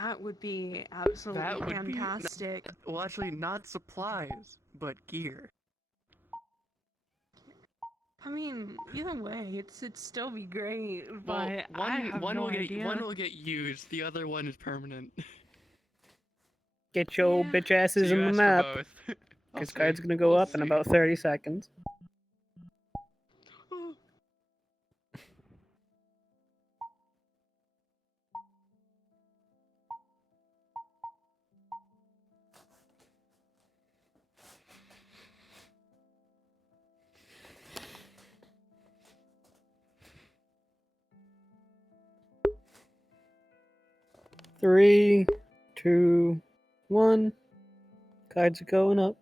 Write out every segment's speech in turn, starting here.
That would be absolutely That would fantastic. well, actually, not supplies, but gear. I mean, either way, it'd still be great, Well, but I have no idea. One will get used, the other one is permanent. Get your Yeah. bitch asses So you in the asked map. for both. This see. card's gonna go We'll up in see. about 30 seconds. Three, 2, 1. Cards are going up.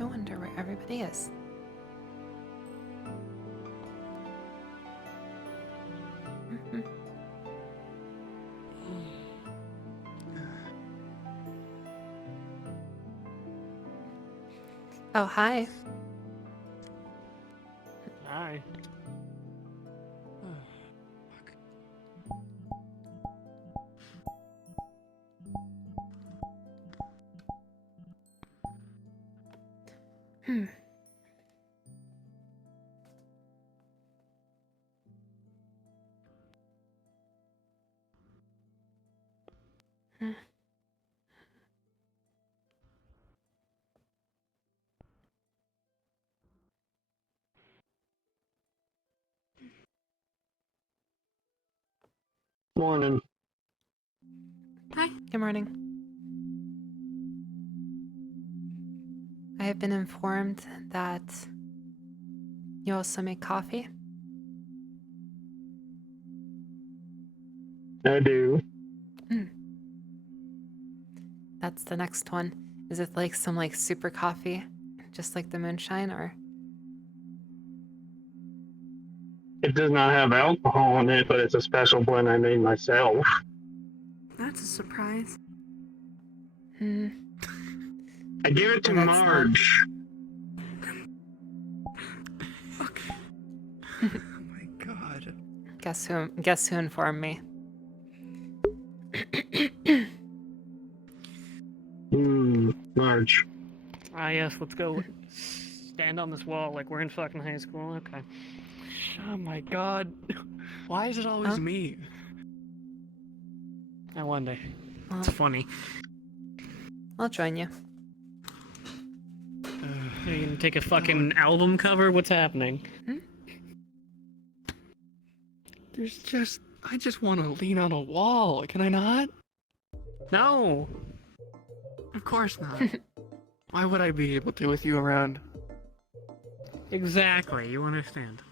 I wonder where everybody is. Oh, hi. Hi. Morning. Hi. Good morning. I have been informed that you also make coffee. I do. That's the next one. Is it like some like super coffee, just like the moonshine, or? It does not have alcohol in it, but it's a special blend I made myself. That's a surprise. I gave it to Well, that's Marge. Okay. Oh my god. Guess who informed me? Marge. Ah, yes, let's go stand on this wall like we're in fucking high school. Okay. Oh my god. Why is it always me? I wonder. Well, It's funny. I'll join you. Are you gonna take a fucking album cover? What's happening? I just want to lean on a wall. Can I not? No! Of course not. Why would I be able to with you around? Exactly, you understand.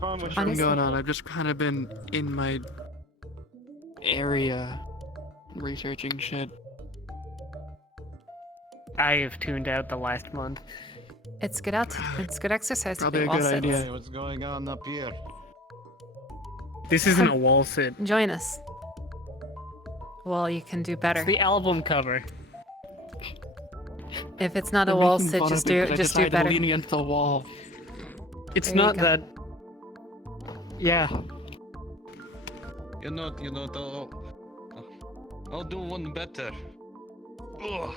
What's been going on? I've just kind of been in my area researching shit. I have tuned out the last month. It's good it's good exercise Probably to a do wall good sits. idea. What's going on up here? This isn't a wall sit. Join us. Well, you can do better. It's the album cover. If it's not a You're wall making sit, fun just of me 'cause do I better. decided to lean against the wall. It's There you not go. that. Yeah. You know, I'll do one better. Ugh.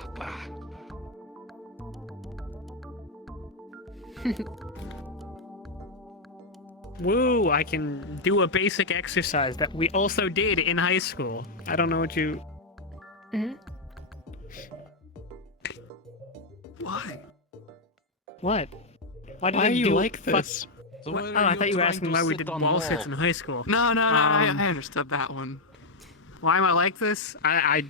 Woo! I can do a basic exercise that we also did in high school. I don't know what you. Why? What? Why did Why I are you do like this? So What? why Oh, are I thought you were trying asking to why we sit did on wall sits in high school. No, I Um, understood that one. Why am I like this? I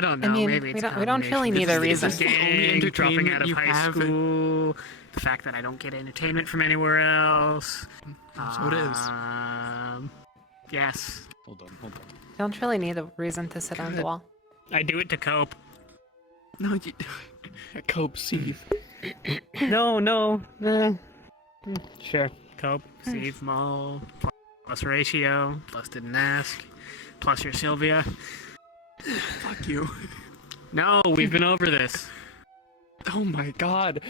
don't know. I mean, Maybe we it's don't really need a reason. This is the only Gang, dropping entertainment out of you high have. school, the fact that I don't get entertainment from anywhere else. So it is. Yes, Hold on. Don't really need a reason to sit on the Good. wall. I do it to cope. No, you... Cope, Steve. No. Sure. Cope, Steve, Mo, plus ratio, plus didn't ask, plus your Sylvia. Fuck you. No, we've been over this. Oh my god.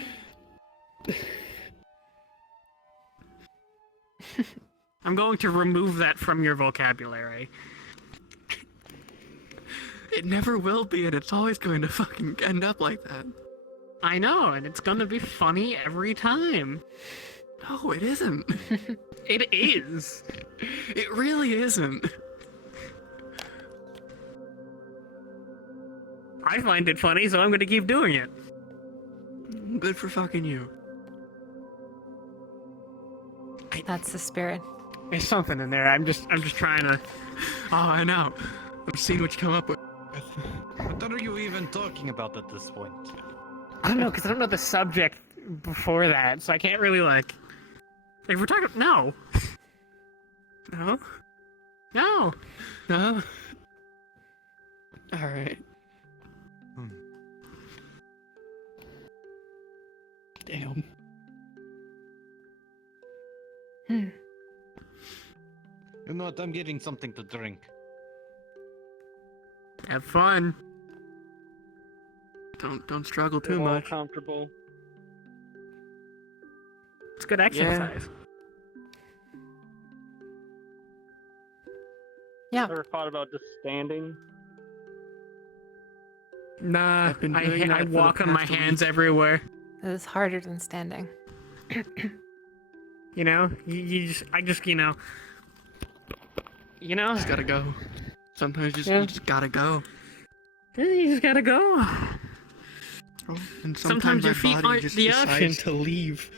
I'm going to remove that from your vocabulary. It never will be, and it's always going to fucking end up like that. I know, and it's gonna be funny every time. No, it isn't. It is. It really isn't. I find it funny, so I'm gonna keep doing it. Good for fucking you. That's the spirit. There's something in there. I'm just trying to. Oh, I know. I'm seeing what you come up with. What are you even talking about at this point? I don't know, because I don't know the subject before that, so I can't really like. If we're talking, no. No? No. No? Alright. Damn. You know what? I'm getting something to drink. Have fun. Don't struggle too much. Comfortable. It's good exercise. Yeah. Ever thought about just standing? Nah, I've been doing I that for the walk on my past hands week. everywhere. It is harder than standing. You know, I just, you know, Just gotta go. Sometimes Yeah. you just gotta go. you just gotta go. And Sometimes your my feet body aren't just the decides option. to leave.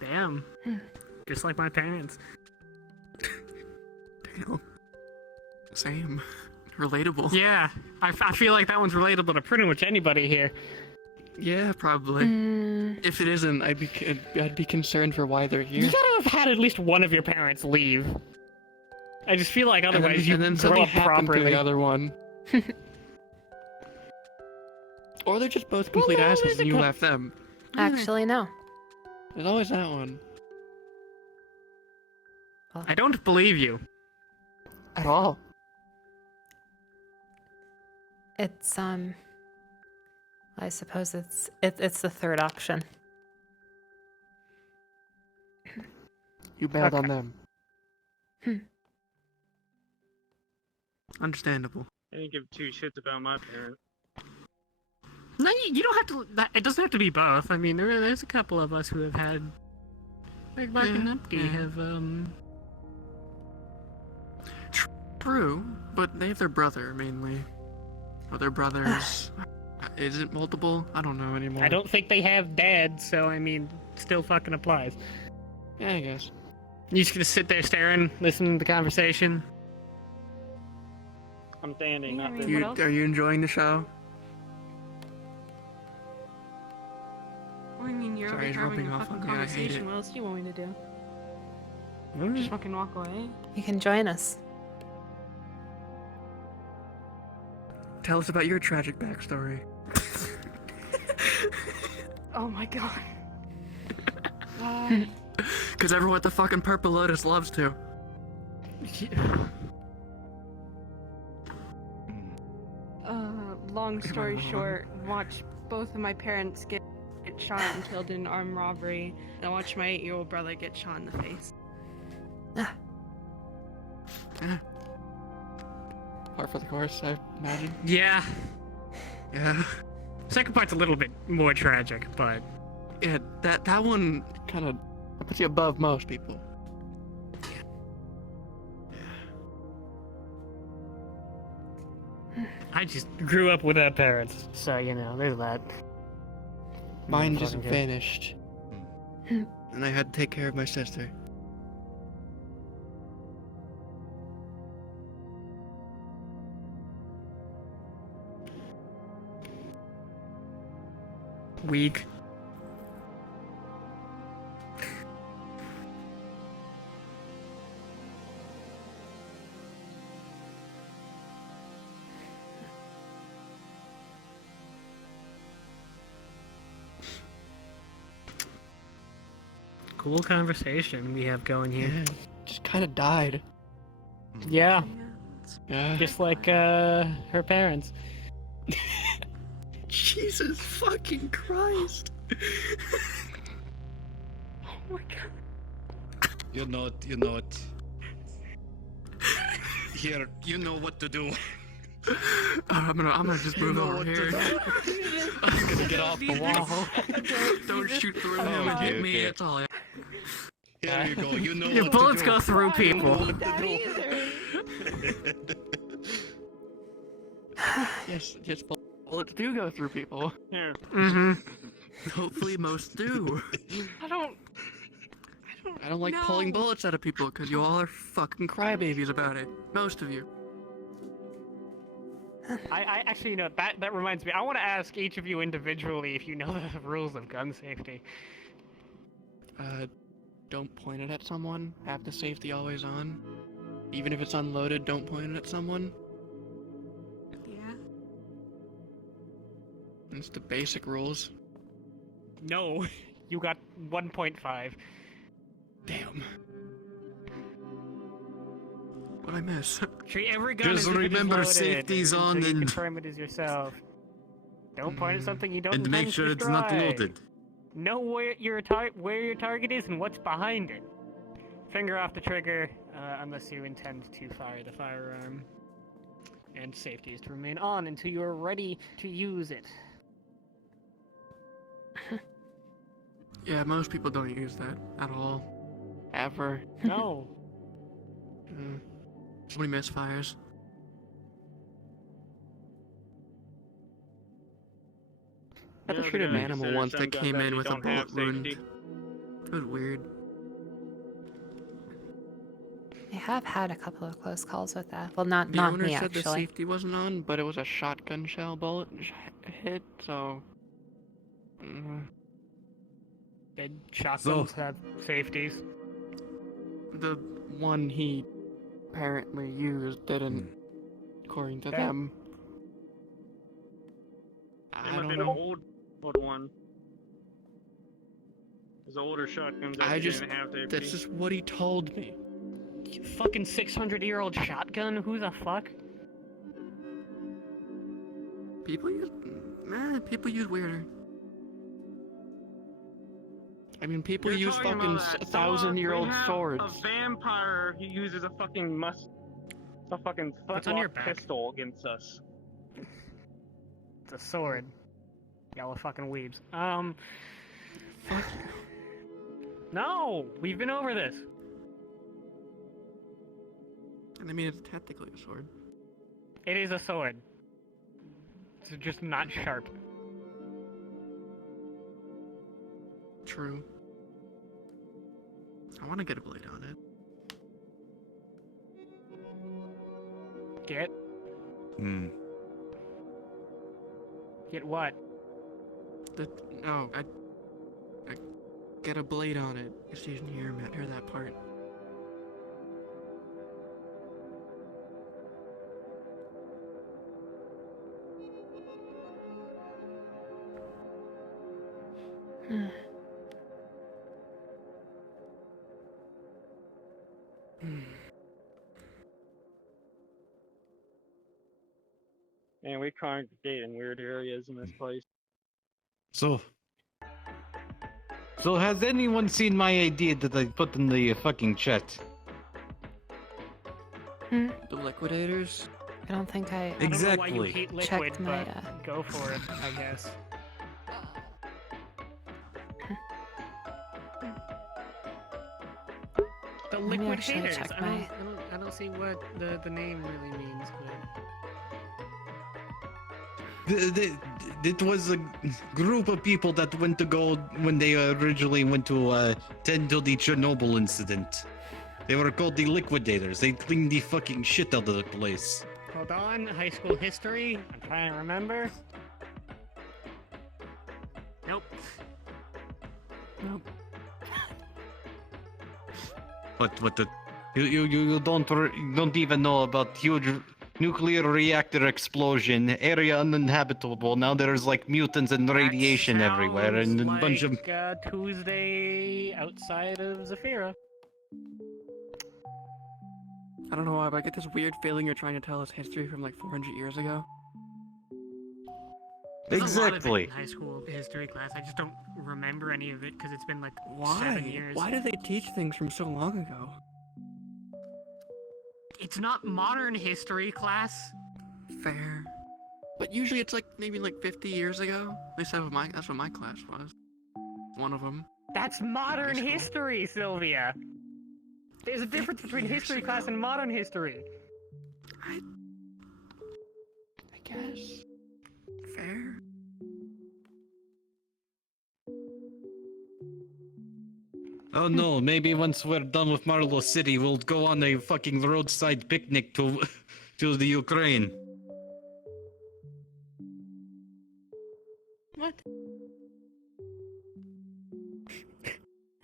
Damn. Just like my parents. Damn. Same. Relatable. Yeah, I feel like that one's relatable to pretty much anybody here. Yeah, probably. If it isn't, I'd be concerned for why they're here. You gotta have had at least one of your parents leave. I just feel like otherwise you and then grow something up happened to properly. the other one. Or they're just both complete no, assholes there's a and you cou- left them. Actually, no. There's always that one. I don't believe you. At all. It's I suppose it's the third option. You bailed on Okay. them. Understandable. I didn't give two shits about my parents. No, you don't have to. It doesn't have to be both. I mean, there's a couple of us who have had, like Mark and Empty have True, but they have their brother mainly. Or their brothers. Is it multiple? I don't know anymore. I don't think they have dads, so I mean, still fucking applies. Yeah, I guess. You just gonna sit there staring, listening to the conversation? I'm standing, not Yeah, sitting. what else? Are you enjoying the show? I mean, you're Sorry, over it's here having rubbing a off fucking on me, I hate conversation. it. What else do you want me to do? Just fucking walk away? You can join us. Tell us about your tragic backstory. Oh my god. Cause everyone at the fucking Purple Lotus loves to. Long story on. short, watch both of my parents get shot and killed in an armed robbery, and I watched my 8-year-old brother get shot in the face. for the course, I imagine. Yeah. Yeah. Second part's a little bit more tragic, but Yeah, that one kind of puts you above most people. I just grew up without parents, so you know, there's that. Mine just Fucking good. vanished. And I had to take care of my sister. Weak. Cool conversation we have going here. Yeah, just kind of died. Yeah, Yeah. just like her parents. Jesus fucking Christ. Oh my god. You're not. Here, you know what to do. I'm gonna just move over here. I'm gonna get off the wall. Don't shoot through him and Okay, hit me. okay. That's all. Here you go. You know Your what bullets to do. go through You know people. what to do. Yes, bullets do go through people. Here. Mm-hmm. Hopefully, most do. I don't I don't like pulling bullets out of people because you all are fucking crybabies about it. Most of you. I actually, you know, that reminds me. I want to ask each of you individually if you know the rules of gun safety. Don't point it at someone. Have the safety always on. Even if it's unloaded, don't point it at someone. Yeah. It's the basic rules. No, you got 1.5. Damn. What'd I miss? Treat every gun Just as if it is remember loaded safety's on until you and- confirm it is yourself. Don't point at something you don't And intend make sure to it's not destroy. loaded. Know where your target is and what's behind it. Finger off the trigger unless you intend to fire the firearm. And safety is to remain on until you are ready to use it. Yeah, most people don't use that at all. Ever. No. Somebody misfires. I had to shoot an animal once that came in with a bullet wound. It was weird. I have had a couple of close calls with that. Well, not The owner me said the actually. safety wasn't on, but it was a shotgun shell bullet hit, so... Did shotguns have safeties? The one he apparently used didn't, according to them. It I might don't be an know. old one. There's older shotguns that I just, didn't have safety. that's just what he told me. You fucking 600-year-old shotgun? Who the fuck? People use weirder. I mean, people You're use talking fucking about that. 1,000-year-old We have swords. A vampire who uses a fucking What's on your flintlock back? pistol against us. It's a sword. Y'all are fucking weebs. Fuck No! We've been over this. And I mean, it's technically a sword. It is a sword. It's just not sharp. True. I want to get a blade on it. Get? Get what? No, I get a blade on it. Just didn't hear that part. Man, we congregate in weird areas in this place. So has anyone seen my idea that I put in the fucking chat? The liquidators? I don't think I I don't know why you Exactly. hate liquid, checked my, but go for it, I guess. The Let me liquid actually haters. check I don't see what the name really means, but It was a group of people that went to go when they originally went to tend to the Chernobyl incident. They were called the liquidators. They cleaned the fucking shit out of the place. hold on. High school history. I'm trying to remember. Nope. Nope. What the? You don't even know about huge nuclear reactor explosion, area uninhabitable. Now there's like mutants and radiation That everywhere, and a sounds bunch of. like, Tuesday outside of Zafira. I don't know why, but I get this weird feeling you're trying to tell us history from like 400 years ago. There's a lot of it Exactly. in high school history class. I just don't remember any of it because it's been like Why? 7 years. Why do they teach things from so long ago? It's not modern history class. Fair. But usually it's like maybe like 50 years ago. At least that's what my class was. One of them. That's modern High school. history, Sylvia. There's a difference between years history ago. class and modern history. I guess. Fair. Oh no, maybe once we're done with Marlow City, we'll go on a fucking roadside picnic to to the Ukraine. What?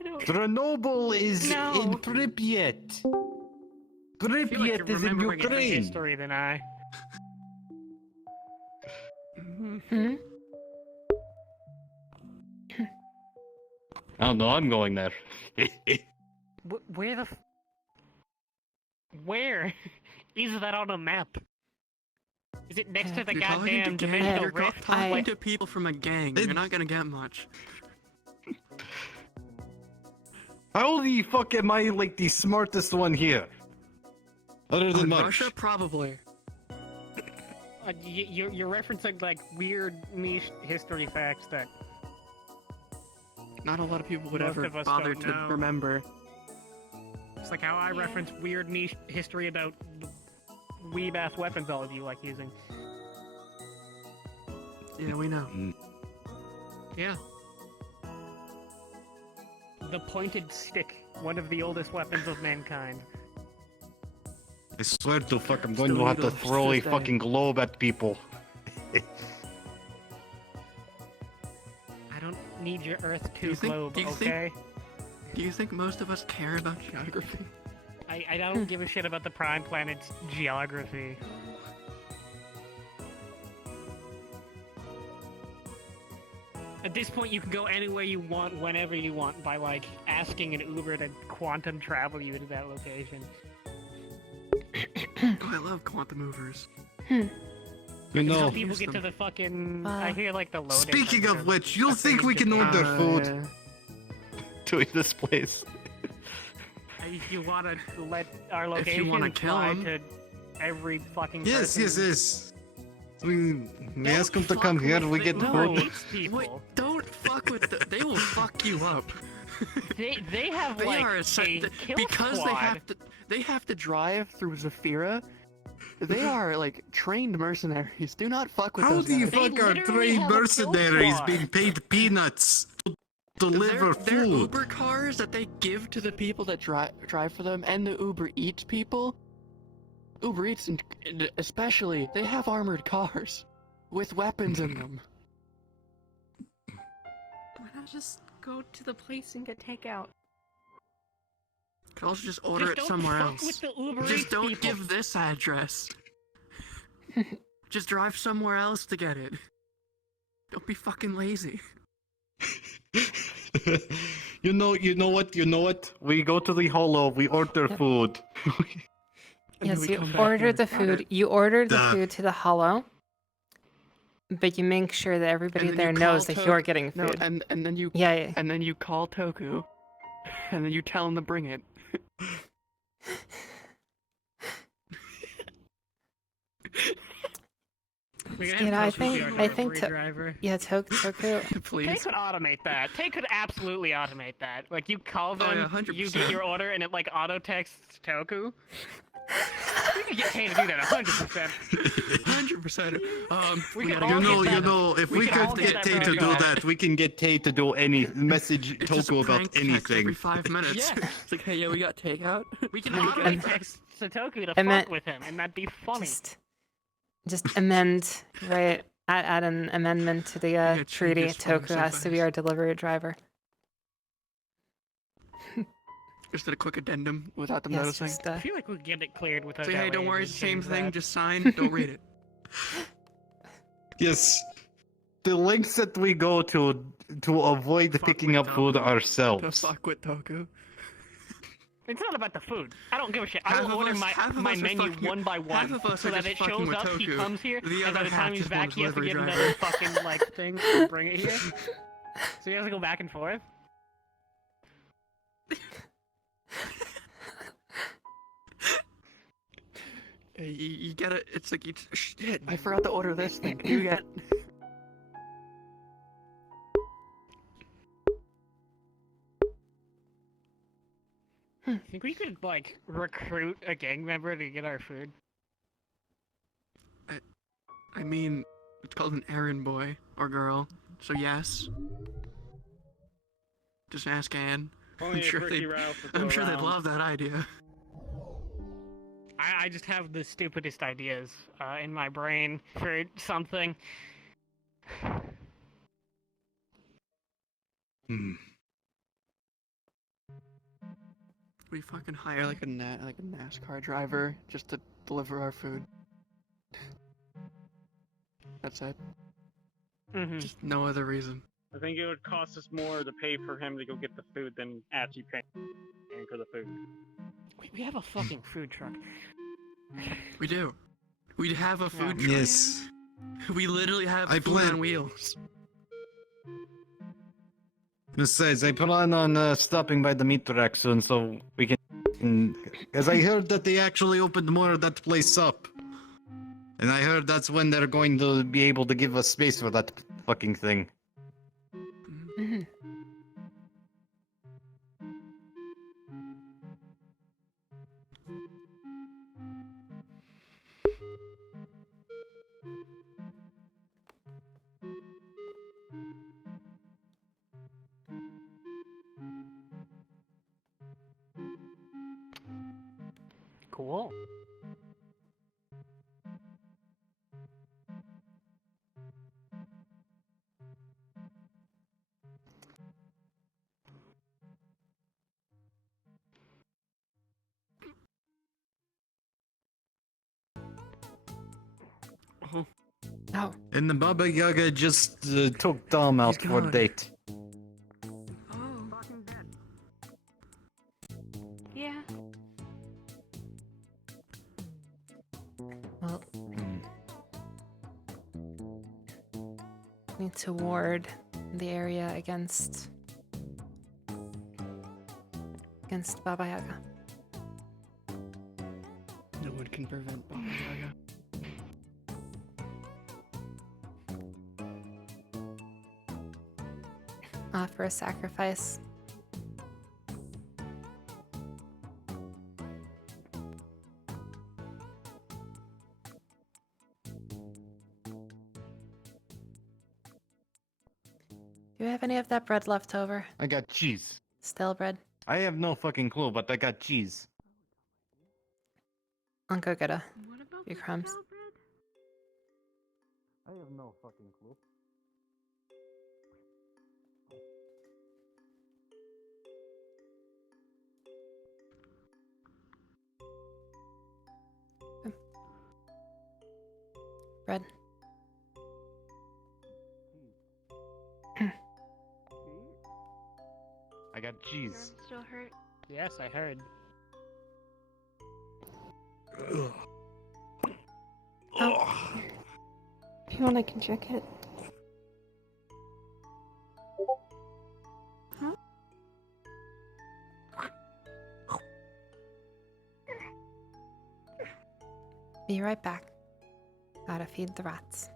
I don't. Chernobyl is No. in Pripyat. I feel like Pripyat you're is in remembering it from Ukraine. history than I. Hmm? Oh no, I'm going there. Where the? Where? Is that on a map? Is it next to the You're talking goddamn to dimensional you're rift? talking Like- to people from a gang. You're not gonna get much. How the fuck am I like the smartest one here? Other than much. Russia, probably. You're referencing like weird niche history facts that Not a lot of people would Most ever of us bother don't to know. remember. it's like how I reference weird niche history about weeb ass weapons all of you like using. Yeah, we know. Yeah. The pointed stick, one of the oldest weapons of mankind. I swear to fuck, I'm going Still to have to illegal throw a to this day. fucking globe at people. I don't need your Earth Do you 2 think- globe, do you think- okay? Do you think most of us care about geography? I don't give a shit about the prime planet's geography. At this point, you can go anywhere you want, whenever you want, by like asking an Uber to quantum travel you to that location. Oh, I love quantum movers. You That's how know, people use get to them. the fucking. I hear like the loading. speaking times of are which, you'll a thing think we in can Japan. order food to this place. If you want to let our If you location wanna kill fly 'em. to every fucking Yes, person. yes, yes. We Don't ask them to fuck come here, with we the get Uber food. Eats people. Wait, don't fuck with them. They will fuck you up. They have They like are a kill because squad. they have to drive through Zafira. They are like trained mercenaries. Do not fuck with How those the guys. They fuck are literally trained have a kill mercenaries squad. being paid peanuts to deliver Their food? Uber cars that they give to the people that drive for them, and the Uber Eats people. Uber Eats, especially, they have armored cars with weapons in them. Why not just go to the place and get takeout? Could also just order Just it don't somewhere fuck else. with the Uber Just Eats don't people. give this address. Just drive somewhere else to get it. Don't be fucking lazy. You know what? We go to the Hollow, we order Yep. food. And then Yes, we you come back order here the and got food. it. You order the Duh. food to the Hollow, but you make sure that everybody then you there knows call that to- you're getting No, food. and then you Yeah, and then you call Toku, and then you tell him to bring it. We can You know, have I Toku be think- our I think delivery to- driver. Yeah, Toku. Tay Please. could automate that. Tay could absolutely automate that. Like, you call Oh, them, yeah, 100%. you get your order, and it, like, auto-texts Toku. We could get Tay to do that 100%. 100%. We we can gotta all go. get that. if We we can all could get get that Tay to broken do off. that, we can get Tay to do any message It's just a Toku about prank text every anything. 5 minutes. Yeah. It's like, hey, yeah, we got takeout. We can And- auto-text Satoku to I meant- fuck with him, and that'd be funny. Just amend, right? Add an amendment to the Yeah, change treaty. his form Toku so has to be fast. our delivery driver. Just did a quick addendum without them Yes, noticing. just I feel like we could get it cleared without Say, that hey, don't way, worry, and it's the same change thing. that. Just sign. Don't read it. Yes. The lengths that we go to avoid Fuck picking with up food Toku. To ourselves. fuck with Toku. It's not about the food. I don't give a shit. I Half will of order us- half of my us are menu fucking- one by half one, of us so are that just it fucking shows with up, he Toku. comes here, The and by other the half time he's just back, wants he has to delivery get driver. another fucking, like, thing to bring it here. So he has to go back and forth. You get it. It's like, shit, I forgot to order this thing. Can you get... I think we could, like, recruit a gang member to get our food. I mean, it's called an errand boy or girl, so yes. Just ask Anne. Only if sure Ricky they'd- Ralph was I'm sure they'd around. love that idea. I just have the stupidest ideas in my brain for something. Hmm. We fucking hire like a NASCAR driver just to deliver our food. That's it. Mm-hmm. Just no other reason. I think it would cost us more to pay for him to go get the food than actually paying for the food. We have a fucking food truck. We do. We have a food truck. Yes. We literally have I food plan- on wheels. Besides, I plan on stopping by the meat rack soon so we can... Because I heard that they actually opened more of that place up. And I heard that's when they're going to be able to give us space for that fucking thing. Mhm. Cool. Oh, And the Baba Yaga just took Dom out He's for gone. date. Oh. Yeah. well. Need to ward the area against Baba Yaga. No one can prevent Baba Yaga. Offer a sacrifice. Do you have any of that bread left over? I got cheese. Stale bread? I have no fucking clue, but I got cheese. I'll go get a What about few the crumbs. stale bread? I have no fucking clue. Bread. I got Your cheese. arm still hurt? Yes, I heard. If you want, I can check it. Be right back. Gotta feed the rats.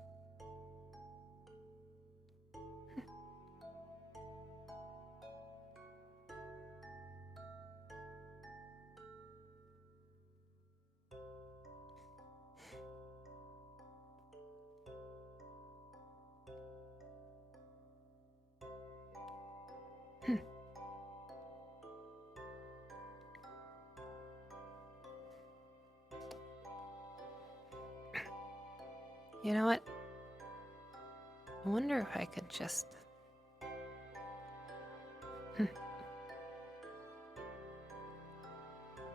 You know what? I wonder if I could just...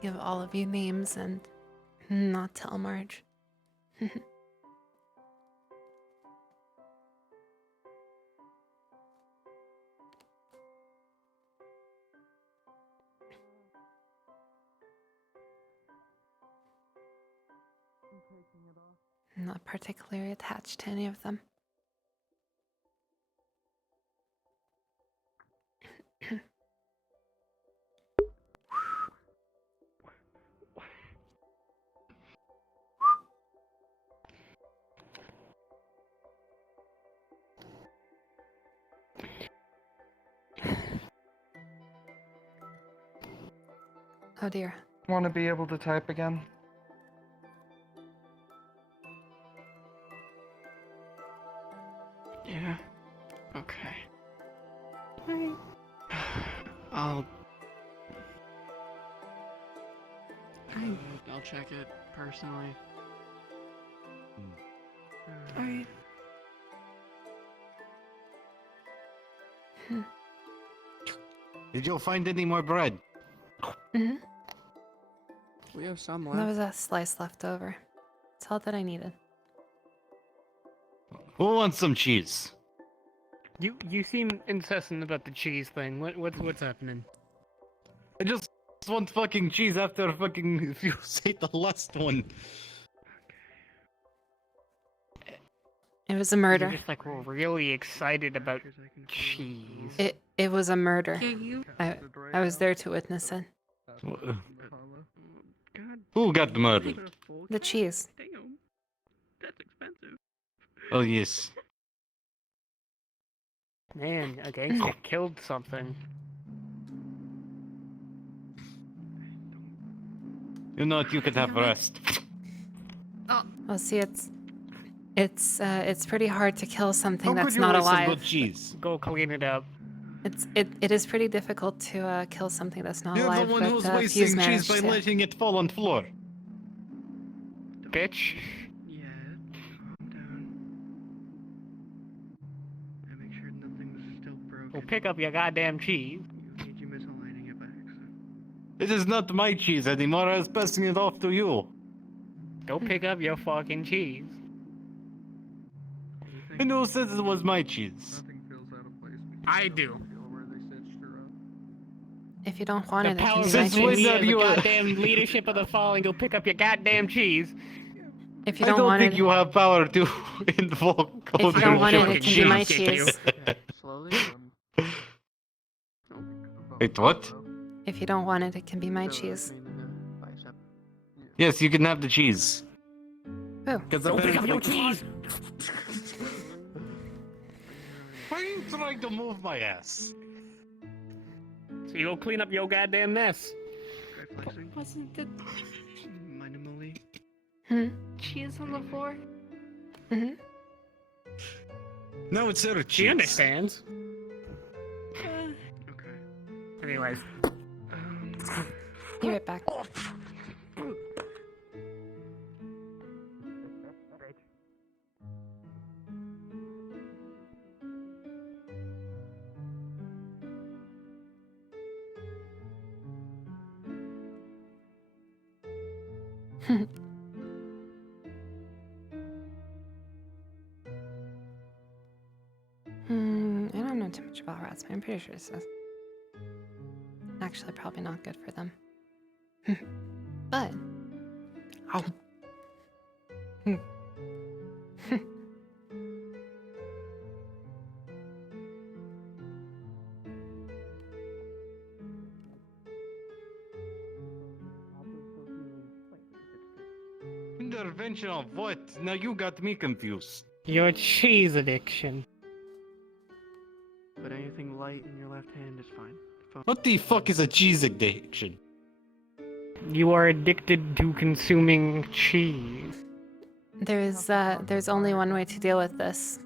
give all of you names and not tell Marge. I'm not particularly attached to any of them. Oh dear. Want to be able to type again? Yeah. Okay. I'll check it personally. Alright. Did you find any more bread? Mm-hmm. We have some There left. was a slice left over. It's all that I needed. Who wants some cheese? You seem incessant about the cheese thing. What's happening? I just want fucking cheese after fucking you say the last one. It was a You're murder. just like really excited about cheese. It was a murder. Yeah, you. I was there to witness it. Who got murdered? The cheese. Damn. That's expensive. Oh yes. Man, a gangster killed something. You know what? You could have rest. Well, see, it's pretty hard to kill something How could that's you not waste some alive. good cheese? Go clean it up. It is pretty difficult to kill something that's not You're alive. the one but who's Fuse wasting cheese managed by to. letting it fall on the floor. Bitch. Yeah, calm down. And make sure nothing's still broken. Go pick up your goddamn cheese. You need you misaligning it by accident. It is not my cheese anymore. I was passing it off to you. Go pick up your fucking cheese. And who says it was my cheese? Nothing feels out of place. I do. Where they stitched her up. If you don't want The it, it can power be of my Since when cheese. me are as the you- goddamn leadership of the fallen. Go pick up your goddamn cheese. If you I don't don't want think it, you have power to invoke if you don't want it, Fucking it can be my cheese, get you. cheese. Slowly. Wait, what? If you don't want it, it can be my cheese. Yes, you can have the cheese. Oh, Because Go pick up your cheese. Why are you trying to move my ass? So you go clean up your goddamn mess. Wasn't the Minimally. cheese on the floor? Mm-hmm. No, it's her cheese. She understands. Okay. Anyways. Be right back. I don't know too much about rats, but I'm pretty sure this is actually probably not good for them. But, ow. Intervention of what? Now you got me confused. Your cheese addiction. But anything light in your left hand is fine. What the fuck is a cheese addiction? You are addicted to consuming cheese. There's only one way to deal with this.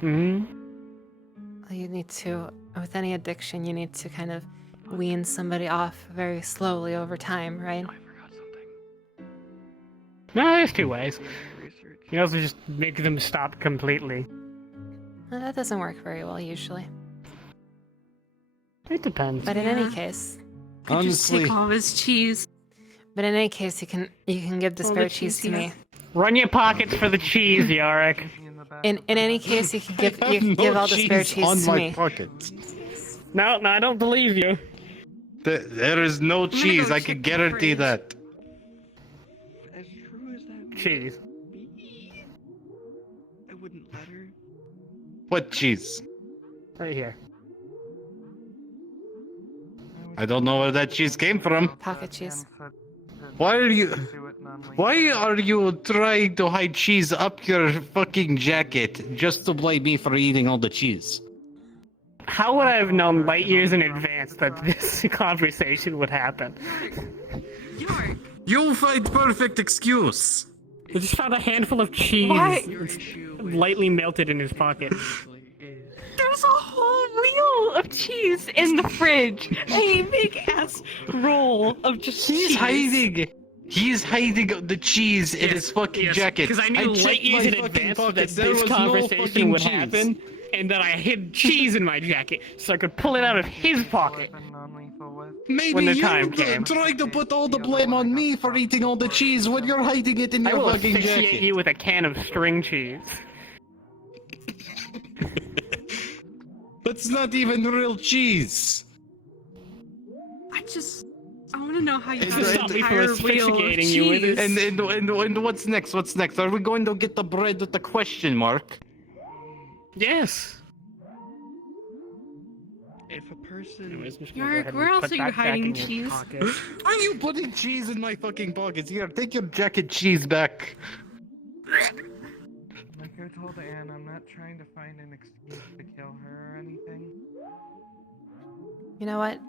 Hmm? You need to, with any addiction, you need to kind of wean somebody off very slowly over time, right? I forgot something. No, there's two ways. Research. You also just make them stop completely. That doesn't work very well usually. It depends. But in any Yeah. case, Could just Honestly, take all of his cheese. but in any case, you can give the All the spare cheese to cheese, me. Run your pockets for the cheese, Yarick. In any case, you can give I have you can give no all the spare cheese on to my me. pockets. No, I don't believe you. There is no gonna cheese. go I check can the guarantee fridge. that. As true as that may Cheese. be, I wouldn't let her. What cheese? Right here. I don't know where that cheese came from. Pocket cheese. Why are you trying to hide cheese up your fucking jacket just to blame me for eating all the cheese? How would I have known light years in advance that this conversation would happen? York! You'll find perfect excuse. I just found a handful of cheese Why? Your issue with lightly melted in his pocket. Kingsley is There's a whole wheel of cheese in the fridge. A big ass roll of just cheese. He's hiding the cheese in his fucking jacket. Because I knew checked light years my in fucking advance that pockets. There this was no conversation fucking would cheese. happen, and that I hid cheese in my jacket so I could pull it out of his pocket. Maybe when the you time came. trying to put all the blame on me for eating all the cheese when you're hiding it in I your will fucking asphyxiate jacket. you with a can of string cheese. That's not even real cheese. I want to know how you It's got to an stop me from entire wheel of asphyxiating you with it. cheese. And what's next? What's next? Are we going to get the bread with the question mark? Yes. if a person. Anyways, I'm just gonna go Yark, ahead where and else put are you that back hiding in your cheese? pocket. Why are you putting cheese in my fucking pockets? Here, take your jacket cheese back. Like I told Anne, I'm not trying to find an excuse to kill her or anything. You know what?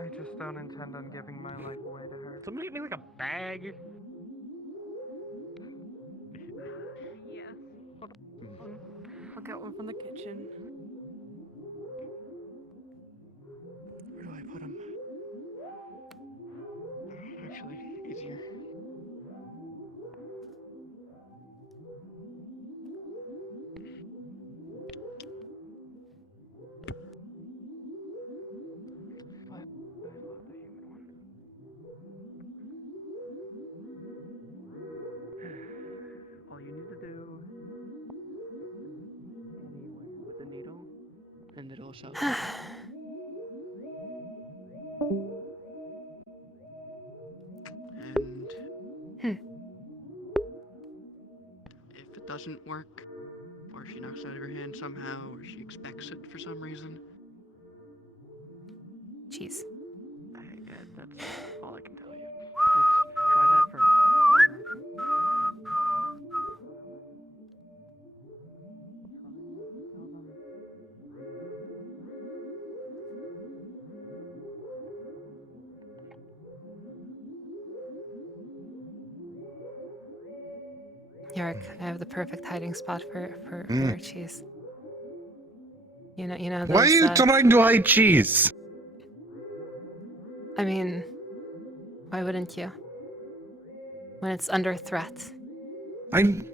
I just don't intend on giving my life away to her. Somebody get me like a bag. Yeah. Hold on. I'll get one from the kitchen. Where do I put him? Actually, easier. All you need to do anywhere with the needle, and it'll show. And if it doesn't work, or she knocks it out of her hand somehow, or she expects it for some reason, Cheese. that's all I can tell you. Let's try that first. Yark, I have the perfect hiding spot for your cheese. You know those, Why are you trying to hide cheese? I mean, why wouldn't you? When it's under threat. I'm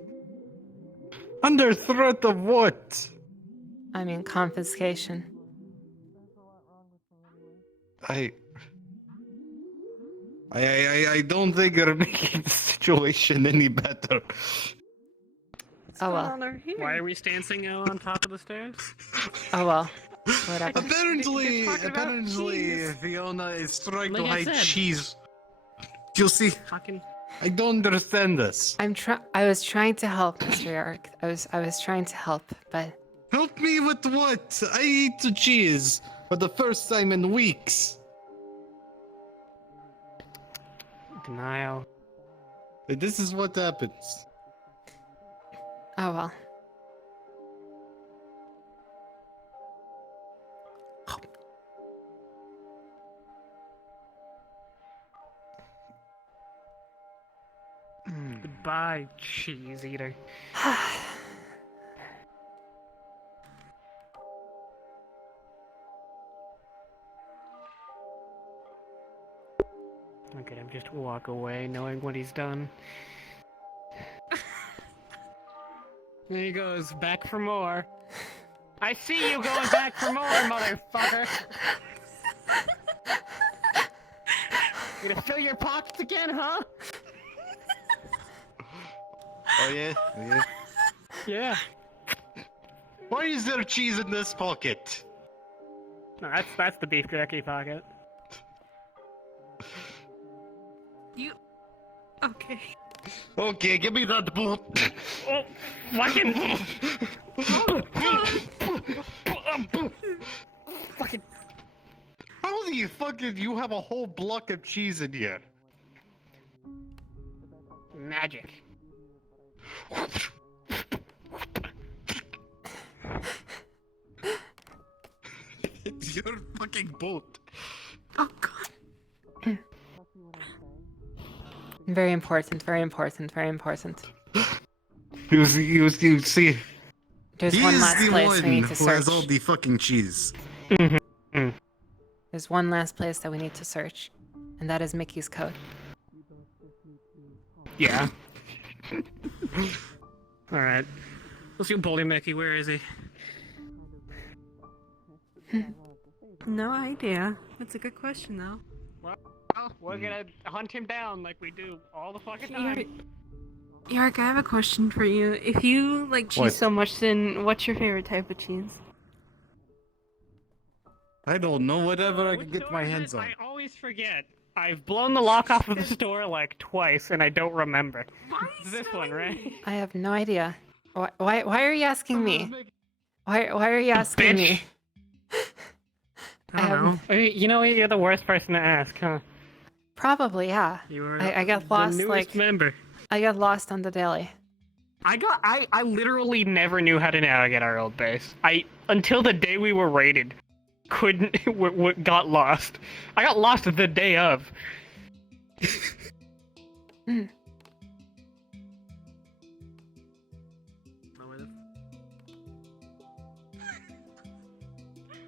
under threat of what? I mean, confiscation. I don't think you're making the situation any better. Oh well. Honor here. Why are we standing on top of the stairs? Oh well. Whatever. Apparently, talking about cheese. Fiona is trying Like to I hide said. cheese. You see, Fucking. I don't understand this. I was trying to help, Mr. Yark. I was trying to help, but Help me with what? I eat the cheese for the first time in weeks. Denial. This is what happens. oh well. Goodbye, cheese eater. Look at him just walk away, knowing what he's done. There he goes, back for more. I see you going back for more, motherfucker! You gonna fill your pockets again, huh? Oh yeah? Oh, yeah? Yeah. Why is there cheese in this pocket? No, that's the beef jerky pocket. You. Okay. Okay, give me that boot. Oh, fucking. Fucking. How do you have a whole block of cheese in here? Magic. It's your fucking boat. Oh god. Very important, very important, very important. You see, There's he one is last the place one we need to who has all search. the fucking cheese. There's one last place that we need to search, and that is Mickey's coat. Yeah. Alright. Let's go bully Mickey, where is he? No idea. That's a good question though. Well, we're gonna hunt him down like we do all the fucking time. Yark, I have a question for you. If you like cheese What? so much, then what's your favorite type of cheese? I don't know, whatever I Which can get door my is hands it? on. I always forget. I've blown the lock off of the store like twice, and I don't remember. It's this one, right? I have no idea. Why are you asking me? Why are you asking me? I don't know. You know, you're the worst person to ask, huh? Probably, yeah. You are I got the lost, newest like, member. I got lost on the daily. I literally never knew how to navigate our old base. Until the day we were raided, got lost. I got lost the day of.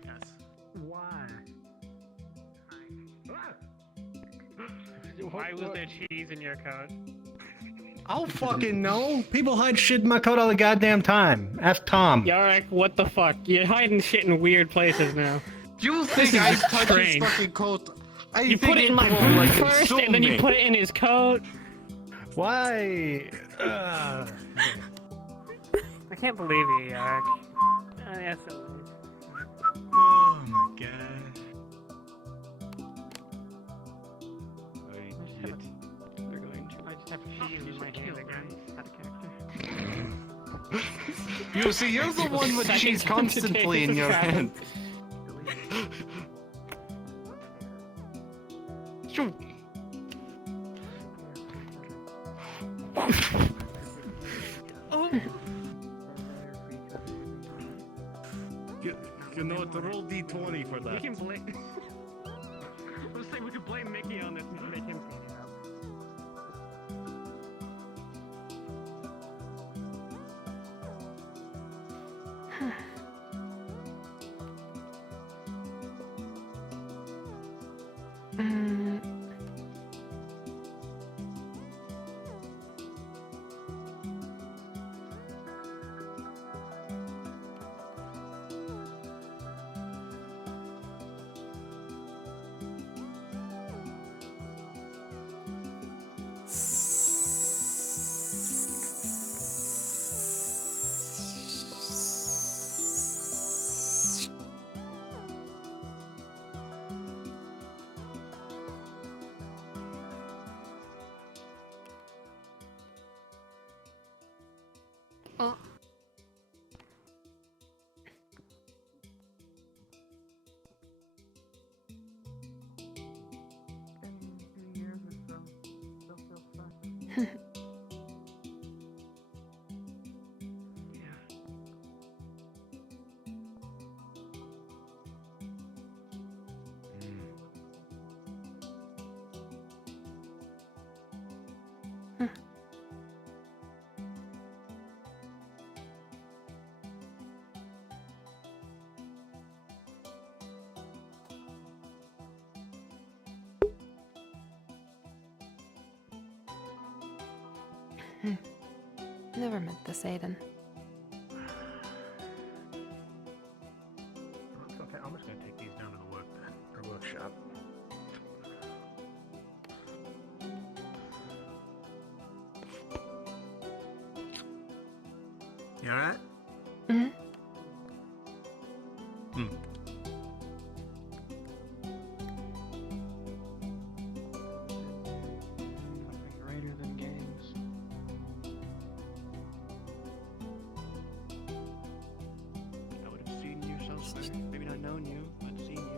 Yes. Why? Why was there cheese in your coat? I don't fucking know. People hide shit in my coat all the goddamn time. Ask Tom. Yarek, what the fuck? You're hiding shit in weird places now. You This think is I touch his strange. fucking coat? You put it in my boot first, and then you put it in his coat. Why? I can't believe you, Yarek. Yes, it was. Oh my god. I just have cheese in my hand again. Out of character. You see, you're the one with Second cheese time today constantly in this your has hand. You know what? Roll d20 for We that. can blame. Let's say we could blame Mickey on this and make him clean it up. Never meant this, Aiden. It's okay. I'm just gonna take these down to the workshop. You alright? Mm-hmm. Something greater than games. I would have seen you somewhere. Maybe not known you, but seen you.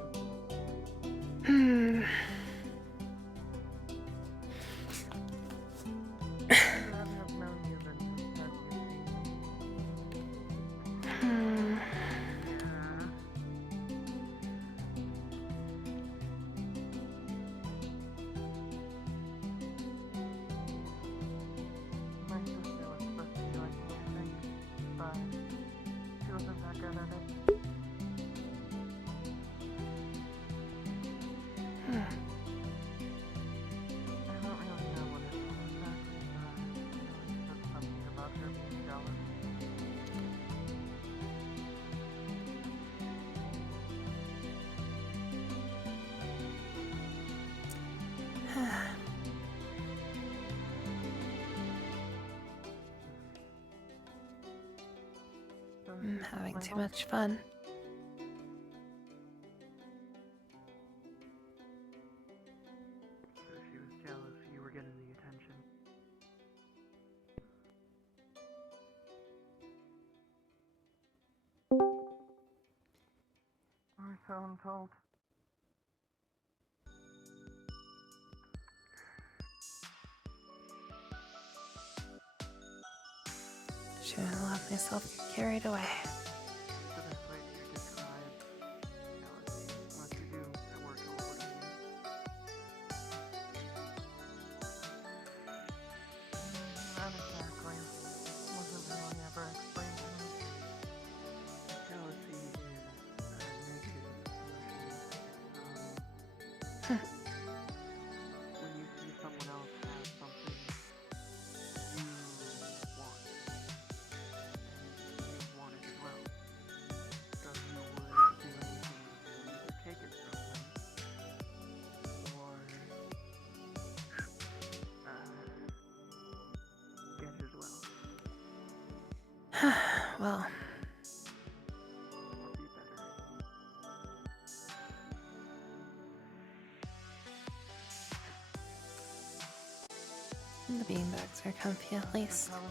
My sister was supposed to be like me, I think, but she wasn't that good at it. I don't really know what it was exactly, but it was something about her being jealous. I'm having too much fun. So she was jealous you were getting the attention. Or so I'm told. Shouldn't let myself get carried away. The best way to describe jealousy. What you do at work or what do you Not exactly. Wasn't really ever explained to me. Jealousy is a negative emotion. When you see someone else have something you want, and you want it as well, so you would do anything to either take it from them, or get it as well, Well, or be better. the beanbags are comfy at least. Telling me.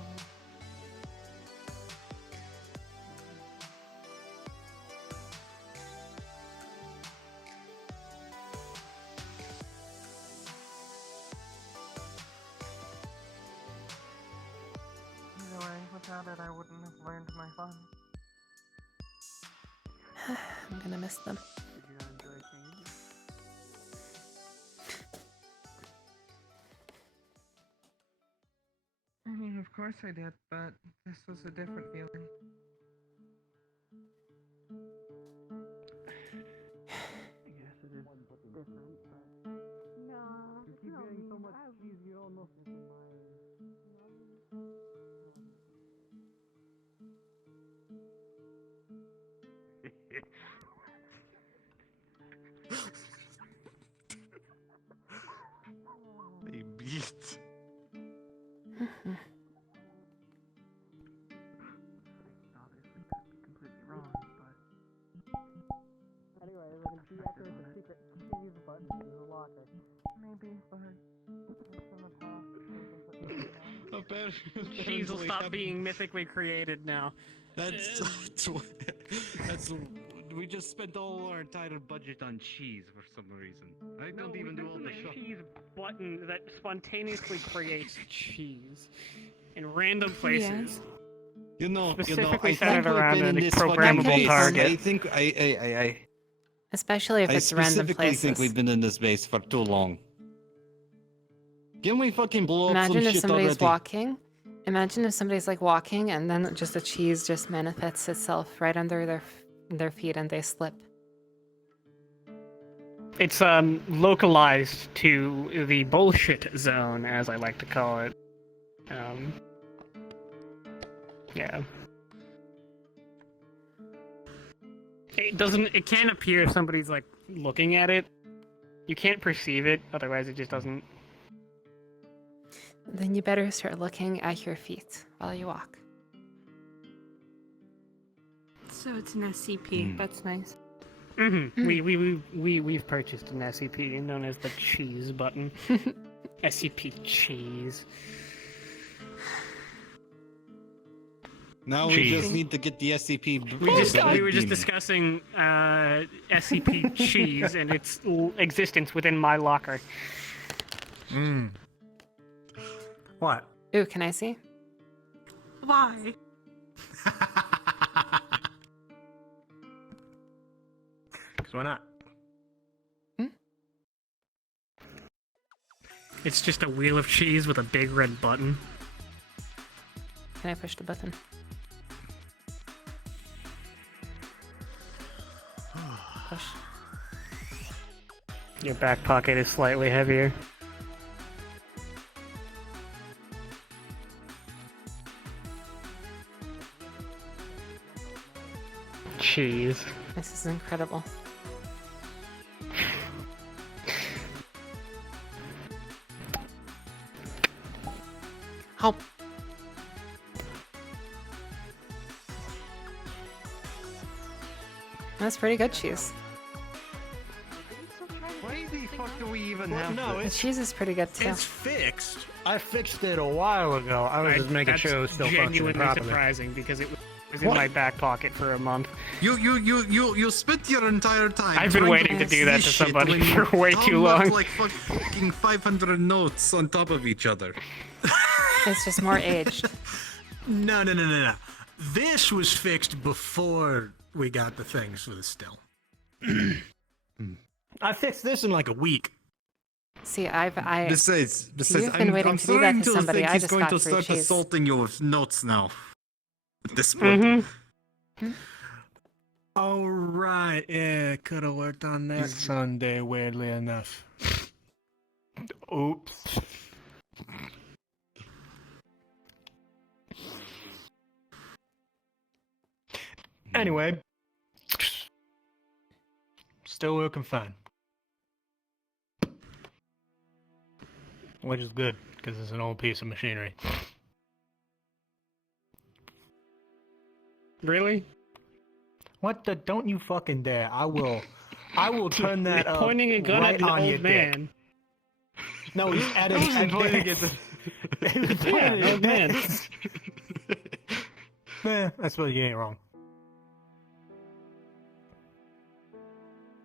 Either way, without it, I wouldn't have learned my fun. I'm gonna miss them. Did you enjoy singing? I mean, of course I did, but this was a different feeling. I guess it is different, but No, you keep getting so much cheese, you almost They beat. obviously could be completely wrong, but Anyway, we're gonna see after the secret cheese button in the locker. maybe, but it's in the past. Cheese will stop being mythically created now. That's we just spent all our entire budget on cheese for some reason. I don't even do all the a shop. cheese button that spontaneously creates cheese in random places. You know, Specifically I centered think we've around been in a this programmable fucking base. target. I think Especially if I it's random specifically places. think we've been in this base for too long. Can we fucking blow up Imagine some if shit somebody's already? walking. Imagine if somebody's like walking and then just the cheese just manifests itself right under their feet and they slip. It's localized to the bullshit zone, as I like to call it. Yeah. It can't appear if somebody's like looking at it. You can't perceive it, otherwise it just doesn't. Then you better start looking at your feet while you walk. So it's an SCP. That's nice. Mm-hmm. We've purchased an SCP known as the cheese button. SCP cheese. Now we just need to get the SCP. We were just discussing SCP cheese and its existence within my locker. What? Ooh, can I see? Why? Because why not? It's just a wheel of cheese with a big red button. Can I push the button? Push. Your back pocket is slightly heavier. Cheese. This is incredible. Help. That's pretty good cheese. Why the fuck do we even have The this? cheese is pretty good too. It's fixed. I fixed it a while ago. I was just making sure it was still functioning genuinely properly. surprising because it was in my back pocket for a month. You spent your entire time. I've been trying waiting to do that this to shit somebody when for way Tom too left long. like fucking 500 notes on top of each other. It's just more aged. No. This was fixed before we got the things for the still. I fixed this in like a week. See, Besides, You've been waiting I'm to do that starting to to somebody. think I he's just going got to free start cheese. assaulting you with notes now. At this point. Oh, right. Yeah, could have worked on that Sunday, weirdly enough. Oops. Anyway. Still working fine. Which is good, because it's an old piece of machinery. Really? What the? Don't you fucking dare. I will turn that You're up pointing a gun right at an on your old dick. man. No, he's at his pointing at Yeah, old man. I suppose you ain't wrong.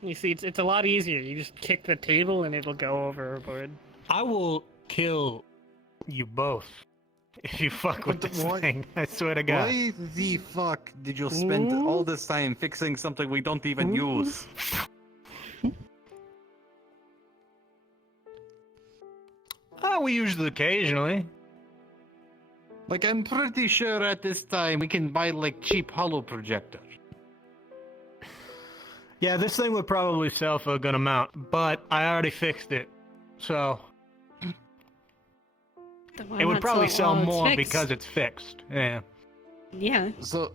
You see, it's a lot easier. You just kick the table and it'll go overboard. I will kill you both if you fuck with this thing. I swear to God. Why the fuck did you spend all this time fixing something we don't even use? Oh, we use it occasionally. Like, I'm pretty sure at this time we can buy, like, cheap hollow projector. Yeah, this thing would probably sell for a good amount, but I already fixed it. So, it would probably sell more because it's fixed. Yeah. Yeah. So,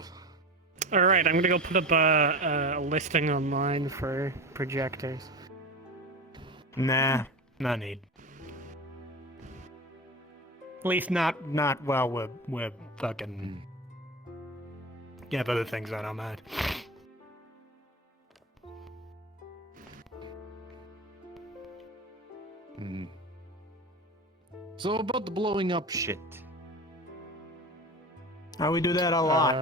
Alright, I'm gonna go put up a listing online for projectors. Nah, no need. At least not while we're fucking... You have other things on our mind. So about the blowing up shit. How we do that a lot.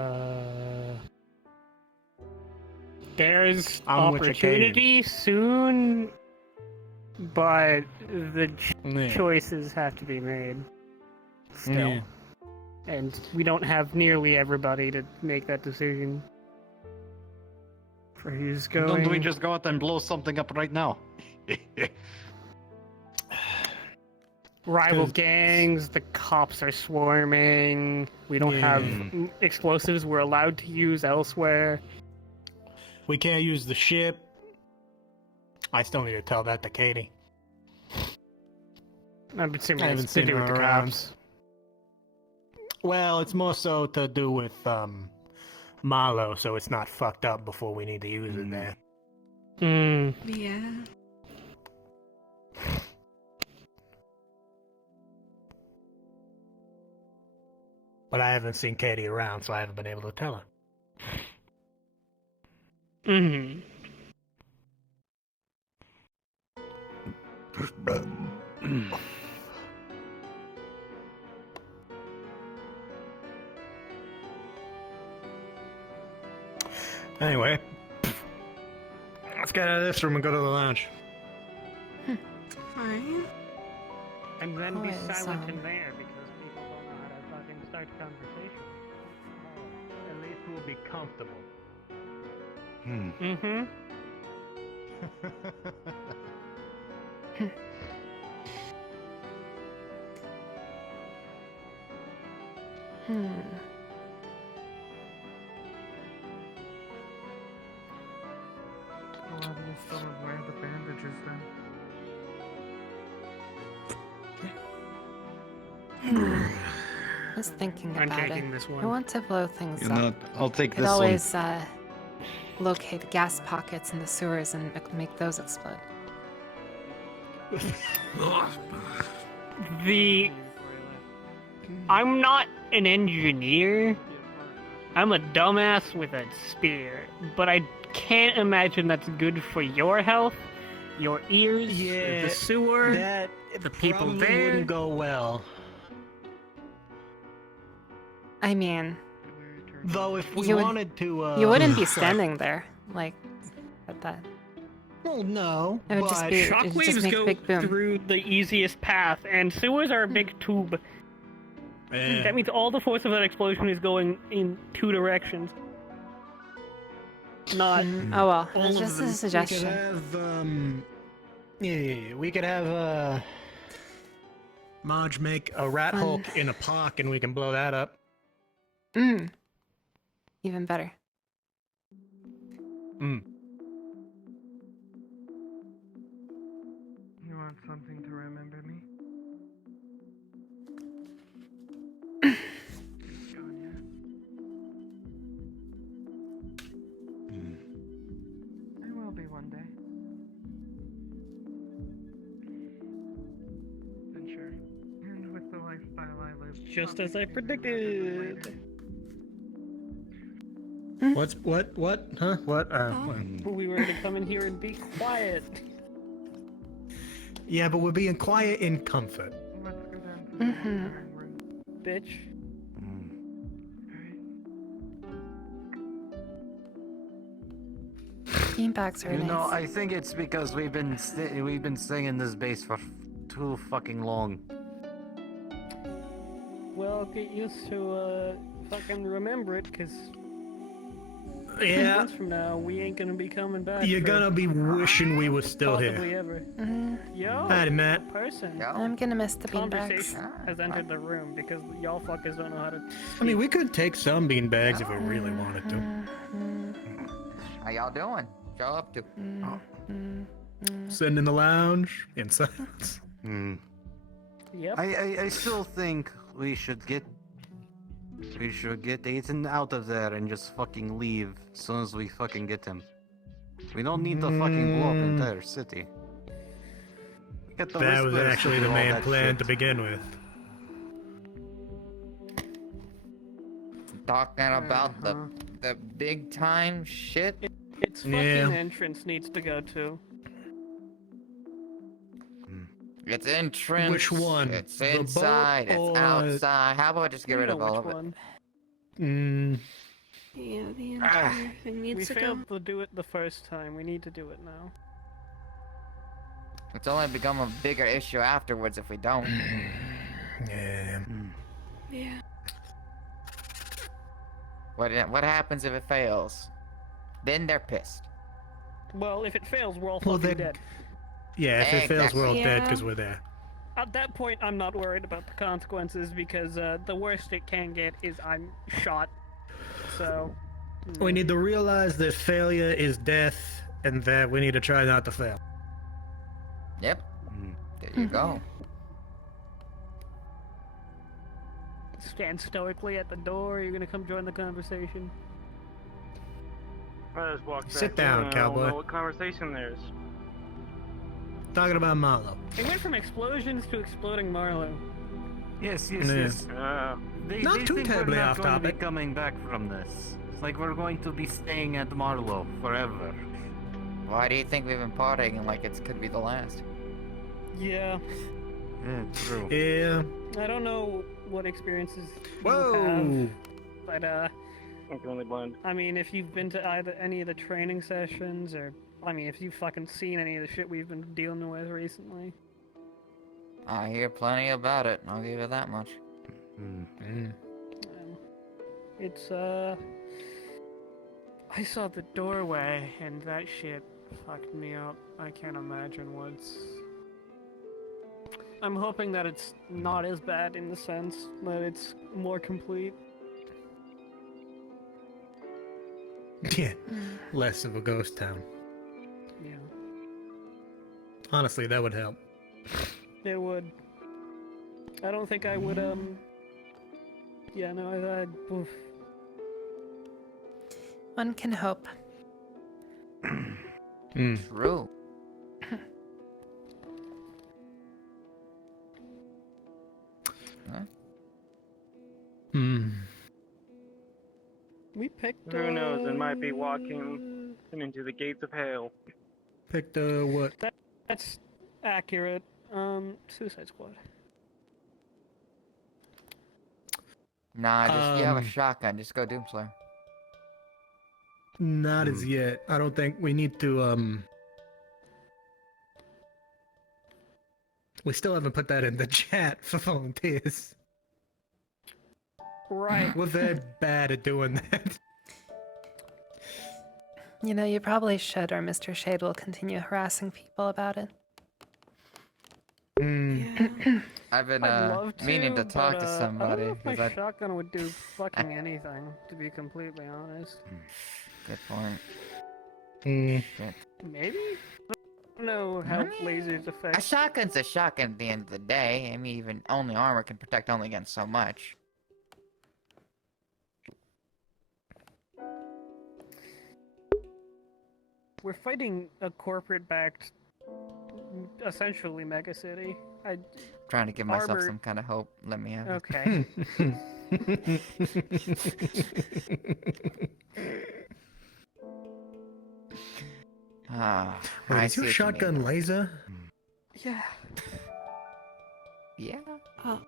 There's On which opportunity soon, but the choices have to be made still. Yeah. And we don't have nearly everybody to make that decision. For who's going. Don't we just go out and blow something up right now? Rival 'Cause- gangs, the cops are swarming. We don't have explosives we're allowed to use elsewhere. We can't use the ship. I still need to tell that to Katie. I'm assuming I it's haven't to seen do her with the around. cops. Well, it's more so to do with Marlowe, so it's not fucked up before we need to use it there. Yeah. But I haven't seen Katie around, so I haven't been able to tell her. Mm-hmm. Anyway, let's get out of this room and go to the lounge. Fine. And then be Always, silent in there because people don't know how to fucking start conversation. At least we'll be comfortable. Mm-hmm. I'll have you still wear the bandages then. I was thinking I'm about taking it. this I one. want to blow things You up. know, I'll take Could this always locate gas pockets in the sewers and make those explode. I'm not an engineer. I'm a dumbass with a spear, but I can't imagine that's good for your health, your ears, the sewer, That the people probably there. wouldn't go well. I mean, Though if we You would- wanted to, you wouldn't be like- standing there, like, at that. Well, no. It would just but be- it just Shockwaves make a go big boom. through the easiest path, and sewers are a big tube. Eh, That means all the force of that explosion is going in two directions. Not Oh well, all it's of just them. a we could suggestion. have, yeah, we could have, Marge make a rat Fun. hook in a park and we can blow that up. Even better. Mm. You want something to remember me? Going yet? I will be one day. Then sure. And with the lifestyle I live, just I'll as be I seeing you predicted. later. What? Huh? What? We were to come in here and be quiet. Yeah, but we're being quiet in comfort. Let's go down to the engineering room. Bitch. Beanbags are You nice. know, I think it's because we've been staying in this base for too fucking long. Well, get used to fucking remember it, cause Yeah, months from now we ain't gonna be coming back. you're for gonna be wishing we were still possibly here. ever. Yo, Howdy, Matt. a person. I'm gonna miss the beanbags. Conversation has entered the room because y'all fuckers don't know how to. I mean, we could take some bean bags if we really wanted to. How y'all doing? What y'all up to? Sitting in the lounge, in silence. Yep. I still think we should get Ethan out of there and just fucking leave as soon as we fucking get him. We don't need to fucking blow up the entire city. Get the That was Whisperers to actually do the all main that plan shit. to begin with. Talking about the big time shit. Its fucking Yeah. entrance needs to go to. It's entrance. Which one? It's The boat inside. It's or- outside. How about just get We rid know of all which of it? one. Yeah, the entire thing We needs to go. failed to do it the first time. We need to do it now. It's only become a bigger issue afterwards if we don't. Yeah. Yeah. What happens if it fails? Then they're pissed. Well, if it fails, we're all Well, fucking then- dead. Yeah, if it fails, we're all dead Yeah. because we're there. At that point, I'm not worried about the consequences because the worst it can get is I'm shot. So. We need to realize that failure is death, and that we need to try not to fail. Yep. There you go. stand stoically at the door? You're gonna come join the conversation? I just walked Sit back in, down, and I cowboy. don't know what conversation there's. Talking about Marlowe. It went from explosions to exploding Marlowe. Yes, Yeah. They, Not they too think terribly we're not off going to topic. be coming back from this. It's like we're going to be staying at Marlowe forever. Why do you think we've been partying like it could be the last? Yeah. Yeah, true. Yeah. I don't know what experiences you Whoa. have, but I can only blend. I mean, if you've been to either any of the training sessions, or I mean, if you've fucking seen any of the shit we've been dealing with recently. I hear plenty about it, I'll give you that much. It's I saw the doorway, and that shit fucked me up. I can't imagine what's. I'm hoping that it's not as bad in the sense that it's more complete. Yeah. Less of a ghost town. Yeah. Honestly, that would help. It would. I don't think I would, yeah, no, oof. One can hope. True. We picked, Who knows? It might be walking into the gates of hell. Picked what? That's accurate. Suicide Squad. Nah, just you have a shotgun, just go Doomslayer. Not as yet. I don't think we need to, we still haven't put that in the chat for volunteers. Right. We're very bad at doing that. You know, you probably should, or Mr. Shade will continue harassing people about it. I've been I'd love meaning to talk but, to I somebody. don't know if my 'cause I- shotgun would do fucking anything, to be completely honest. Good point. Shit. Maybe? I don't know how lasers affect. A shotgun's a shotgun at the end of the day. I mean, even only armor can protect only against so much. We're fighting a corporate-backed, essentially mega city. Trying to give myself Armor- some kind of hope. Let me have it. Okay. Ah, Wait, I is see your what you mean. shotgun laser? Yeah. Yeah. Oh.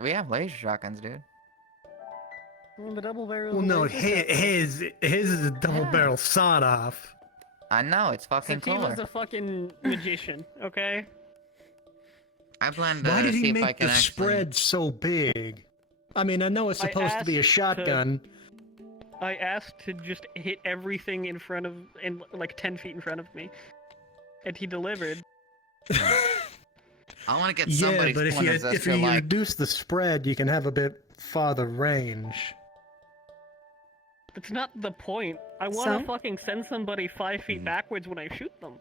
We have laser shotguns, dude. Well, the double barrel. Well, no, his is a double barrel sawed off. I know, it's fucking He cooler. was a fucking magician, okay? I plan to Why did see he if I make can the actually... spread so big? I mean, I know it's I supposed to be a asked to- shotgun. I asked to just hit everything in front of, like 10 feet in front of me, and he delivered. I want to get Yeah, somebody's but if point you of view if you like... reduce the spread, you can have a bit farther range. That's not the point. I want So? to fucking send somebody 5 feet backwards when I shoot them.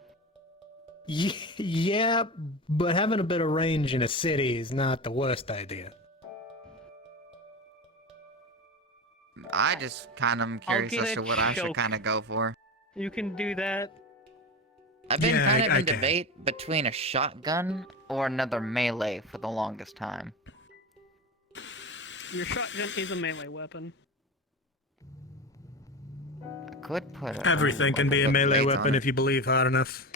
Yeah, but having a bit of range in a city is not the worst idea. I just kind of am curious get as a to what I should choke. kind of go for. You can do that. I've been Yeah, kind of I in can. debate between a shotgun or another melee for the longest time. Your shotgun is a melee weapon. I could put Everything can be a melee weapon if you believe hard enough.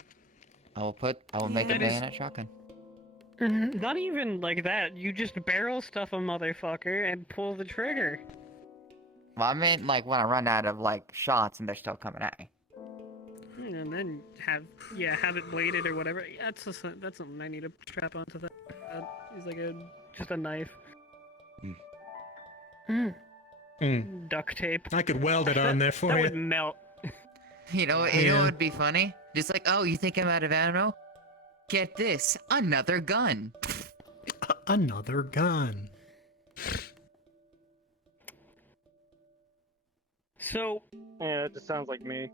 I will make a That is- bayonet shotgun. Not even like that. You just barrel stuff a motherfucker and pull the trigger. Well, I mean, like when I run out of like shots and they're still coming at me. And then have it bladed or whatever. Yeah, that's something I need to strap onto that. That is like just a knife. Duct tape. I could weld it on there for That you. would melt. You know what would be funny? Just like, oh, you think I'm out of ammo? Get this, another gun. Another gun. So, Yeah, it just sounds like me.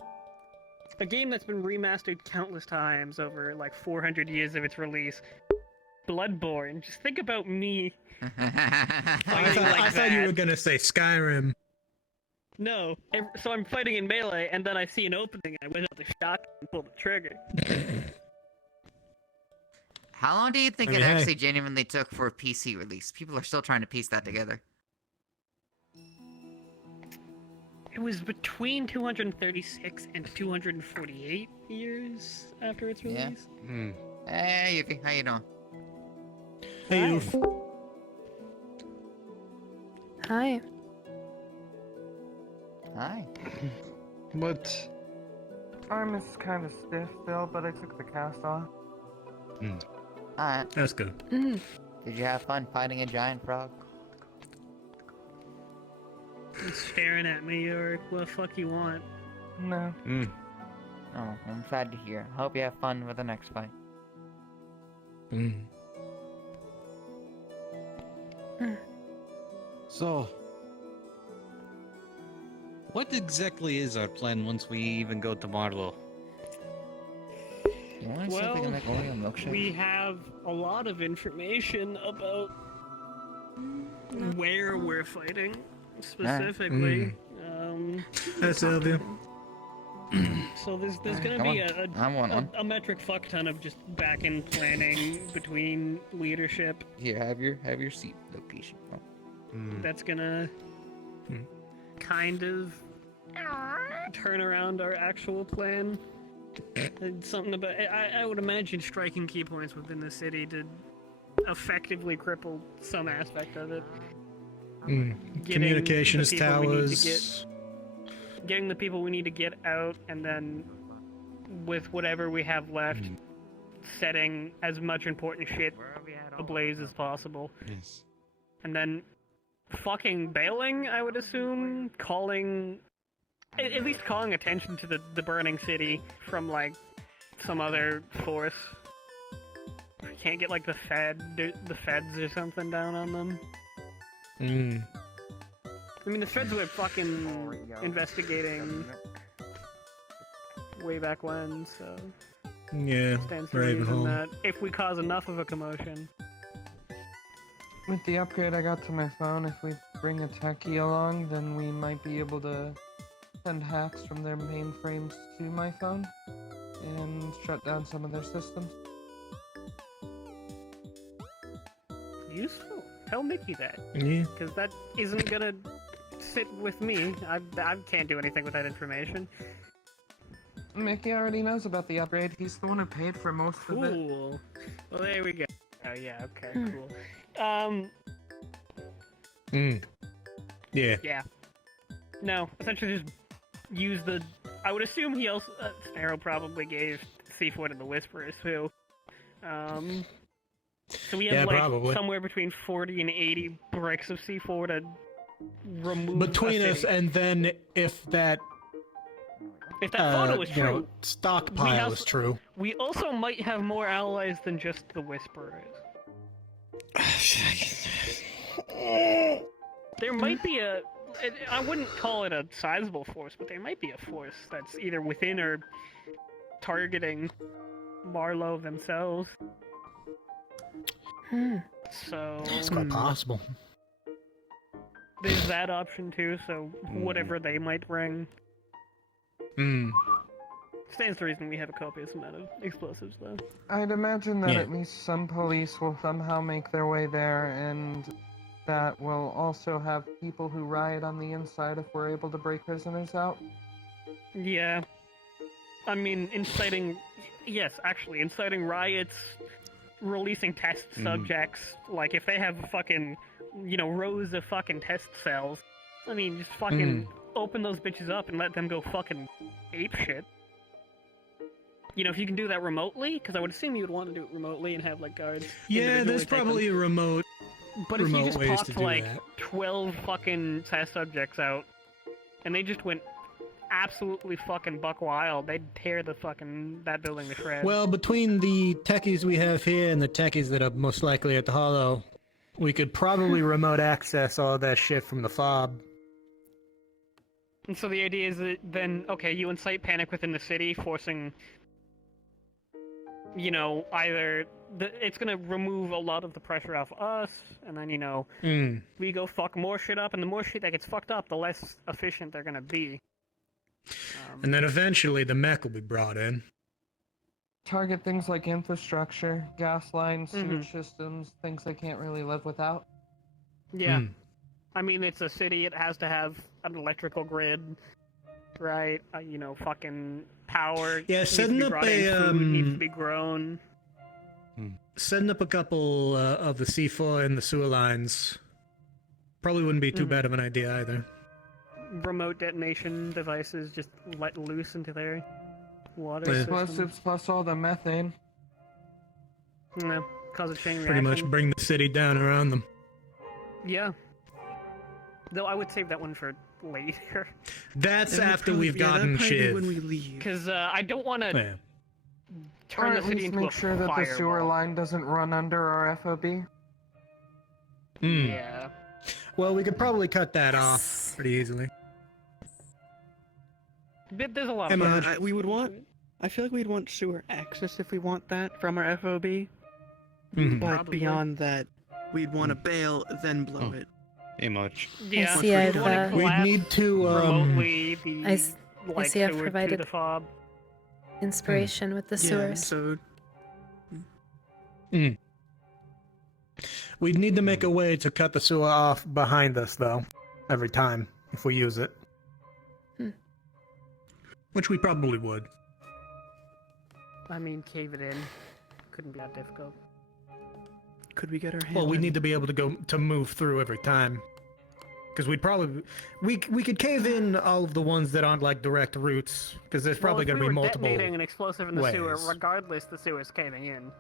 a game that's been remastered countless times over like 400 years of its release Bloodborne. Just think about me. I fighting like thought you that. were gonna say Skyrim. No, so I'm fighting in melee, and then I see an opening, and I whip out the shotgun and pull the trigger. How long do you think I mean, it hey. actually genuinely took for a PC release? People are still trying to piece that together. It was between 236 and 248 years after its Yeah. release. Hey, Yuffie, how you doing? Hey, Oof. Hi. Hi. What? Arm is kind of stiff still, but I took the cast off. Alright. That's good. Mm. Did you have fun fighting a giant frog? He's staring at me, Yorick. What the fuck you want? No. Oh, I'm sad to hear. I hope you have fun with the next fight. So, what exactly is our plan once we even go to Marlow? You want to see if we can make Oreo milkshake? We have a lot of information about where we're fighting, specifically. That's Sylvia. So there's gonna Come be on. I want one. a metric fuck ton of just back-end planning between leadership. Here, have your seat location. Oh. That's gonna kind of turn around our actual plan. And something about I would imagine striking key points within the city to effectively cripple some aspect of it. Communications the people we need to towers. getting the people we need to get out, and then with whatever we have left, setting as much important shit ablaze as possible. Yes. And then fucking bailing, I would assume, calling, at least calling attention to the burning city from, like, some other force. We can't get, like, the feds or something down on them. I mean, the feds were fucking investigating way back when, so... Yeah, stands to reason Ravenholm. that if we cause enough of a commotion... With the upgrade I got to my phone, if we bring a techie along, then we might be able to send hacks from their mainframes to my phone and shut down some of their systems. Useful. Tell Mickey that. Yeah. Because that isn't gonna sit with me. I can't do anything with that information. Mickey already knows about the upgrade. He's the one who paid for most of it. Cool. Well, there we go. Oh, yeah, okay, cool. Yeah. Yeah. No, essentially just use the... I would assume he also... Sparrow probably gave C4 to the Whisperers, too. So we have, Yeah, like, probably. somewhere between 40 and 80 bricks of C4 to remove Between a us, city. and then if that If that photo is you know, true, stockpile is true. we also might have more allies than just the Whisperers. There might be I wouldn't call it a sizable force, but there might be a force that's either within or targeting Marlow themselves. So It's quite possible. there's that option too, so whatever they might bring. Stands to reason we have a copious amount of explosives, though. I'd imagine that Yeah. at least some police will somehow make their way there, and that will also have people who riot on the inside if we're able to break prisoners out. Yeah. I mean, inciting riots, releasing test subjects, like, if they have fucking, rows of fucking test cells, I mean, just fucking open those bitches up and let them go fucking apeshit. If you can do that remotely, because I would assume you would want to do it remotely and have, like, guards. Yeah, individually there's take them. probably a remote. But if you remote just ways to popped, do like, that. 12 fucking test subjects out, and they just went absolutely fucking buck wild, they'd tear that building to shreds. Well, between the techies we have here and the techies that are most likely at the Hollow, we could probably remote access all that shit from the fob. And so the idea is that then, okay, you incite panic within the city, forcing, either it's gonna remove a lot of the pressure off us, and then we go fuck more shit up, and the more shit that gets fucked up, the less efficient they're gonna be. And then eventually the mech will be brought in. Target things like infrastructure, gas lines, sewage systems, things they can't really live without. Yeah. I mean, it's a city, it has to have an electrical grid, right? Fucking power. Yeah, needs to setting be up brought in, a, food needs to be grown. Setting up a couple of the C4 and the sewer lines probably wouldn't be too bad of an idea either. Remote detonation devices just let loose into their water Explosives systems. plus all the methane. Yeah, cause a chain Pretty reaction. much bring the city down around them. Yeah. Though I would save that one for later. That's after we've gotten Shiv. when we leave. Because I don't want to Yeah. turn Or the at city least into make a sure that the sewer fireball. line doesn't run under our FOB. Yeah. Well, we could probably cut that off pretty easily. There's a lot Emma, of we would want. I feel like we'd want sewer access if we want that from our FOB. Mhm. But Probably. beyond that, we'd want to bail, then blow it. Hey, much. Yeah. see I've, We'd need to remotely the I like see I've sewer provided to the fob. inspiration with the sewers. So We'd need to make a way to cut the sewer off behind us, though, every time, if we use it. Which we probably would. I mean, cave it in. Couldn't be that difficult. could we get our hands? Well, we on- need to be able to move through every time. Because we'd probably... We could cave in all of the ones that aren't, like, direct routes. Because there's probably going to be multiple detonating an explosive in the sewer, ways. regardless the sewer's caving in.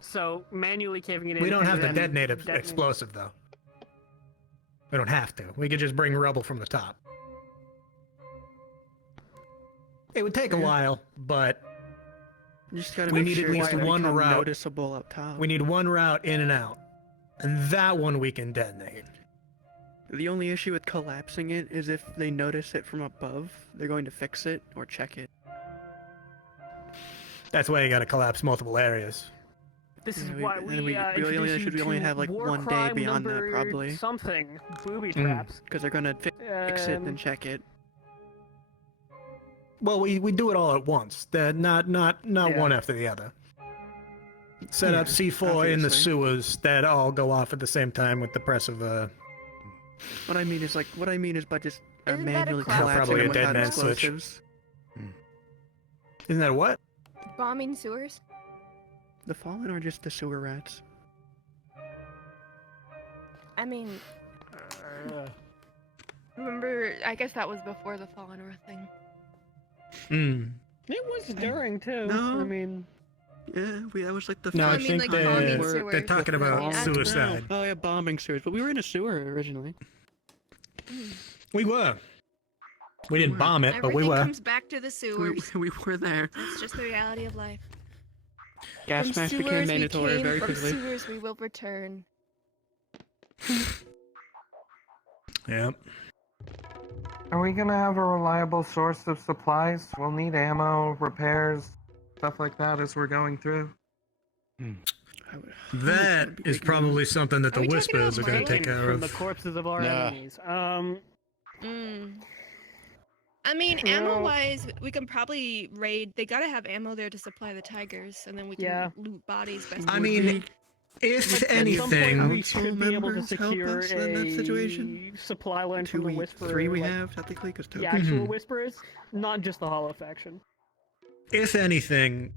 So, manually caving it in... We don't and have to then detonate an detonating- explosive, though. We don't have to. We could just bring rubble from the top. It would take a while, but Just gotta we make need sure at least it's gonna one become route. noticeable up top. We need one route in and out. And that one we can detonate. The only issue with collapsing it is if they notice it from above, they're going to fix it or check it. That's why you gotta collapse multiple areas. This is Yeah, why and we, we introduced you should only to have like war one day crime beyond that number probably. something. Booby Mm. traps. Because they're gonna fix it and check it. Well, we do it all at once. Not Yeah. one after the other. Set Yeah, up C4 in the obviously. sewers that all go off at the same time with the press of What I mean is by just Isn't that a manually crime? collapsing Probably a them without dead man switch. explosives. Isn't that a what? Bombing sewers? The fallen are just the sewer rats. I mean, remember, I guess that was before the Fallen Earth thing. Hmm. It was during, too. No. I mean... Yeah, that was like the No, I first think like they're, bombing they're sewers. talking about Yeah. suicide. Oh yeah, bombing sewers. But we were in a sewer originally. We were. We didn't bomb it, but we Everything were. comes back to the sewers. We were there. That's just the reality of life. Gas From masks became sewers mandatory we came, very from quickly. sewers we will return. Yep. Are we gonna have a reliable source of supplies? We'll need ammo, repairs, stuff like that as we're going through. That is probably something that Are the we talking Whispers are about going to take mining care From of. the corpses of our Nah. enemies. I mean, Well- ammo-wise, we can probably raid. They gotta have ammo there to supply the tigers, and then we can Yeah. loot bodies. Best I we mean, can. if At some point, anything, we should be able to members help secure us in that a situation? supply line from the Whisperer. Three we like, have technically because the actual Mhm. Whisperers, not just the Hollow faction. if anything,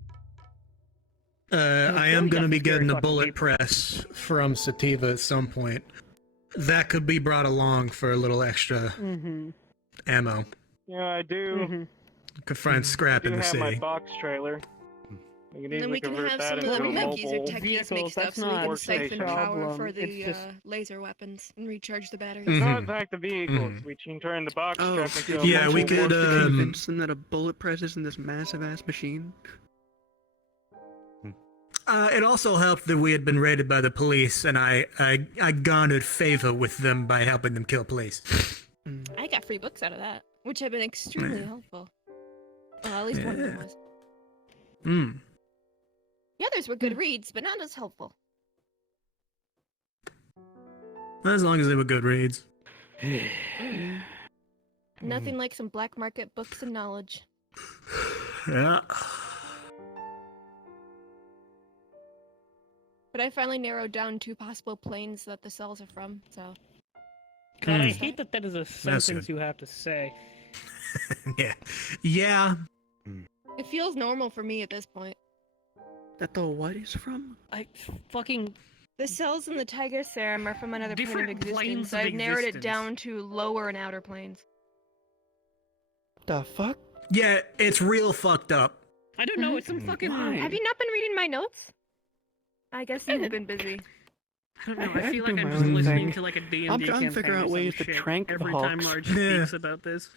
I am going to be getting a bullet press from Sativa at some point. That could be brought along for a little extra Mm-hmm. ammo. Yeah, I do. Could find scrap I do in the have my city. box trailer. We can And then easily we can convert have that some of into the a monkeys or mobile techies make vehicles, stuff that's so we can not siphon a power problem. for the It's just- laser weapons and recharge the batteries. Mhm. Not in fact the vehicles. Mhm. We can turn the box Oh, strap into a Yeah, we mobile could, to work- convince them that a bullet press isn't this massive ass machine. It also helped that we had been raided by the police, and I garnered favor with them by helping them kill police. I got free books out of that, which have been extremely helpful. Well, at least one of them was. Hmm. The others were good reads, but not as helpful. As long as they were good reads. Nothing like some black market books and knowledge. Yeah. But I finally narrowed down 2 possible planes that the cells are from, so... God, I hate that that is a sentence good. you have to say. Yeah. Yeah. It feels normal for me at this point. That the what is from? I fucking... The cells in the tiger serum are from another plane of Different existence, planes so of I've narrowed it existence. down to lower and outer planes. The fuck? Yeah, it's real fucked up. I don't know, it's some fucking... Have you not been reading my notes? I guess you've been busy. I don't know, I feel I like do I'm my just own listening thing. to like a D&D I'm trying to campaign figure or out some ways to shit trank the every time Hawks. Marge Yeah. speaks about this.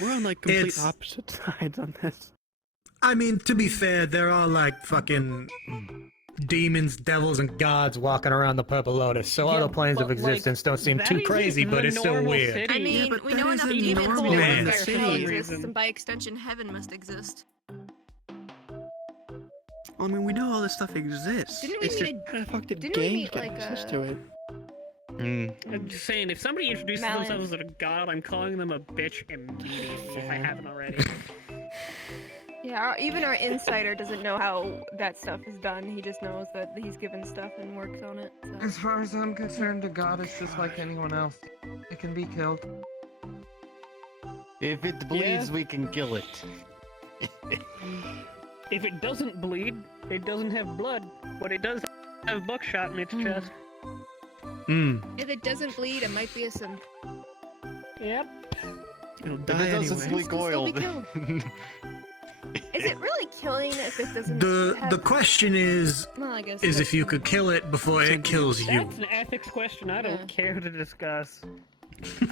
We're on like complete It's- opposite sides on this. I mean, to be fair, there are like fucking demons, devils, and gods walking around the Purple Lotus, so Yeah, other planes of but, like, existence don't seem that too isn't crazy, but the it's still normal weird. city. I mean, but we that know enough isn't demons normal to know in the that city. hell For some exists, reason. and by extension, heaven must exist. I mean, we know all this stuff exists. Didn't we it's meet just how the fuck did didn't we gangs meet, get like, access a- to it? I'm just saying, if somebody introduces Malin. themselves as a god, I'm calling them a bitch immediately if I haven't already. Yeah, even our insider doesn't know how that stuff is done. He just knows that he's given stuff and works on it. So. As far as I'm concerned, a god is just like anyone else. It can be killed. If it bleeds, we can kill it. If it doesn't bleed, it doesn't have blood, but it does have buckshot in its chest. If it doesn't bleed, it might be a sin. Yep. It'll If die it doesn't anyway. leak oil, Still be then... Is it really killing if it doesn't The have... question is Well, I guess if you could kill it before it kills you. That's an ethics question I don't care to discuss.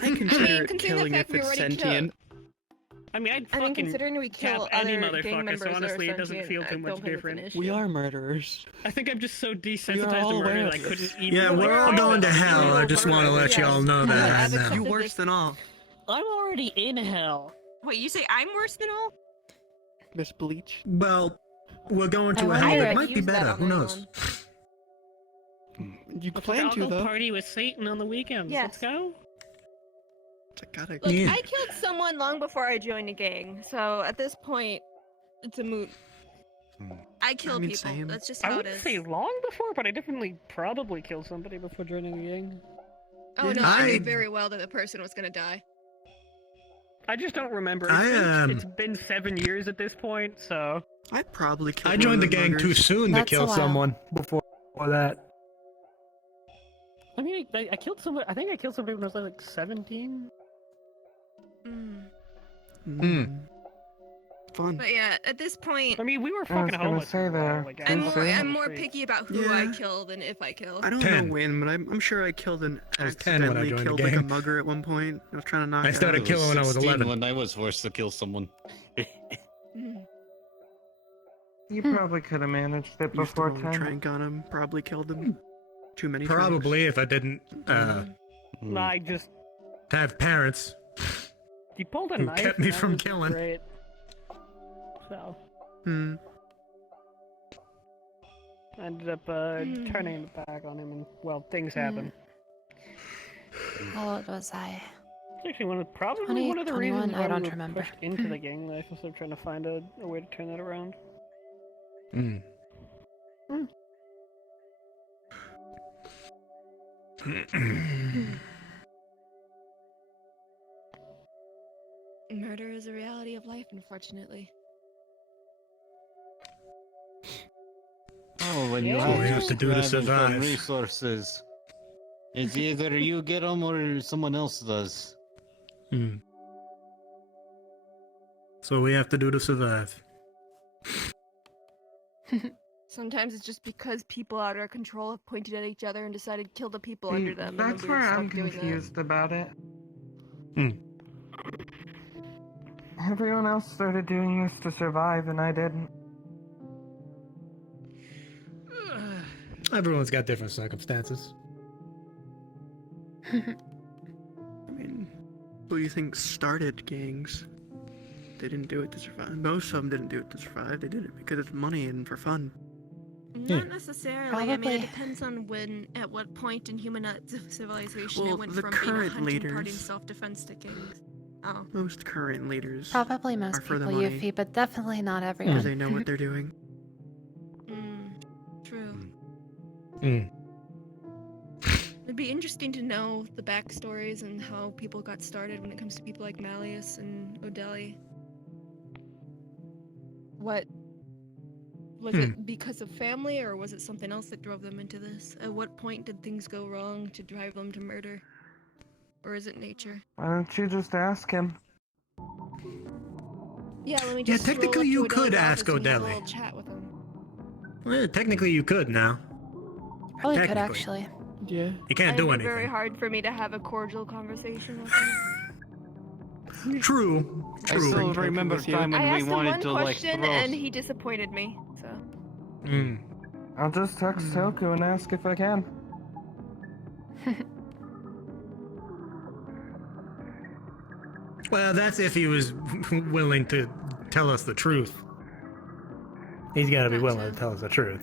I consider it considering the killing fact if we it's already sentient. I mean, I'd I mean, fucking considering we cap kill any other gang motherfucker, members so that are honestly it doesn't sentient, feel I too much don't think it's an different. issue. We are murderers. I think I'm just so We are desensitized all to aware murder of that I couldn't this. even... Yeah, we're all going to hell. I just want to let you all know that right now. You worse than all. I'm already in hell. Wait, you say I'm worse than all? Miss Bleach. Well, we're going to a I hell wonder that if might be use that better. on Who knows? anyone. You Let's plan all to, go though. party with Satan on the weekends. Yes. Let's go. I gotta... Look, Yeah. I killed someone long before I joined a gang, so at this point, it's a moot. I kill mean, people. same. That's just I how it wouldn't is. say long before, but I definitely probably killed somebody before joining a gang. Oh no, I I- knew very well that the person was gonna die. I just don't remember. It's been 7 years at this point, so... I probably killed I one joined the of gang too muggers. soon to That's a kill while. someone before that. I mean, I killed somebody... I think I killed somebody when I was like 17. Fun. But yeah, at this point, I mean, we were I was fucking gonna homeless. say that. Like, I'm Too more, soon. I'm more picky about who I Yeah. kill than if I kill. I don't 10. know when, but I'm sure I killed an I was 10 when I accidentally joined the killed like a gang. mugger at one point. I was trying to knock I it started out. killing when I was 16 11. when I was forced to kill someone. You probably could have managed it Used to before roll a 10. trank on him. Probably killed him. Too many. Probably if I didn't I just... have parents. He pulled a Who knife. kept me and that from was killing. Great. So, Hmm. I ended up turning the back on him, and well, things happen. How old was I? It's actually probably 20, one of the 21, reasons why I don't we were remember. pushed into the gang life. So I'm trying to find a way to turn that around. Murder is a reality of life, unfortunately. Oh, when you Yeah. have We have to do to scramble for survive. resources. It's either you get them or someone else does. So we have to do to survive. Sometimes it's just because people out of our control have pointed at each other and decided to kill the people under them. and then That's we were where stuck I'm doing that. confused about it. Hmm. Everyone else started doing this to survive, and I didn't. Everyone's got different circumstances. I mean, who do you think started gangs? They didn't do it to survive. Most of them didn't do it to survive. They did it because it's money and for fun. Not necessarily. I mean, Probably. it depends on at what point in human civilization Well, it went the from being a current hunting party and leaders- self-defense to kings. Oh. Most current leaders Probably most are for the people, money Yuffie, but definitely not because everyone. they know what they're doing. True. Mm. It'd be interesting to know the backstories and how people got started when it comes to people like Malleus and Odeli. What was it because of family, or was it something else that drove them into this? At what point did things go wrong to drive them to murder? Or is it nature? Why don't you just ask him? Yeah, let me Yeah, just roll technically up to you Odeli's could ask office and have a Odeli. little chat with him. Well, technically you could now. Probably could Technically. actually. Yeah. You can't do It'd be very anything. hard for me to have a cordial conversation with him. True. I still remember the time I when we asked him wanted one to like question throw. and he disappointed me. So Mm. I'll just text Toku and ask if I can. Well, that's if he was willing to tell us the truth. He's got to be willing to tell us the truth.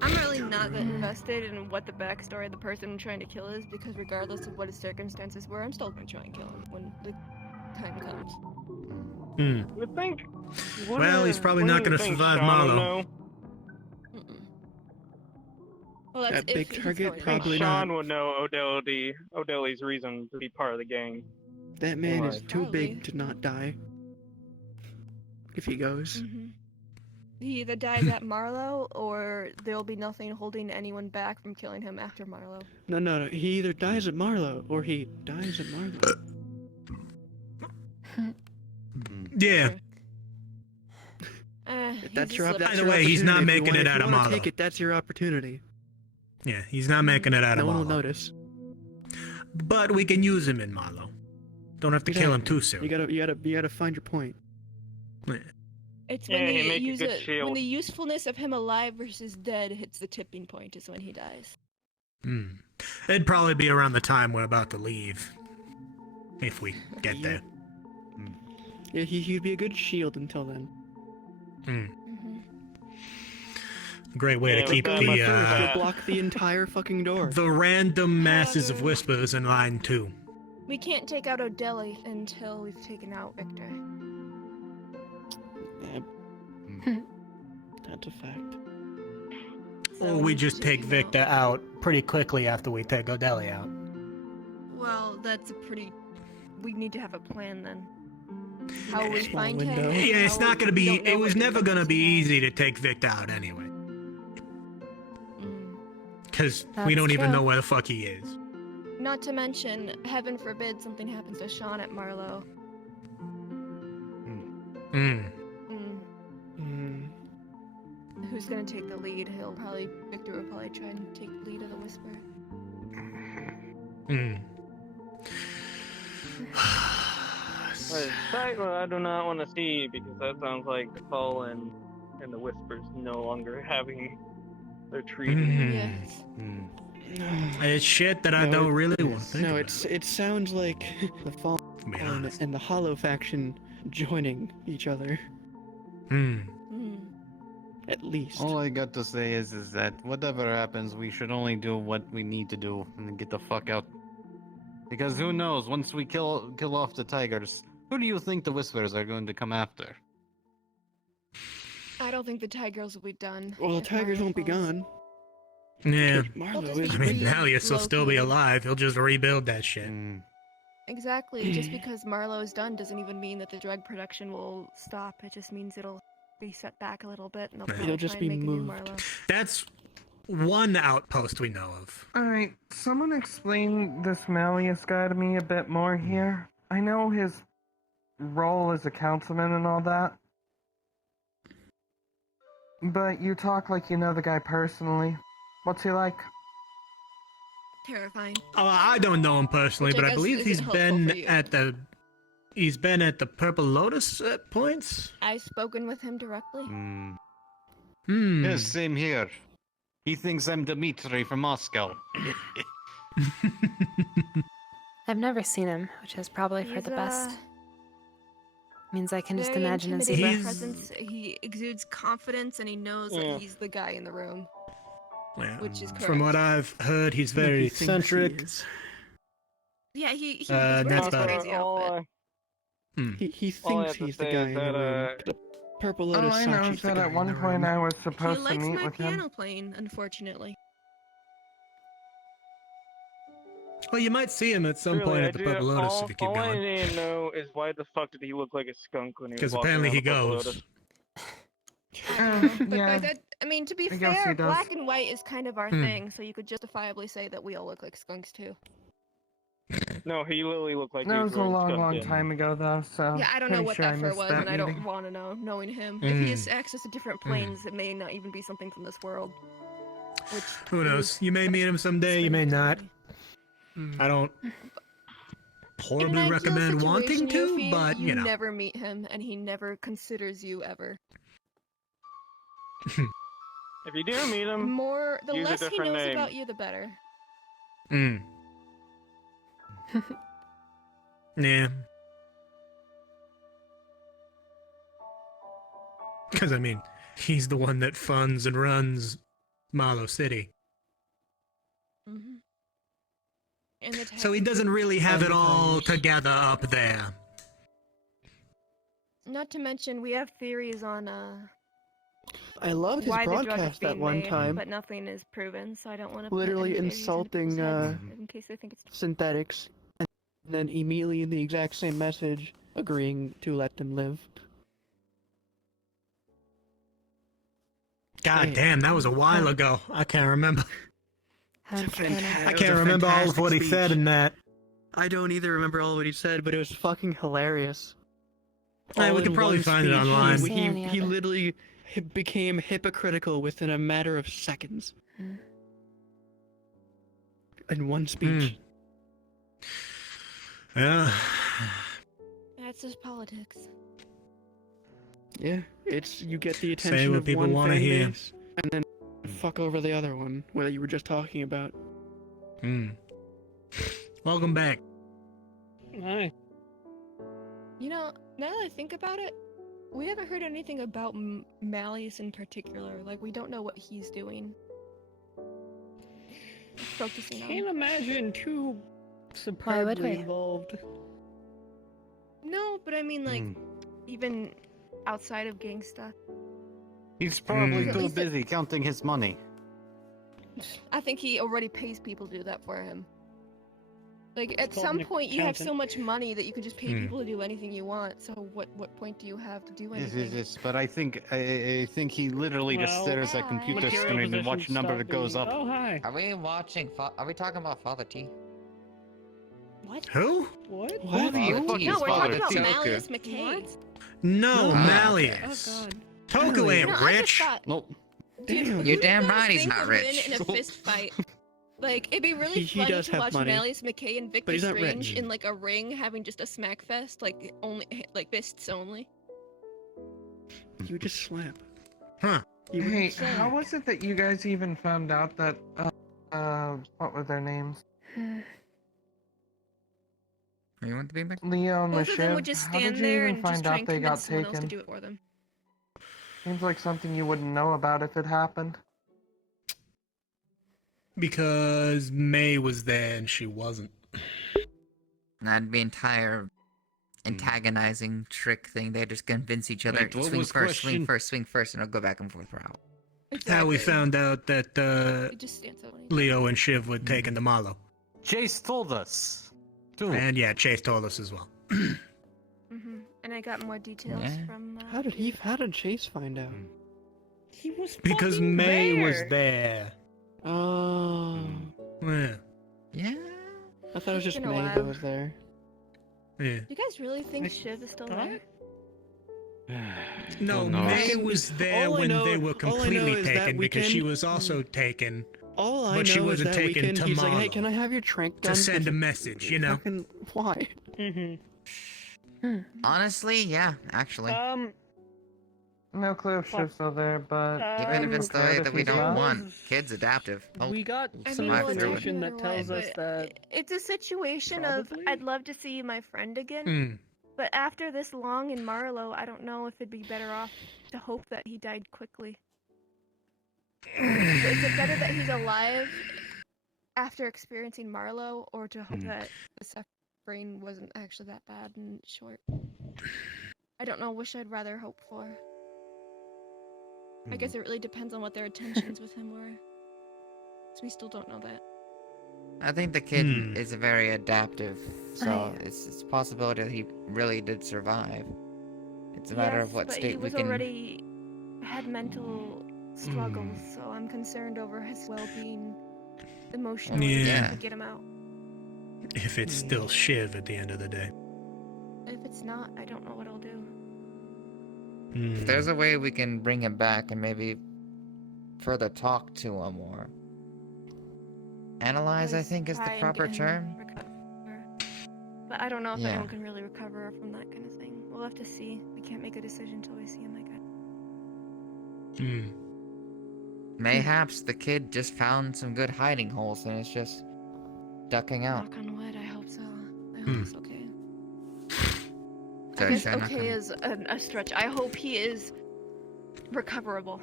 I'm really not that invested in what the backstory of the person trying to kill is, because regardless of what his circumstances were, I'm still gonna try and kill him when the time comes. Hmm. You would think. Well, he's probably not going to survive Marlowe. Well, that's That big if he's target, going probably Sean not. would know Odeli's reason to be part of the gang. That man is Right. too Probably. big to not die. If he goes. He either dies at Marlowe, or there'll be nothing holding anyone back from killing him after Marlowe. No. He either dies at Marlowe or he dies at Marlowe. Yeah. That's your By the way, he's not making it out of Marlowe. Take it. That's your opportunity. Yeah, he's not making it out of No one will Marlowe. notice. But we can use him in Marlowe. Don't have to kill him too soon. You gotta find your point. It's Yeah, when he you make a use good it, shield. when the usefulness of him alive versus dead hits the tipping point is when he dies. Hmm. It'd probably be around the time we're about to leave. If we get there. Yeah, he'd be a good shield until then. Hmm. Great way to keep the block the entire fucking door. the random masses of whispers in line too. We can't take out Odeli until we've taken out Victor. That's a fact. Or we just take Victor out pretty quickly after we take Odeli out. Well, that's a pretty... We need to have a plan then. How we Small find window. him. Yeah, it's how not gonna we be. don't know It was what never gonna be easy to take Victor out anyway. Because we That's don't even true. know where the fuck he is. Not to mention, heaven forbid something happens to Sean at Marlowe. Hmm. Who's gonna take the lead? Victor will probably try and take the lead of the Whisper. Hmm. But sight I do not want to see, because that sounds like the Fallen and the Whispers no longer having their treaty. It's shit that I No, don't really want to think No, about. it sounds like the Fallen and the Hollow faction joining each other. Hmm. At least. All I got to say is that whatever happens, we should only do what we need to do and get the fuck out. Because who knows? Once we kill off the tigers, who do you think the Whispers are going to come after? I don't think the Tigers will be done. Well, the if tigers Marlowe won't be falls. gone. Yeah. Marlowe just is. I mean, be Malleus will still be low-key. alive. He'll just rebuild that shit. Exactly. Just because Marlowe is done doesn't even mean that the drug production will stop. It just means it'll be set back a little bit, and they'll It'll probably just try and be make a new moved. Marlowe. That's one outpost we know of. Alright, someone explain this Malleus guy to me a bit more here. I know his role as a councilman and all that. But you talk like you know the guy personally. What's he like? Terrifying. Oh, I don't know him personally, Which I but I guess believe isn't he's helpful been for you. at the. He's been at the Purple Lotus at points. I've spoken with him directly. Hmm. Yes, same here. He thinks I'm Dmitri from Moscow. I've never seen him, which is probably for He's, the best. Means I can just Very imagine a intimidating zebra. presence. He exudes confidence, and he knows that he's the guy in the room. Well, Which is correct. from what I've heard, he's very eccentric. Yeah, he is that's wearing about this crazy outfit. He All I thinks have to he's the say guy is in the that, room. The purple All lotus I know Sachi's is the that guy at in one the point room. I was He supposed to likes meet my with piano him. playing, unfortunately. Well, you might see him at some Really, point I at the do- Purple Lotus all, if you keep all I going. need to know is why the fuck did he look like a skunk when he was Because walking apparently around he the Purple goes. Lotus? But yeah. by that, I mean, to be I guess he fair, does. black and white is kind of our Hmm. thing, so you could justifiably say that we all look like skunks too. No, he literally looked like That he was was a wearing long, skunk long skin. time ago, though, so... Yeah, I don't know pretty what sure I that fur missed was, that and I don't meeting. want to know, knowing him. If he has access to different Mm. planes, it may not even be something from this world. Which Who is knows? You may meet him someday, you may not. I don't in horribly an ideal recommend wanting situation, to, Yuffie, but, you know. never meet him, and he never considers you ever. If you do meet him, The use a less he different knows name. about you, the better. Mm. Yeah. Because, I mean, he's the one that funds and runs Marlow City. Mm-hmm. And the So he doesn't really have it all together up there. Not to mention, we have theories on I loved his why the drug is broadcast that being one made, time. but nothing is proven, so I don't want to Literally put any theories into people's insulting heads in case they think it's synthetics, and then immediately in the exact same message agreeing to let them live. God damn, that was a while ago. I can't remember. I It was can't a remember all of fantastic what he said speech. in that. I don't either remember all what he said, but it was fucking hilarious. Hey, we All could in probably one find it speech. online. He literally became hypocritical within a matter of seconds. In one speech. Yeah. That's just politics. Yeah, it's you get the Say attention what of people one wanna fan hear. base, and then fuck over the other one, whether you were just talking about. Hmm. Welcome back. Hi. You know, now that I think about it, we haven't heard anything about Malleus in particular. Like, we don't know what he's doing. Focusing on. Can't imagine too would superbly we? involved. No, but I mean, like, even outside of gang stuff. He's probably At too least busy counting his money. I think he already pays people to do that for him. Like, It's at called some an point, you have accountant. so much money that you can just pay Hmm. people to do anything you want. So what point do you have to do Yes, anything? yes, but I think he literally just Well, stares at computer material screen and watch possessions number stop that goes being- up. Oh, hi. Are we watching? Are we talking about Father T? What? Who? What? What are you Father T fucking No, we're talking about Father T. Malleus McCain. No, Oh, Malleus. Oh god. Toku ain't No, I just rich. thought, Nope. dude, Damn. who You're do damn you guys right he's think not would win rich. in a fist fight. Like, it'd be really He funny does to have watch money, Malleus McKay and Victor but he's not Strange rich. in like a ring having just a smack fest, like only like fists only. You just slap. Huh. You Hey, wouldn't how say. was it that you guys even found out that, what were their names? You want to be back? Leo and Both of them Shiv? would just How stand did you there even and just find try out and they got convince someone else to taken? do it for them. Seems like something you wouldn't know about if it happened. Because May was there and she wasn't. That'd be entire antagonizing trick thing. They just convince each other. Wait, what swing was first, swing question? first, swing first, and it'll go back and forth for hours. How we Exactly. found out that It just stands out. Leo and Shiv were taken to Marlow. Jace told us. Too. And yeah, Chase told us as well. Mm-hmm. And I got more details Yeah. from. How did Chase find out? He was Because fucking May was there. there. Oh. Yeah. Yeah. I thought it was just Been a May while. that was there. Yeah. Do you guys really think Shiv is still there? No, Who knows? May was there All I when know- they were all I know completely is that taken because she weekend- was also taken All I But know she is wasn't that taken weekend to he's like, hey, Marlow can I have your trank to gun? send a Because- message, you know? Fucking why? Honestly, yeah, actually. No clue if Shiv's still there, but... Even if it's the way if that we he's don't not. want. Kids adaptive. Oh, We got some survive through it. information that tells us that It's a situation of Probably? I'd love to see my friend again, Hmm. But after this long in Marlowe, I don't know if it'd be better off to hope that he died quickly. Is it better that he's alive after experiencing Marlowe, or to hope that the suffering wasn't actually that bad and short? I don't know which I'd rather hope for. I guess it really depends on what their intentions with him were. So we still don't know that. I think the kid is very adaptive, so it's a possibility that he really did survive. It's a matter of what but state he we was can. already had mental struggles, so I'm concerned over his well-being emotionally. Yeah. To get him out. If it's still Shiv at the end of the day. If it's not, I don't know what I'll do. If there's a way we can bring him back and maybe further talk to him or analyze, I think is the Try and proper get him term. recover. But I don't know if Yeah. anyone can really recover from that kind of thing. We'll have to see. We can't make a decision until we see him, I guess. Mayhaps the kid just found some good hiding holes and is just ducking out. Knock on wood, I hope so. I hope he's okay. So I guess should I knock okay on- is a stretch. I hope he is recoverable.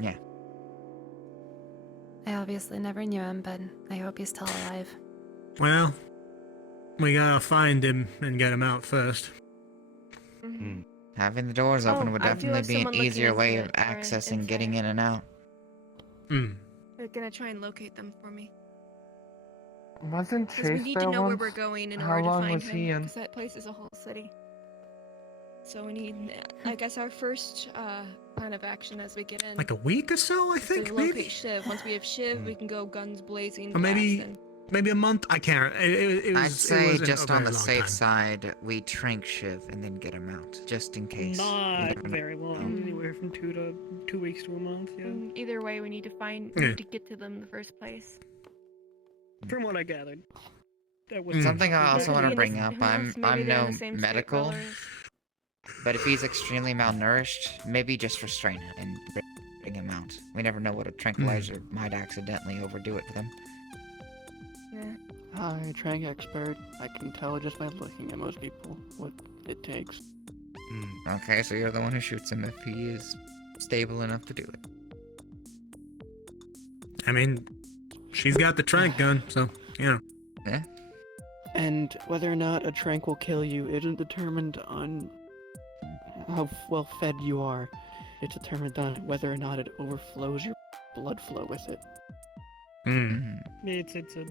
Yeah. I obviously never knew him, but I hope he's still alive. Well, we gotta find him and get him out first. Having the doors open would I do have definitely be an someone looking easier into way it of for an accessing getting in and out. They're gonna try and locate them for me. Wasn't Because we Chase need there to know where once? we're going in How order to long find was he him. in? Because that place is a whole city. So we need, I guess, our first plan of action as we get in. Like a week or so, I is to think, locate maybe? Shiv. Once we have Shiv, we can go guns blazing. Or maybe blasting. maybe a month. I can't. It was. I'd say it wasn't just a on very the long safe time. side, we trank Shiv and then get him out, just in case. You Not never know. very long. Anywhere from 2 weeks to a month. Yeah. Either way, we need to find, Yeah. need to get to them in the first place. From what I gathered. That was Something I also want to bring Who up. knows, I'm maybe they're in no the same state medical, Weller is. but if he's extremely malnourished, maybe just restrain him and bring him out. We never know what a tranquilizer might accidentally overdo it with him. Hi, trank expert. I can tell just by looking at most people what it takes. Okay, so you're the one who shoots him if he is stable enough to do it. I mean, she's got the trank gun, so yeah. Yeah. And whether or not a trank will kill you isn't determined on how well fed you are. It's determined on whether or not it overflows your blood flow with it. It's a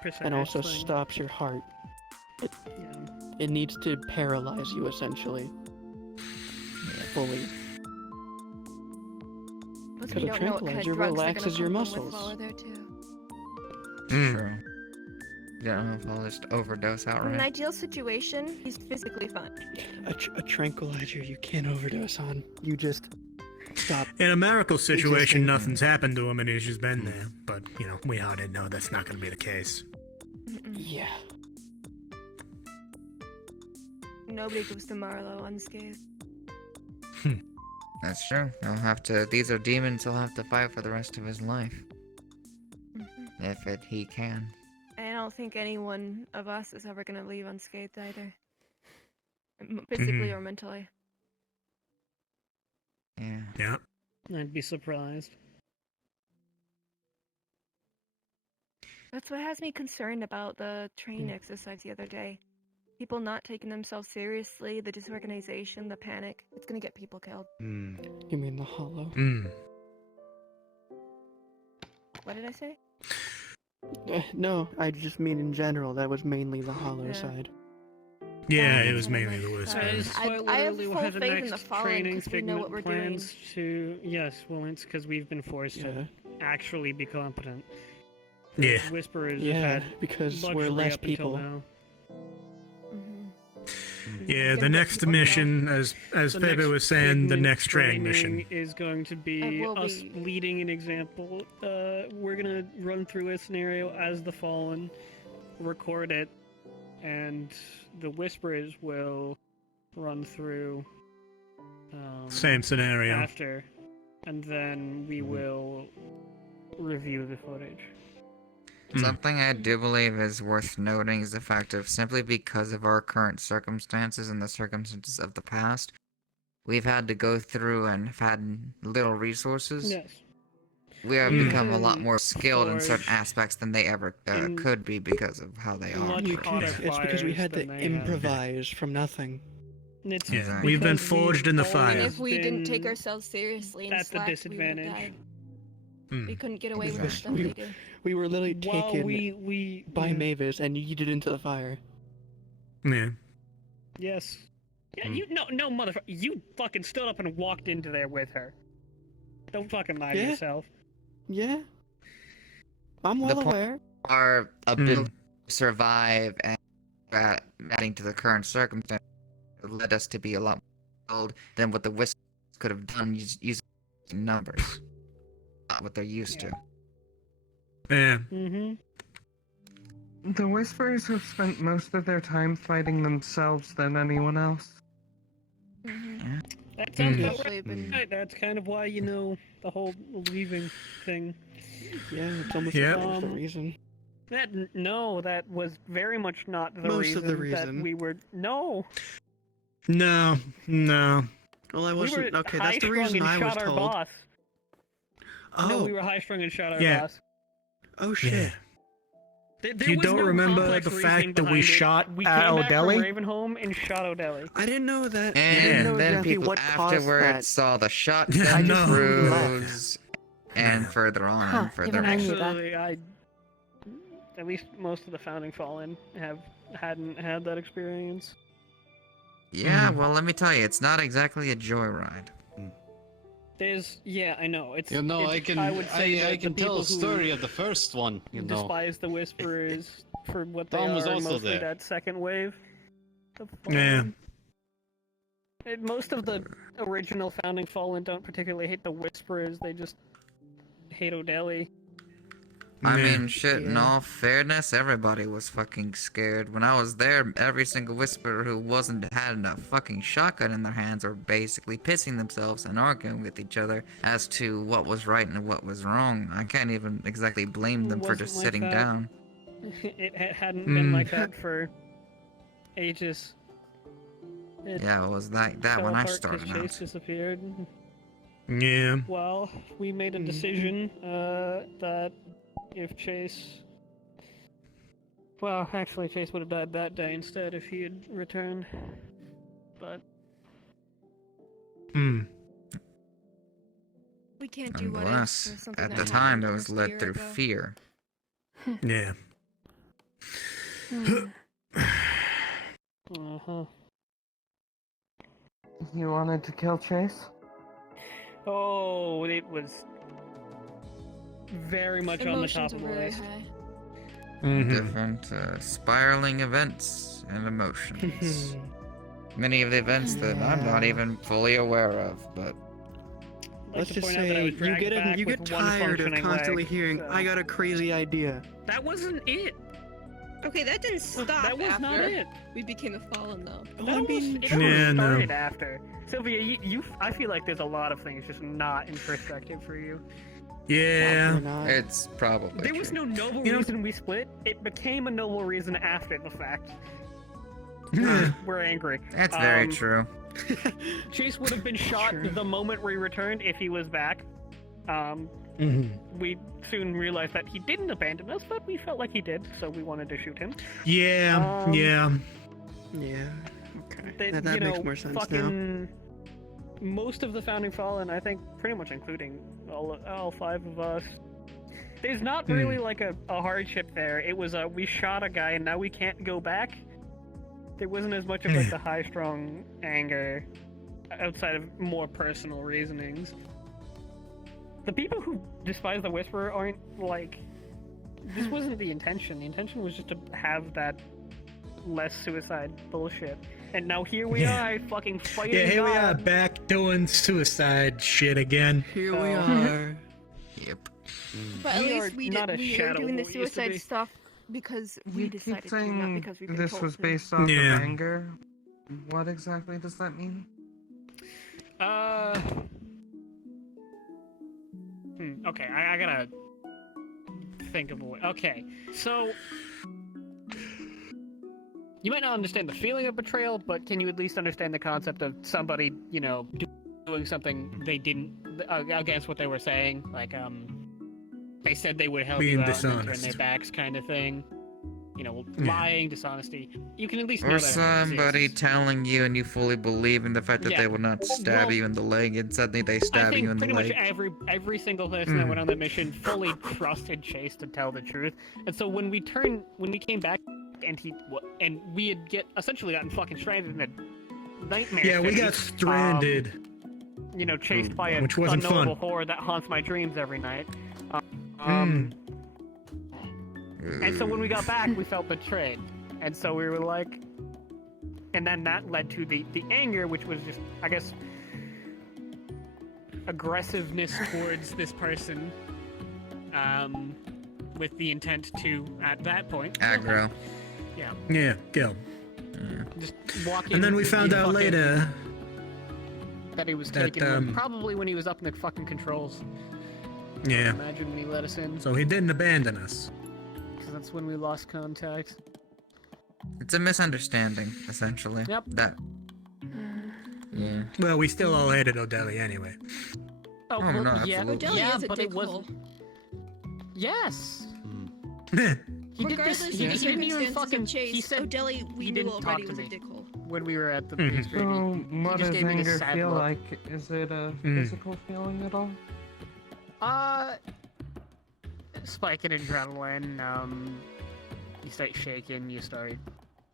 precise And also thing. stops your heart. It needs to paralyze you, essentially. Fully. Plus, Because we a don't know what kind of tranquilizer drugs they're relaxes gonna your pump them with muscles. while they're there too. True. You don't know if I'll just overdose In an outright. ideal situation, he's physically fine. A tranquilizer you can't overdose on. You just stop. In a miracle situation, existing. nothing's happened to him and he's just been there. But, you know, we already know that's not going to be the case. Yeah. Nobody goes to Marlowe unscathed. That's true. He'll have to. These are demons he'll have to fight for the rest of his life. If he can. And I don't think any one of us is ever gonna leave unscathed either. Physically or mentally. Yeah. Yeah. I'd be surprised. That's what has me concerned about the training exercise the other day. People not taking themselves seriously, the disorganization, the panic. It's gonna get people killed. You mean the hollow? What did I say? No, I just mean in general. That was mainly the hollow Yeah. side. Yeah, it was mainly the whispers. I have Literally, we'll full have the faith in next the Fallen training because we know what we're doing. plans to yes, well, it's because we've been forced to actually be competent. The Yeah. Whisperers Yeah, have had because we're luxury less up until people. now. Yeah, the next mission, as The Pepe next was saying, the big next training training mission. is going to be will us be- leading an example. We're gonna run through a scenario as the Fallen, record it, and the Whisperers will run through. Same scenario. After, and then we will review the footage. Something I do believe is worth noting is the fact of simply because of our current circumstances and the circumstances of the past, we've had to go through and have had little resources. Yes. We have We've become a lot been more skilled in certain forged aspects than they ever in could be because of how they are. much hotter It's because we fires had to than they have. improvise from nothing. It's Yeah, we've been because forged in the we've fire. And always if we didn't take been ourselves seriously and at the slacked, we would have disadvantage. died. We couldn't get away with the stuff we, they do. we were literally Well, taken we by Mavis and yeeted into the fire. Yeah. Yes. Yeah, you no motherfucker. You fucking stood up and walked into there with her. Don't fucking lie to Yeah. yourself. Yeah. I'm well The point aware. our ability to survive and adding to the current circumstance led us to be a lot more skilled than what the Whispers could have done using numbers. Not what they're used to. Yeah. Mm-hmm. The Whisperers have spent most of their time fighting themselves than anyone else. That sounds about Especially been- right. That's kind of why, you know, the whole leaving thing. Yeah, it's almost Yeah. like that was the reason. No, that was very much not the Most reason, of the reason. that we were. No. No. Well, I We wasn't. were Okay, that's the high-strung reason and I was shot our told. boss. Oh. No, we were high strung and shot our Yeah. boss. Oh shit. Yeah. There You was don't no remember complex the reasoning fact that we behind it. shot We at came back O'Delly? from Ravenholm and shot O'Delly. I didn't know that. I And didn't know then exactly people what caused afterwards that. saw the I shotgun just crews and further on Huh, and further even I on. knew that. Actually, at least most of the Founding Fallen hadn't had that experience. Yeah, well, let me tell you, it's not exactly a joyride. Yeah, I know. It's You know, it's, I would say I that can the tell people a story of the first one. You who know, despise the Whisperers for what they Tom was are, also mostly there. that second wave. of Yeah. Fallen. Most of the original Founding Fallen don't particularly hate the Whisperers. They just hate O'Delly. I Yeah. mean, shit, in all fairness, everybody was fucking scared. When I was there, every single Whisperer who had a fucking shotgun in their hands were basically pissing themselves and arguing with each other as to what was right and what was wrong. I can't even exactly blame them for Wasn't just like sitting that. down. It hadn't been like that for ages. It Yeah, it was that fell when I apart 'cause started Chase out. disappeared. Yeah. Well, we made a decision that if Chase... Well, actually, Chase would have died that day instead if he had returned. But... We can't do what ifs Nonetheless, for something at that the time, happened it was almost a led year through ago. fear. Yeah. Uh-huh. You wanted to kill Chase? Oh, it was very much on the top Emotions of are the very list. high. Different spiraling events and emotions. Many of the events that I'm not even fully aware of, but Let's to just point out that I say was dragged back you get with one tired of functioning constantly leg, hearing, so- "I got a crazy idea." That wasn't it. Okay, that didn't stop That was after not it. we became the Fallen, though. It almost started after. Sylvia, I feel like there's a lot of things just not in perspective for you. Yeah. It's probably There was no noble reason we split. It became a noble reason after the fact. We're angry. That's very true. Chase would have been shot the moment we returned if he was back. We soon realized that he didn't abandon us, but we felt like he did, so we wanted to shoot him. Yeah. Yeah. Yeah. Okay. That, that you makes know, more sense now. fucking most of the Founding Fallen, I think, pretty much including all five of us. There's not really like a hardship there. It was we shot a guy and now we can't go back. There wasn't as much of like the high-strung anger outside of more personal reasonings. The people who despise the Whisperer aren't like... This wasn't the intention. The intention was just to have that less suicide bullshit. And now here we are, fucking fighting Yeah, here we are God. back doing suicide shit again. Here we are. Yep. But at We least are we not a we were shadow doing the of what we used to suicide be. stuff because we You decided keep to, not saying because we've been this told was to. based off Yeah. of anger. What exactly does that mean? Okay, I gotta think of a way. Okay, so you might not understand the feeling of betrayal, but can you at least understand the concept of somebody, you know, doing something they didn't against what they were saying, like they said they would help Being you out and then turn dishonest. their backs, kind of thing. You know, lying, dishonesty. You can at least know Or that it somebody exists. telling you and you fully believe in the fact that Yeah. they will not stab Well, you in the leg, and suddenly they I stab think you in the pretty much leg. every single person that went on the mission fully trusted Chase to tell the truth, and so when we came back, and we had essentially gotten fucking stranded in a nightmare. Yeah, we city, got stranded. You know, chased by a Which wasn't unknowable fun. horde that haunts my dreams every night. And so when we got back, we felt betrayed, and so we were like, and then that led to the anger, which was just, I guess, aggressiveness towards this person, with the intent to, at that point, Aggro. Yeah. Yeah, kill. Just walk in. And then we found out later that he was that, taken probably when he was up in the fucking controls. Yeah. Imagine when he let us in. So he didn't abandon us. Because that's when we lost contact. It's a misunderstanding, essentially. Yep. That. Yeah. Well, we still all hated O'Delly anyway. Oh, Oh, well, no, yeah, absolutely. O'Delly yeah, is a but it dickhole. wasn't. Yes. He did Regardless this. of He the didn't even circumstances fucking. of Chase, He said O'Delly, we he knew didn't already talk to was a me dickhole. when we were at the Mhm. police So, briefing. what He just does gave me this anger sad feel look. like? Is it a physical feeling at all? Spiking adrenaline. You start shaking. You start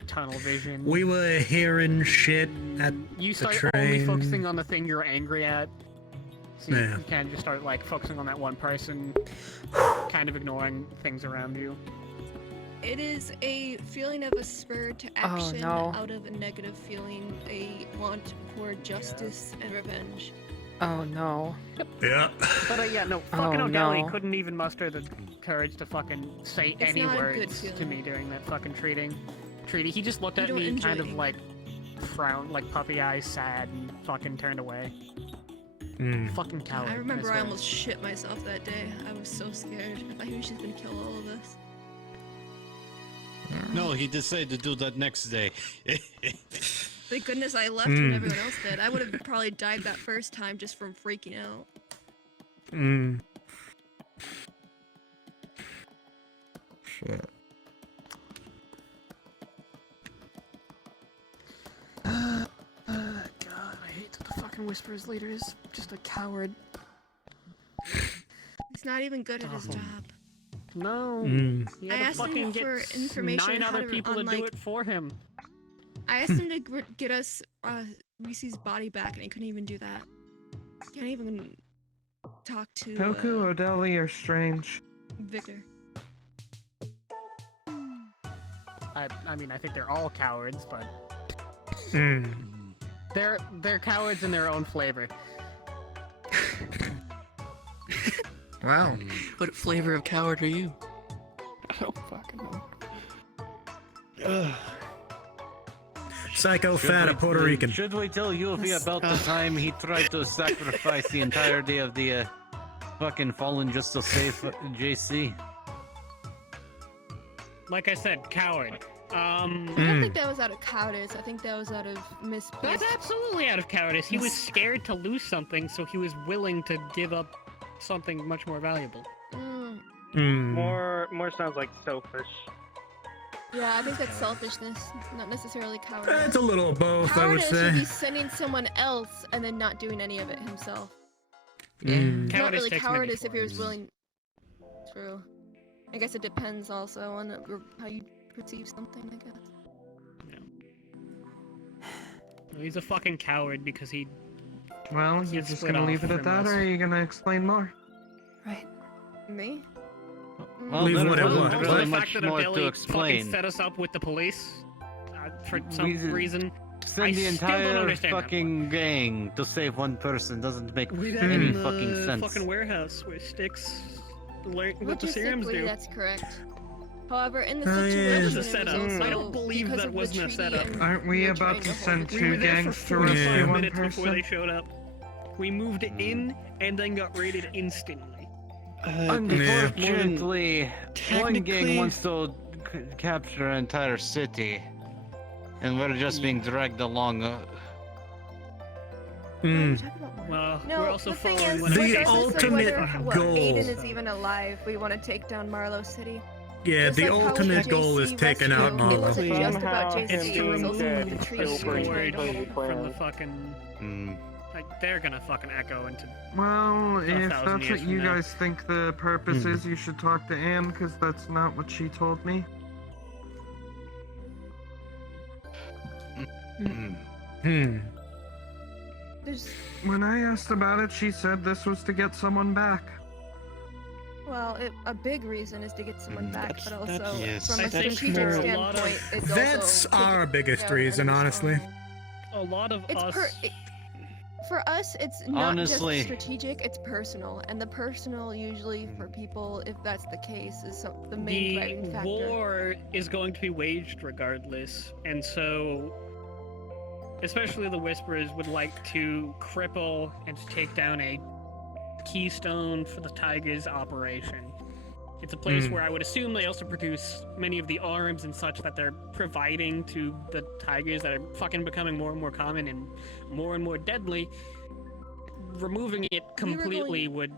tunnel vision. We were hearing shit at You the start train. only focusing on the thing you're angry at. So you, Yeah. you kind of just start like focusing on that one person, kind of ignoring things around you. It is a feeling of a spur to action no. out of a negative feeling, a want for justice and revenge. Oh no. Yeah. But yeah, no, fucking O'Delly no. couldn't even muster the courage to fucking say It's any not a good words to feeling. me during that fucking treaty. He just looked You at don't me, enjoy kind of it. like frowned, like puppy eyes, sad, and fucking turned away. Fucking coward. I remember I swear. almost shit myself that day. I was so scared. I thought he was just gonna kill all of us. No, he decided to do that next day. Thank goodness I left when everyone else did. I would have probably died that first time just from freaking out. Shit. God, I hate that the fucking Whisperers leader is just a coward. He's not even good at his job. No. He I had to asked him fucking for get information 9 how other to- people to on, do like- it for him. I asked him to get us Reese's body back, and he couldn't even do that. Can't even talk to Toku, O'Delly are strange. Victor. I mean, I think they're all cowards, but they're cowards in their own flavor. Wow. What flavor of coward are you? I don't fucking know. Psycho fat of Puerto Rican. Should we tell Yuvi about the time he tried to sacrifice the entirety of the fucking Fallen just to save JC? Like I said, coward. I don't think that was out of cowardice. I think that was out of misplaced. That's absolutely out of cowardice. He was scared to lose something, so he was willing to give up something much more valuable. More sounds like selfish. Yeah, I think that's selfishness, not necessarily cowardice. It's a little of both, I would Cowardice would say. be sending someone else and then not doing any of it himself. It's not Cowardice really takes many cowardice if he was forms. willing. True. I guess it depends also on how you perceive something, I guess. He's a fucking coward because he. Well, he you're gets just split gonna off leave it at from that, us. or are you gonna explain more? Me? Well, Leave there what it wasn't was. really the much fact that more O'Delly to fucking explain. set us up with the police for some We reason. Send I the still don't entire understand that fucking gang to save one person doesn't make We'd any in the fucking sense. fucking warehouse where Sticks learned what the serums Logistically, do. that's correct. However, in the Oh, yeah. situation, That was a it was setup. also I don't believe because that of the wasn't a treaty setup. and Aren't we were about trying to hold send it We two were there for gangs to 45 rescue one minutes before person? they showed up. We moved in and then got raided instantly. Unfortunately, one gang technically- wants to capture an entire city, and we're just being dragged along. Well, No, we're also the thing following is, one of The regardless of ultimate whether goal. Aiden is even alive, we want to take down Marlowe City. Yeah, Just the like how with ultimate the goal is JC taking out rescue, It wasn't Marlowe. just about Somehow JC, It's to it was also remove about the a trees Still being scored burned. completely from the planned. fucking. Like, they're gonna fucking echo into. Well, if 1,000 that's years what from you now. guys think the purpose is, you should talk to Anne, because that's not what she told me. When I asked about it, she said this was to get someone back. Well, a big reason is to get someone back, but also yes. from I a think strategic more- standpoint, it's That's also to our get biggest out reason, enemies honestly. army. A lot of It's us. for us, it's not Honestly. just strategic; it's personal, and the personal usually for people, if that's the case, is the main The driving factor. war is going to be waged regardless, and so especially the Whisperers would like to cripple and take down a keystone for the Tigers operation. It's a place where I would assume they also produce many of the arms and such that they're providing to the Tigers that are fucking becoming more and more common and more deadly. Removing it completely would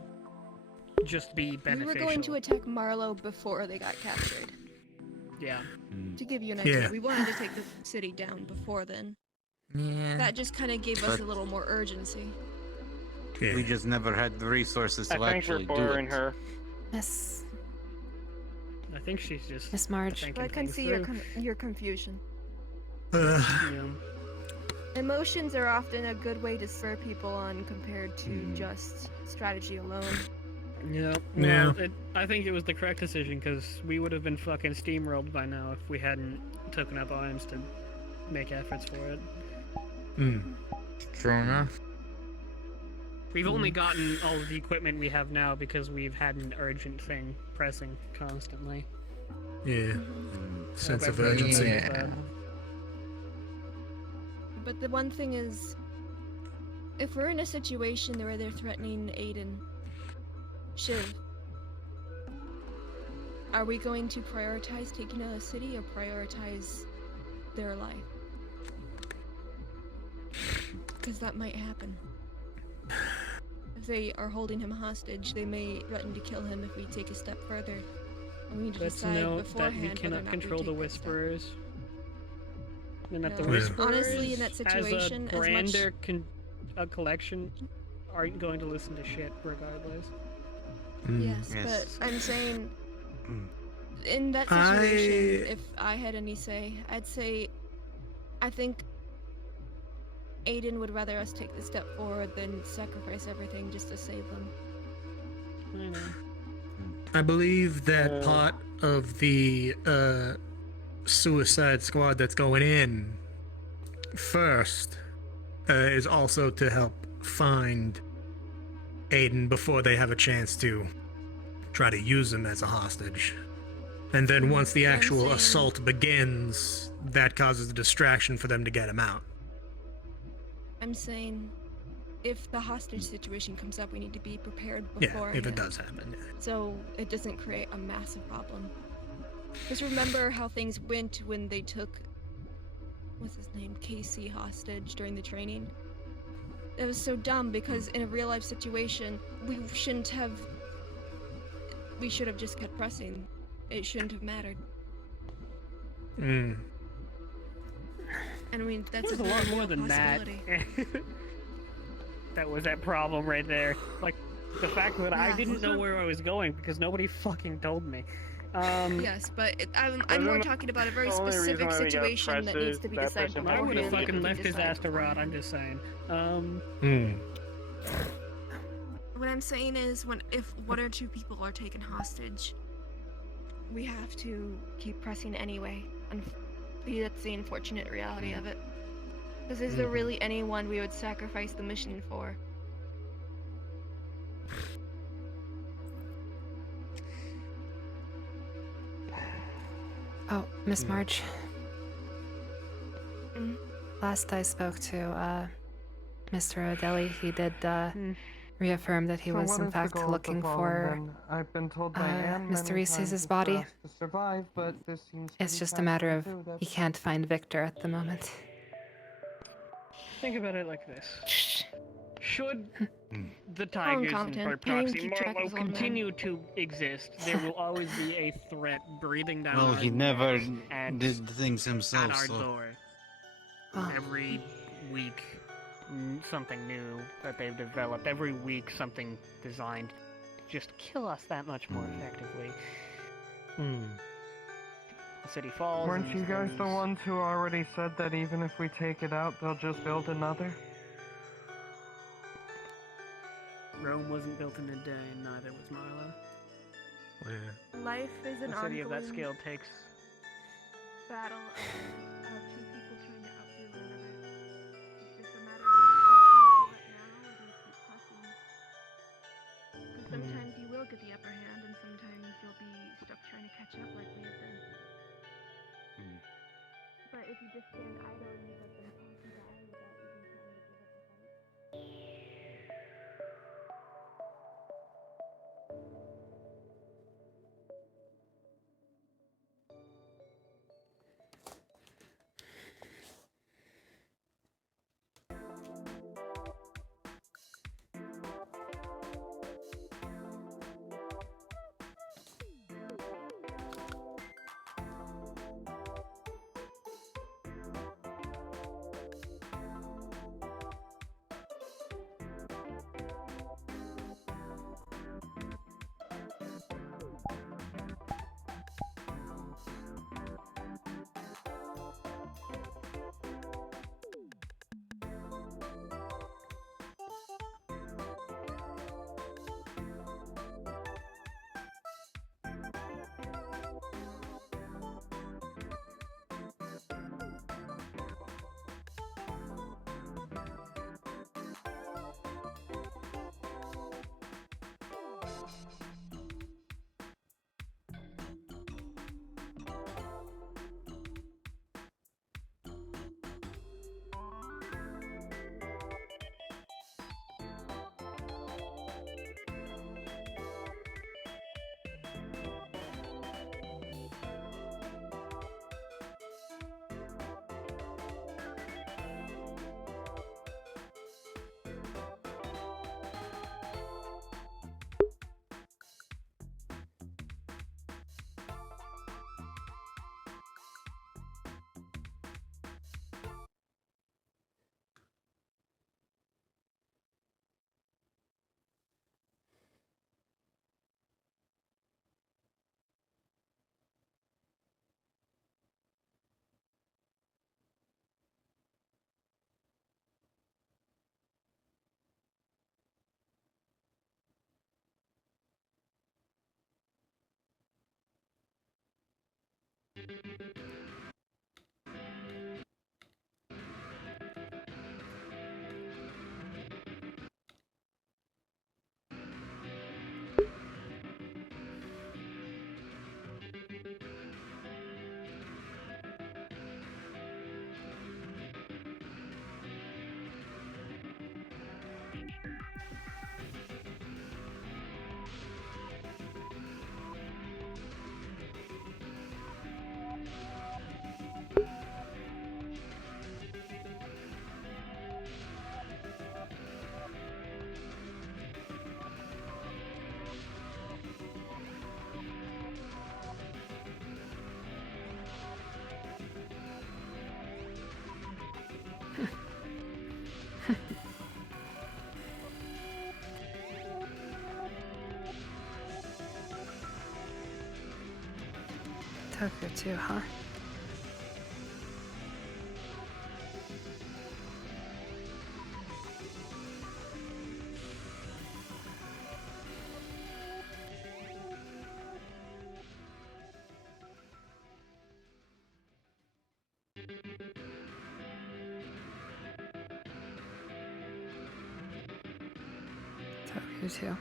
just be We beneficial. were going to attack Marlowe before they got captured. Yeah. To give you an Yeah. idea, we wanted to take the city down before then. Yeah. That just kind of gave us But- a little more urgency. We just never had the resources I to think you're actually do boring it. her. Miss I think she's just Miss Marge. thinking I can things see through. your confusion. Yeah. Emotions are often a good way to spur people on compared to just strategy alone. Yeah. Yeah. Well, I think it was the correct decision because we would have been fucking steamrolled by now if we hadn't taken up arms to make efforts for it. True enough. We've only gotten all of the equipment we have now because we've had an urgent thing pressing constantly. Yeah. Sense of However, urgency. Yeah. But the one thing is, if we're in a situation where they're threatening Aiden, Shiv, are we going to prioritize taking out a city or prioritize their life? Because that might happen. If they are holding him hostage, they may threaten to kill him if we take a step further. And we need to Let's decide note that beforehand we whether or cannot not control we the take that step. Whisperers. And that the No. Whisperers, Honestly, in that situation, as a as much- brander a collection, aren't going to listen to shit regardless. Yes, Yes. but I'm saying, in that situation, if I had any say, I'd say, I think Aiden would rather us take the step forward than sacrifice everything just to save them. I know. I believe that part of the suicide squad that's going in first is also to help find Aiden before they have a chance to try to use him as a hostage. And then once the actual assault begins, that causes a distraction for them to get him out. I'm saying, if the hostage situation comes up, we need to be prepared Yeah, before. if it does happen. Yeah. So it doesn't create a massive problem. Just remember how things went when they took, what's his name, KC hostage during the training. That was so dumb because in a real life situation, we should have just kept pressing. It shouldn't have mattered. And I mean, that's There's a very lot real more than that. possibility. That was that problem right there. Like, the fact that I didn't know where I was going because nobody fucking told me. Yes, but I'm more talking about a very specific situation that needs to be decided beforehand. I would have that we fucking can left his decide ass to rot, I'm just saying. What I'm saying is, if one or two people are taken hostage, we have to keep pressing anyway. That's the unfortunate reality of it. Because is there really anyone we would sacrifice the mission for? Oh, Miss Marge. Mm. Last I spoke to Mr. O'Delly, he did reaffirm that he So was what in is the fact goal of the looking Fallen, for then? I've been told by Anne Mr. many times Reese's it's body. for us to survive, but this seems It's pretty just a matter of counterintuitive. he can't find Victor at the moment. Think about it like this. Should the Oh, tigers and incompetent. by Can't proxy even keep track of Marlowe his own men. continue to exist, there will always be a threat breathing down Well, our he never necks and did things at himself, our so. door. Every week, something new that they've developed. Every week, something designed to just kill us that much more effectively. The city falls. Weren't and you these guys the things- ones who already said that even if we take it out, they'll just build another? Rome wasn't built in a day, and neither was Marlowe. Yeah. Life is an A city of that ongoing scale takes battle of two people trying to outdo one another. It's just a matter of if you give up now or do you keep pressing. Because sometimes you will get the upper hand, and sometimes you'll be stuck trying to catch up like we have been. But if you just stand idle and you let them pass you by without even trying to give up the fight. Tokyo too, huh? Tokyo too.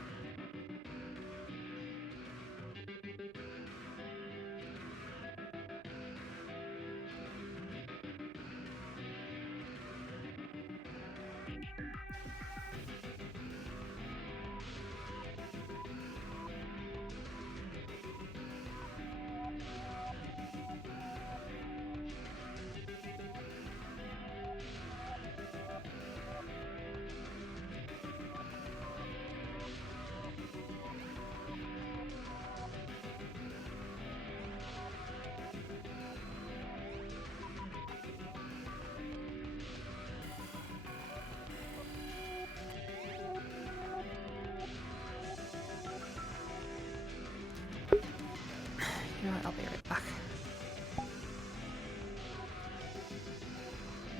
You know what? I'll be right back.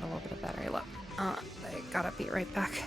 A little bit of battery left. I gotta be right back.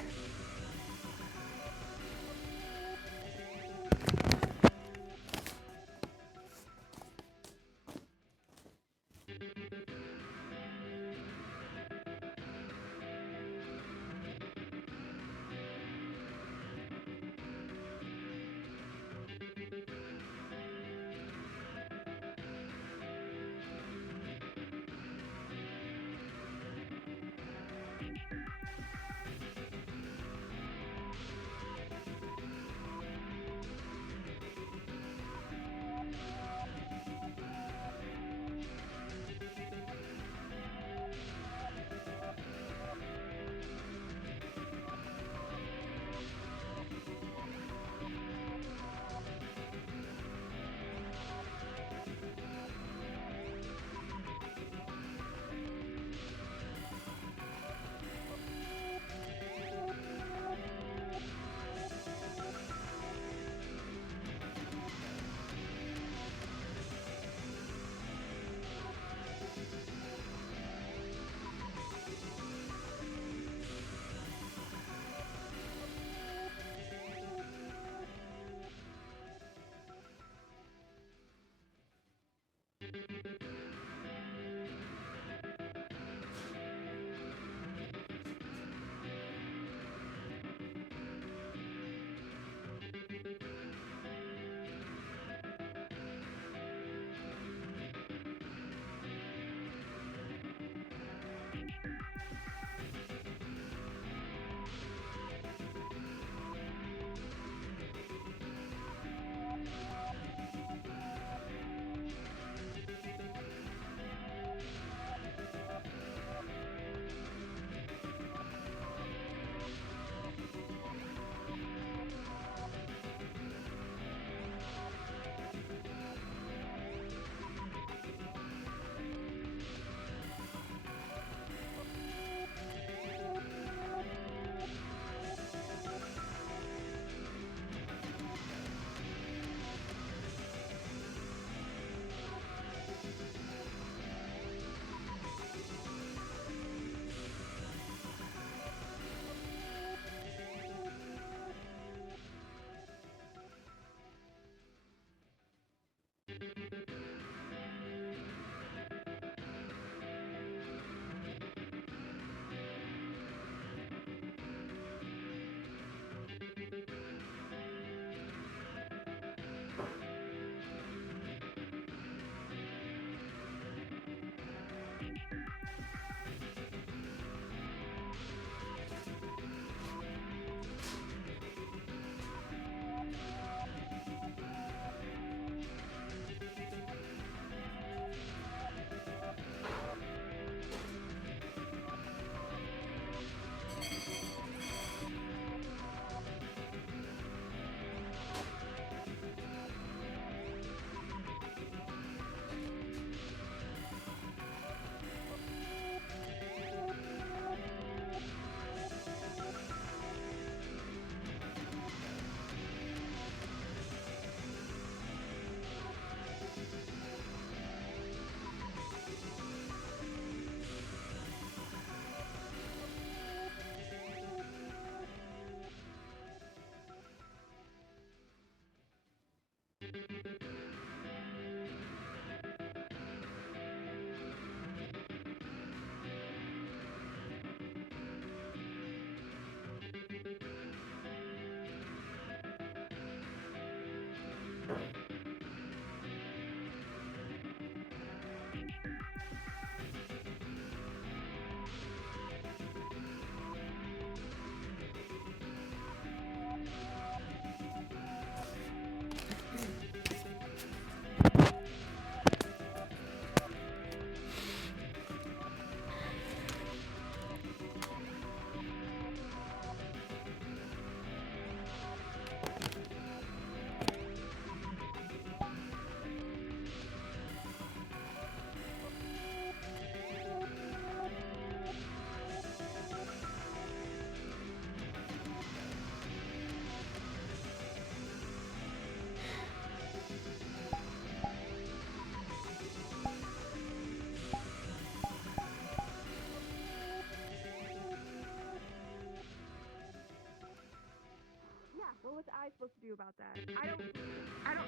supposed to do about that? I don't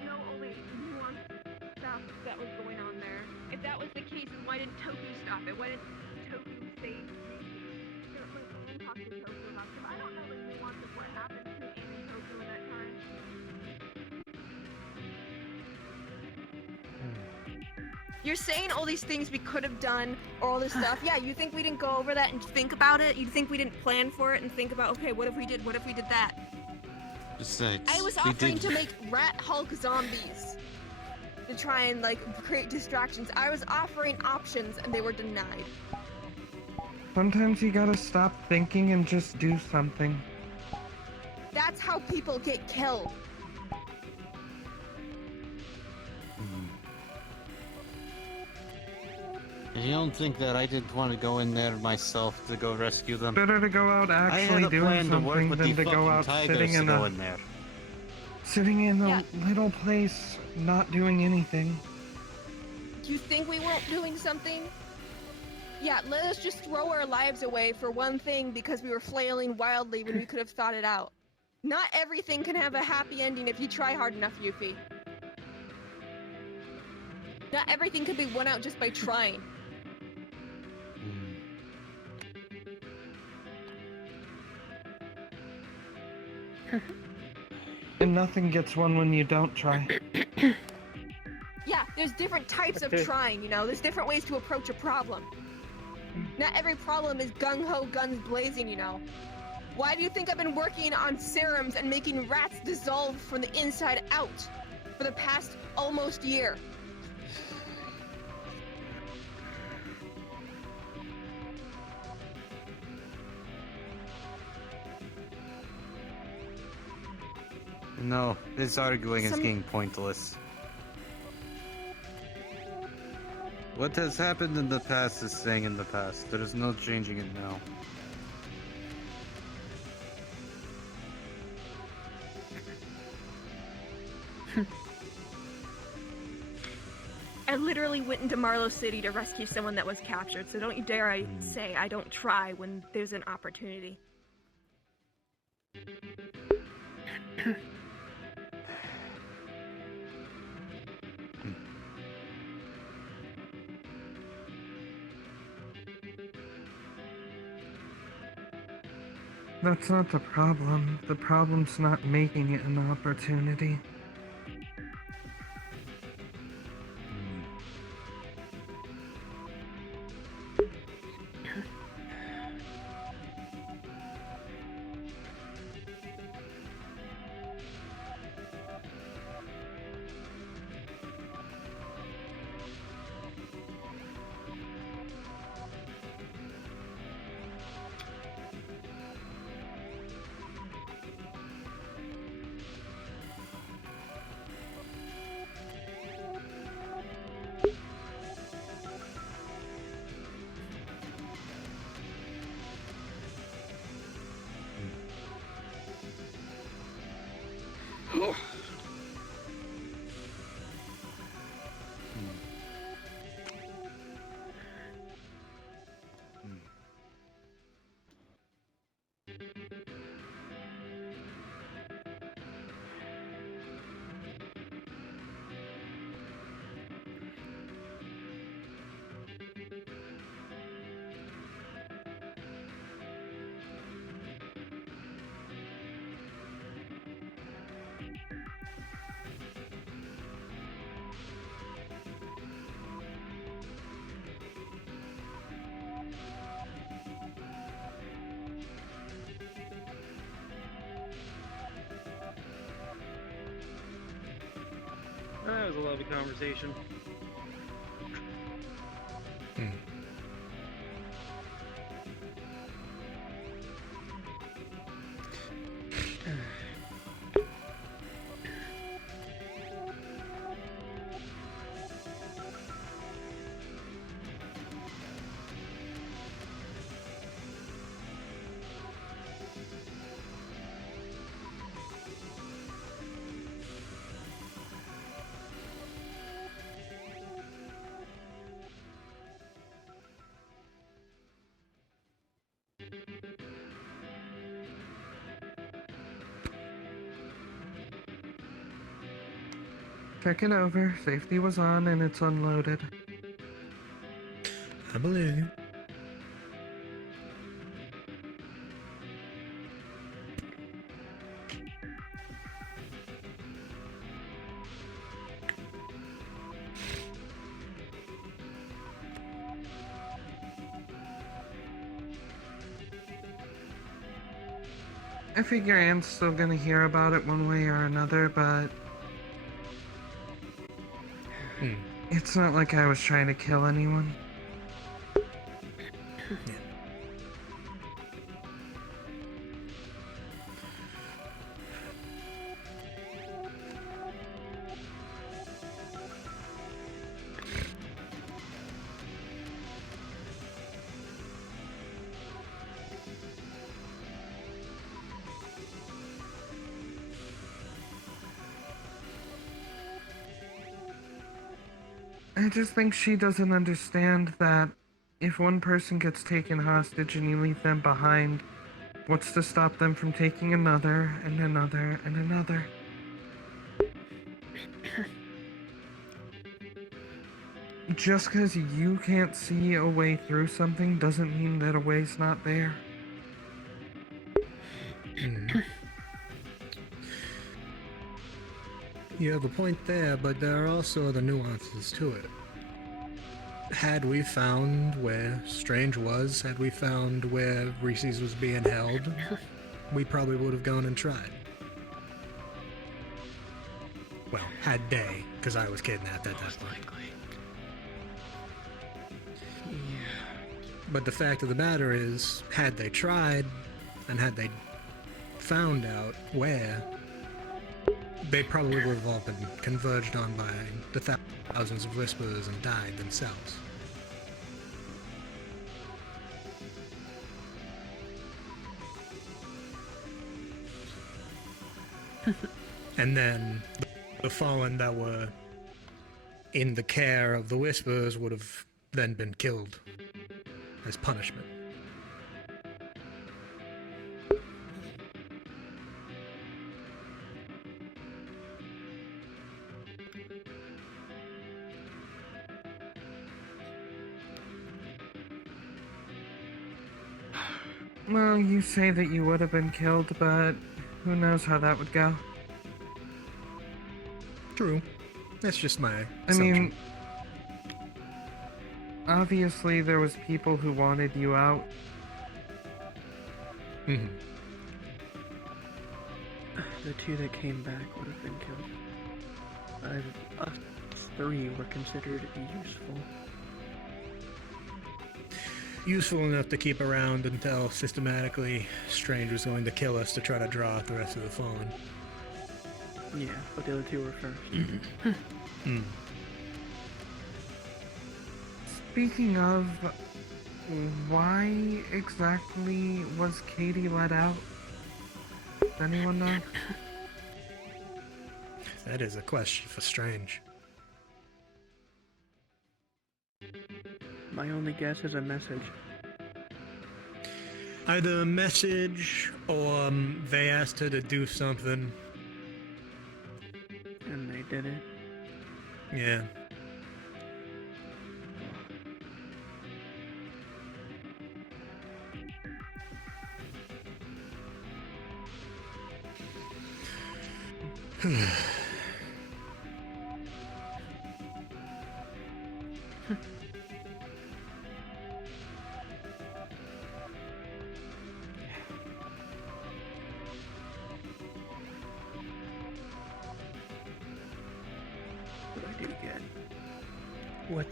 know all the nuanced stuff that was going on there. If that was the case, then why didn't Toku stop it? Why didn't Toku say Miki? And talk to Toku about stuff. I don't know the nuance of what happened between Anne and Toku in that time. You're saying all these things we could have done, or all this stuff. Yeah, you think we didn't go over that and think about it? You think we didn't plan for it and think about, okay, what if we did? What if we did that? Besides, I was offering to make Rat Hulk zombies to try and like create distractions. I was offering options and they were denied. Sometimes you gotta stop thinking and just do something. That's how people get killed. You don't think that I didn't want to go in there myself to go rescue them? Better to go out I actually had a doing plan to work something with than the to go out fucking sitting tigers to in go a in there. sitting in a Yeah. little place, not doing anything. Do you think we weren't doing something? Yeah, let us just throw our lives away for one thing because we were flailing wildly when we could have thought it out. Not everything can have a happy ending if you try hard enough, Yuffie. Not everything can be won out just by trying. And nothing gets won when you don't try. Yeah, there's different types of trying, you know? There's different ways to approach a problem. Not every problem is gung-ho, guns blazing, you know? Why do you think I've been working on serums and making rats dissolve from the inside out for the past almost year? No, this arguing is getting pointless. What has happened in the past is staying in the past. There is no changing it now. I literally went into Marlow City to rescue someone that was captured, so don't you dare I say I don't try when there's an opportunity. That's not the problem. The problem's not making it an opportunity. That was a lovely conversation. Check it over. Safety was on and it's unloaded. I believe you. I figure Anne's still gonna hear about it one way or another, but it's not like I was trying to kill anyone. I just think she doesn't understand that if one person gets taken hostage and you leave them behind, what's to stop them from taking another and another and another? Just because you can't see a way through something doesn't mean that a way's not there. You have a point there, but there are also other nuances to it. Had we found where Strange was, had we found where Reese's was being held, we probably would have gone and tried. Well, had they, because I was kidnapped at that point. But the fact of the matter is, had they tried, and had they found out where, they probably would have all been converged on by the thousands of Whisperers and died themselves. And then the fallen that were in the care of the Whisperers would have then been killed as punishment. Well, you say that you would have been killed, but who knows how that would go. True. That's just my I assumption. mean, obviously there was people who wanted you out. The two that came back would have been killed. Us three were considered useful. Useful enough to keep around until systematically Strange was going to kill us to try to draw out the rest of the Fallen. Yeah, but the other two were first. Speaking of, why exactly was Katie let out? Does anyone know? That is a question for Strange. My only guess is a message. Either a message or they asked her to do something. And they did it. Yeah. But I do get what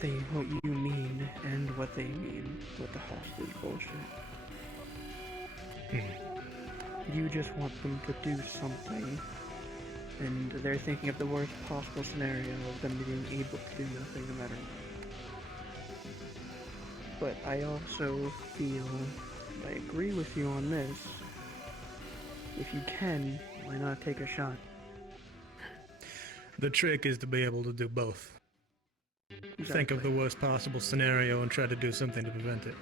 you mean and what they mean with the hostage bullshit. You just want them to do something, and they're thinking of the worst possible scenario of them being able to do nothing no matter what. But I also feel, I agree with you on this, if you can, why not take a shot? The trick is to be able to do both. Think of the worst possible scenario and try to do something to prevent it.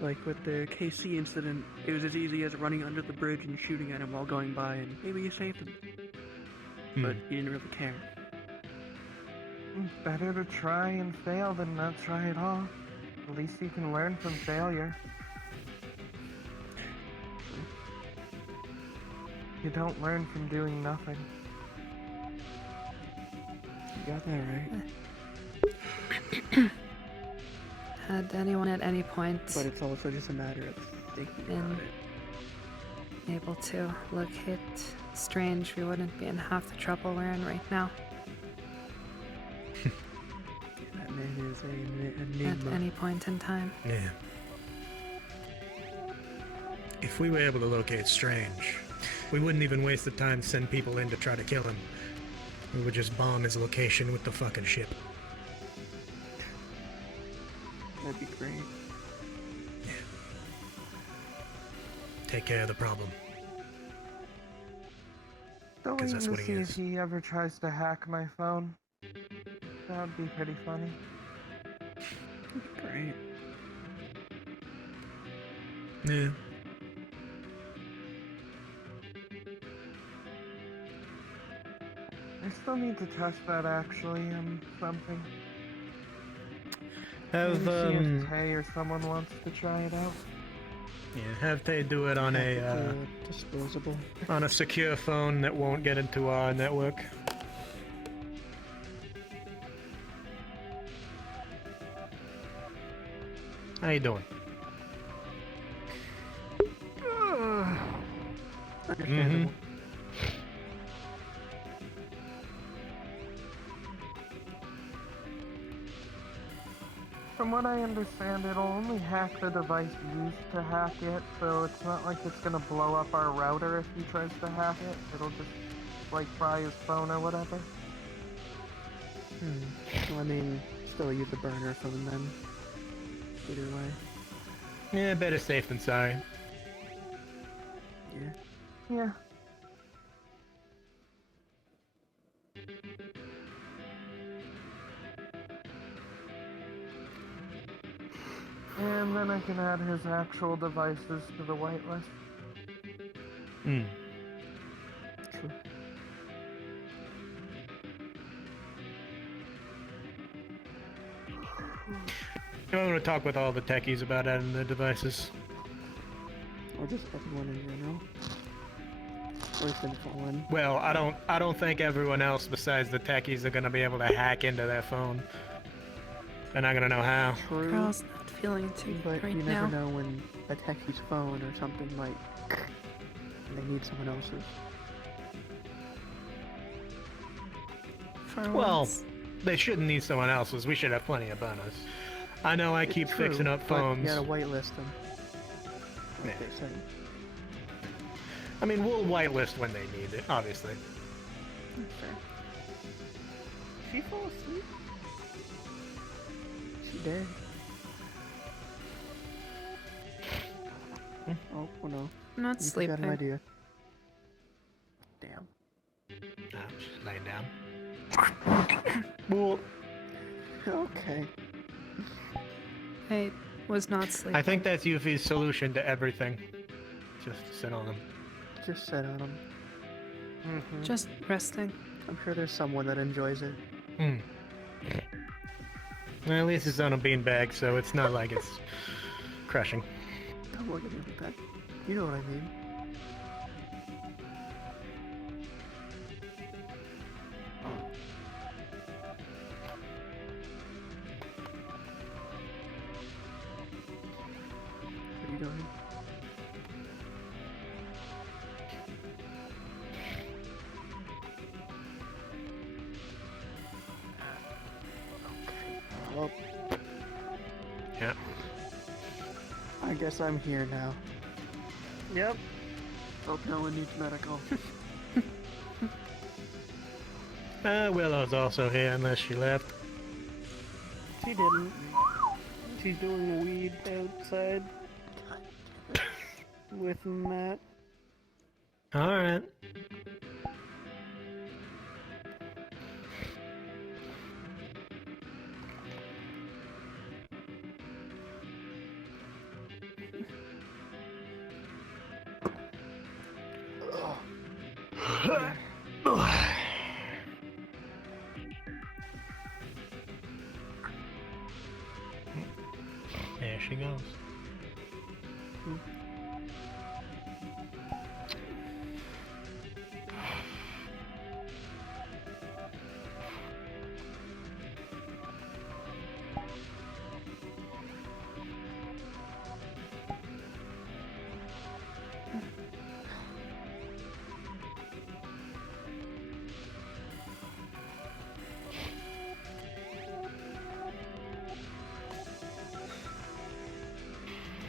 Like with the KC incident, it was as easy as running under the bridge and shooting at him while going by, and maybe you saved him. But you didn't really care. Better to try and fail than not try at all. At least you can learn from failure. You don't learn from doing nothing. You got that right. Had anyone at any point But it's also just a matter of thinking about it. able to locate Strange, we wouldn't be in half the trouble we're in right now. That man is an At enigma. any point in time. Yeah. If we were able to locate Strange, we wouldn't even waste the time to send people in to try to kill him. We would just bomb his location with the fucking ship. That'd be great. Take care of the problem. Still 'Cause waiting that's to what he see is. if he ever tries to hack my phone. That would be pretty funny. Great. Yeah. I still need to test that actually on something. Have Maybe see if Tay or someone wants to try it out. have Tay do it on a disposable. on a secure phone that won't get into our network. How you doing? Understandable. From what I understand, it'll only hack the device used to hack it, so it's not like it's gonna blow up our router if he tries to hack it. It'll just, like, fry his phone or whatever. Well, I mean, still use a burner phone then. Either way. Yeah, better safe than sorry. Yeah. Yeah. And then I can add his actual devices to the whitelist. Hmm. True. I'm gonna talk with all the techies about adding the devices. Or just everyone in general. Or then fallen. Well, I don't think everyone else besides the techies are gonna be able to hack into their phone. They're not gonna know how. True. Girl's not feeling too But good right you now. never know when a techie's phone or something might and they need someone else's. For Well, once. they shouldn't need someone else's. We should have plenty of bonus. I know I keep True, fixing up but phones. you gotta whitelist them. Like Yeah. they say. I mean, we'll whitelist when they need it, obviously. Fair. She fall asleep? She dead. Oh, no. I'm not You sleeping. got an idea. Damn. Ah, she's laying down. Well, Okay. I was not sleeping. I think that's Yuffie's solution to everything. Just sit on them. Just sit on them. Just resting. I'm sure there's someone that enjoys it. Hmm. Well, at least it's on a beanbag, so it's not like it's crushing. Don't look at me like that. You know what I mean. What are you doing? Well, Yeah. I guess I'm here now. Yep. Hope no one needs medical. Willow's also here, unless she left. She didn't. She's doing a weed outside with Matt. Alright. she goes.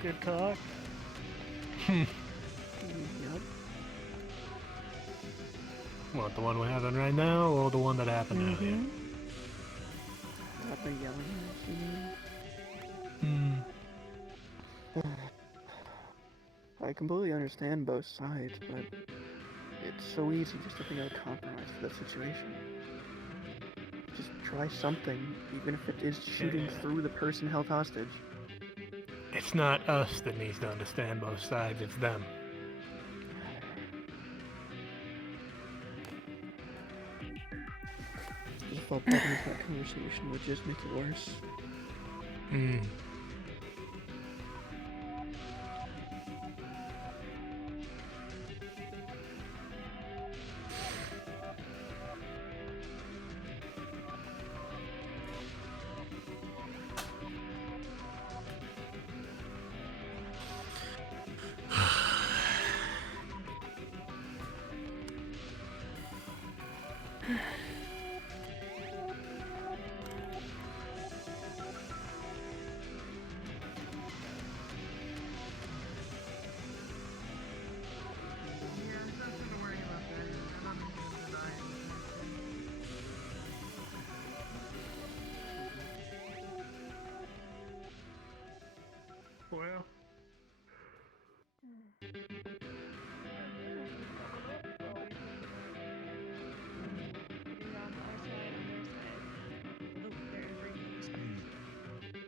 Good talk. Yep. What, the one we're having right now, or the one that happened earlier? What they're yelling at you. I completely understand both sides, but it's so easy just to think of a compromise for that situation. Just try something, even if it is shooting through the person held hostage. It's not us that needs to understand both sides, it's them. I felt bad if that conversation would just make it worse. Well,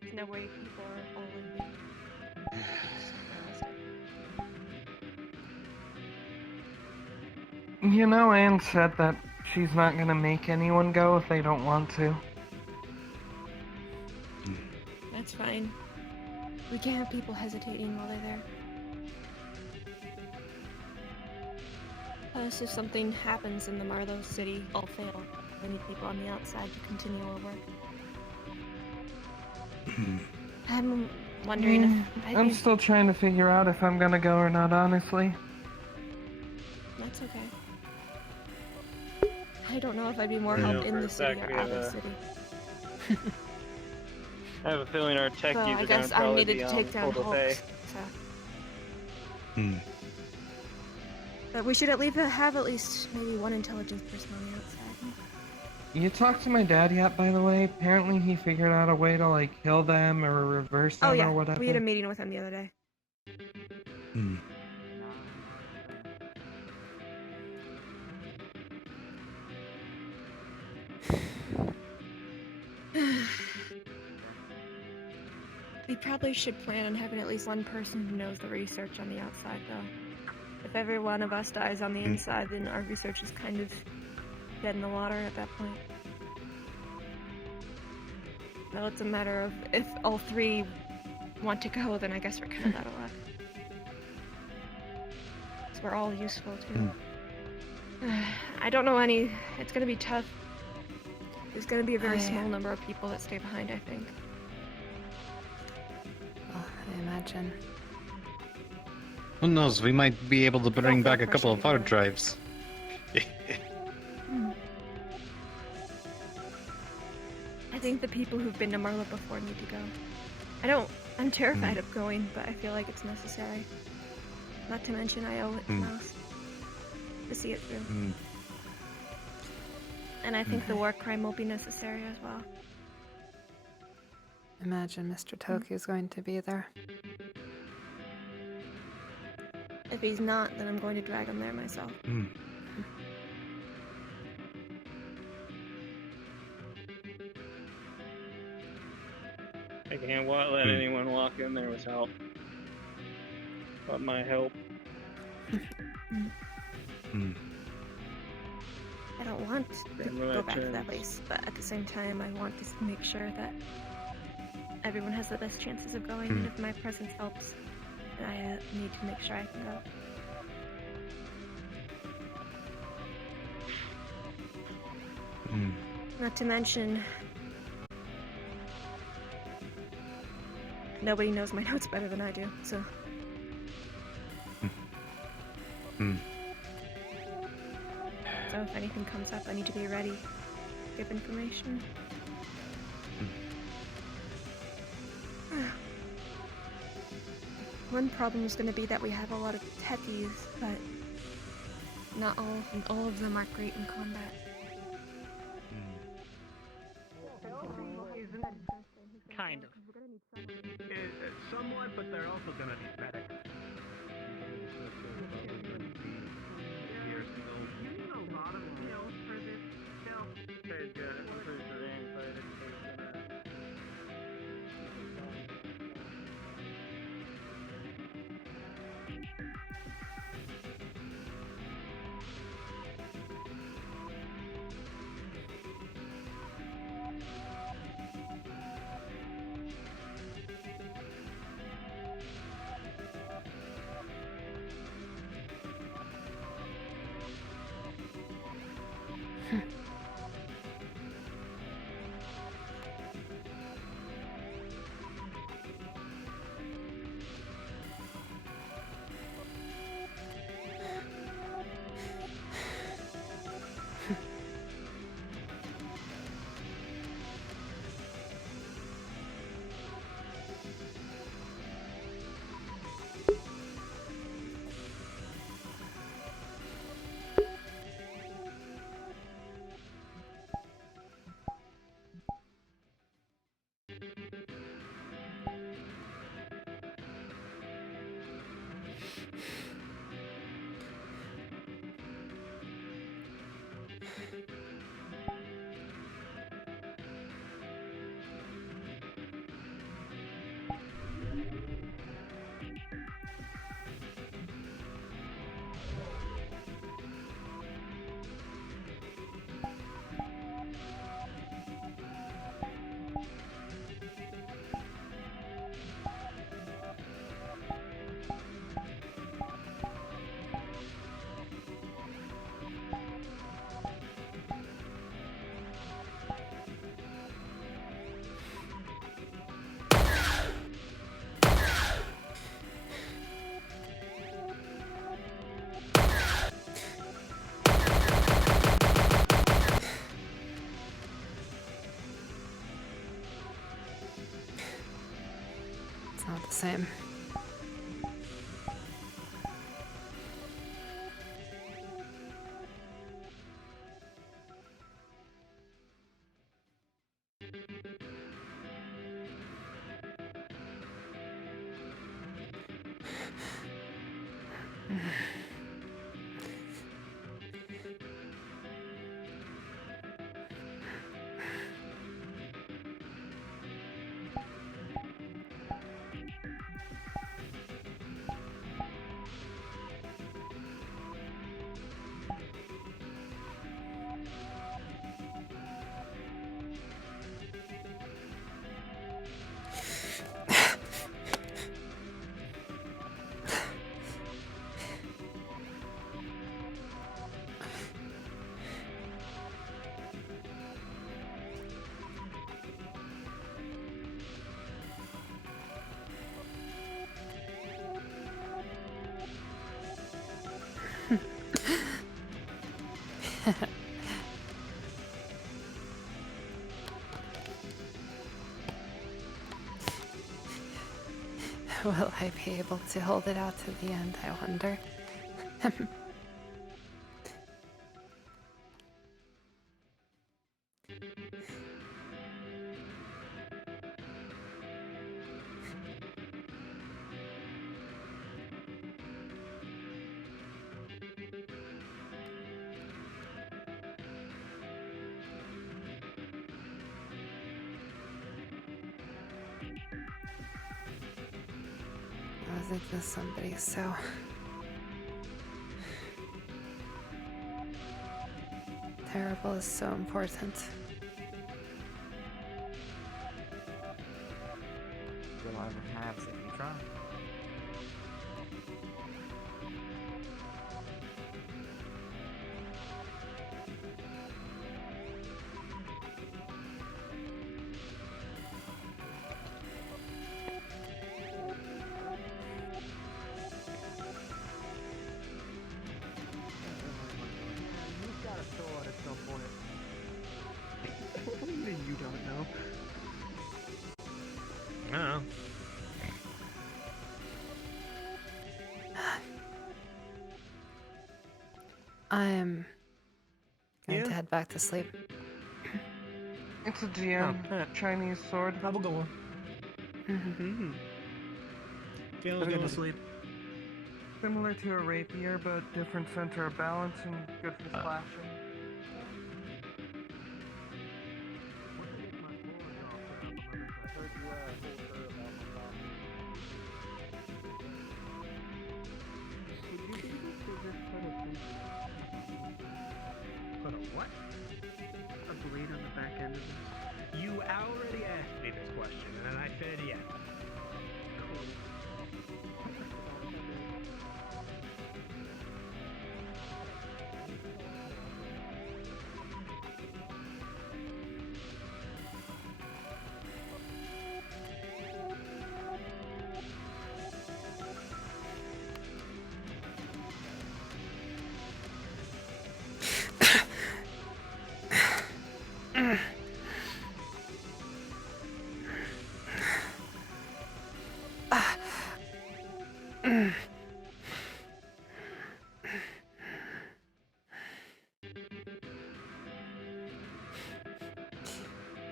There's no way people are all in here. You know, Anne said that she's not gonna make anyone go if they don't want to. That's fine. We can't have people hesitating while they're there. Plus, if something happens in the Marlowe city, all fail. We need people on the outside to continue our work. I'm wondering if I'm still trying to figure out if I'm gonna go or not, honestly. That's okay. I don't know if I'd be more help in the city or out of the city. I have a feeling our techies So I are going guess to I probably needed be to on take down full pay. Hulks. So. But we should have at least maybe one intelligence person on the outside. You talked to my dad yet, by the way? Apparently he figured out a way to, like, kill them or reverse them Oh yeah, or whatever. we had a meeting with him the other day. We probably should plan on having at least one person who knows the research on the outside, though. If every one of us dies on the inside, then our research is kind of dead in the water at that point. Now it's a matter of if all three want to go, then I guess we're kind of out of luck. So we're all useful, too. I don't know any... It's gonna be tough. There's gonna be a very small number of people that stay behind, I think. Well, I imagine. Who knows? We might be able to bring back a couple of hard drives. I think the people who've been to Marla before need to go. I'm terrified of going, but I feel like it's necessary. Not to mention I owe it to Mouse to see it through. And I think the war crime will be necessary as well. Imagine Mr. Toku's going to be there. If he's not, then I'm going to drag him there myself. I can't let anyone walk in there without my help. I don't want to go back to that place, but at the same time, I want to make sure that everyone has the best chances of going, and if my presence helps, I need to make sure I can go. Not to mention, nobody knows my notes better than I do, so. So if anything comes up, I need to be ready to give information. One problem is going to be that we have a lot of techies, but not all of them are great in combat. Kind of. Somewhat, but they're also gonna need medics. You need a lot of skills for this kill. I'm pretty sure the anxiety is gonna. Not the same. Will I be able to hold it out to the end, I wonder? Wasn't this somebody so... Terrible is so important. you'll ever have if you try. You've got a sword at some point. What do you mean you don't know? Oh. I'm going to head back to sleep. It's a GM Chinese sword. How we going? Mm-hmm. Feels going to sleep. Similar to a rapier, but different center of balance and good for slashing. Put a what? A blade on the back end of this. You already asked me this question, and I said yes.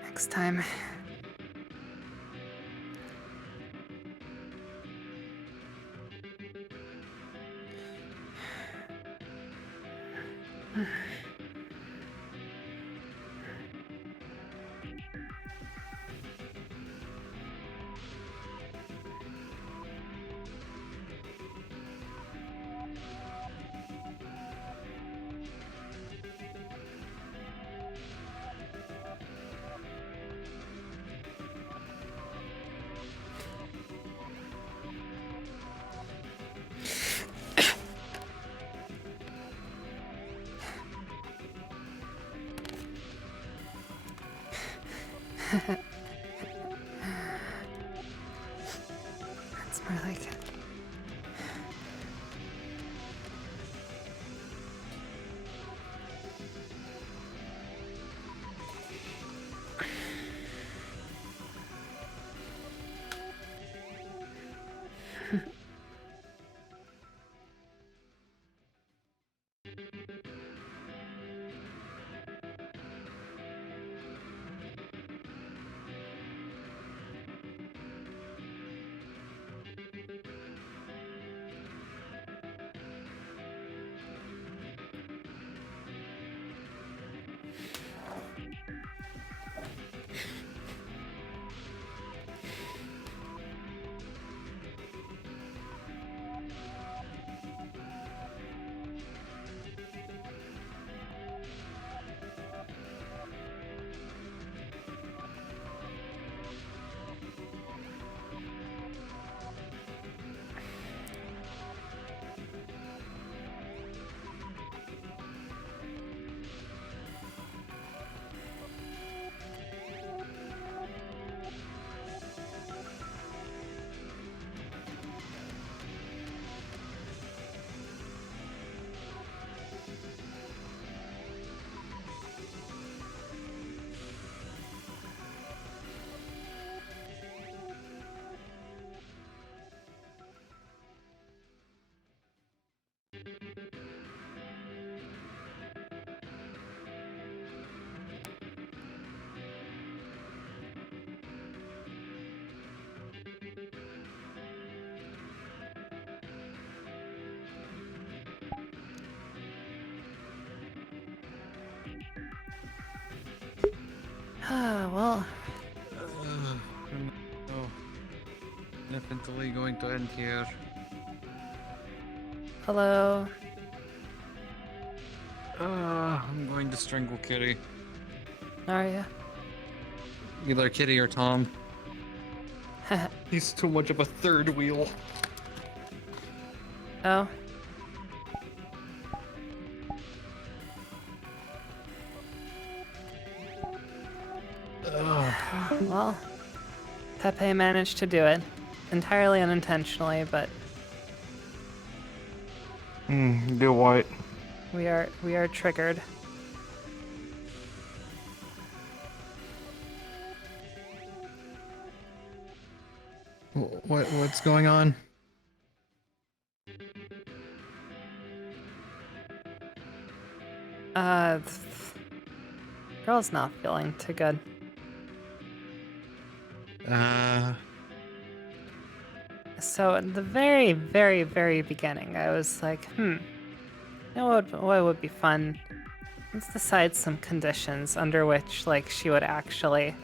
Next time. That's more like it. Well. Oh, definitely going to end here. Hello. I'm going to strangle Kitty. Are you? Either Kitty or Tom. He's too much of a third wheel. Oh. Well, Pepe managed to do it. Entirely unintentionally, but Do what? we are triggered. What's going on? Girl's not feeling too good. So at the very, very, very beginning, I was like, you know what would be fun? Let's decide some conditions under which, like, she would actually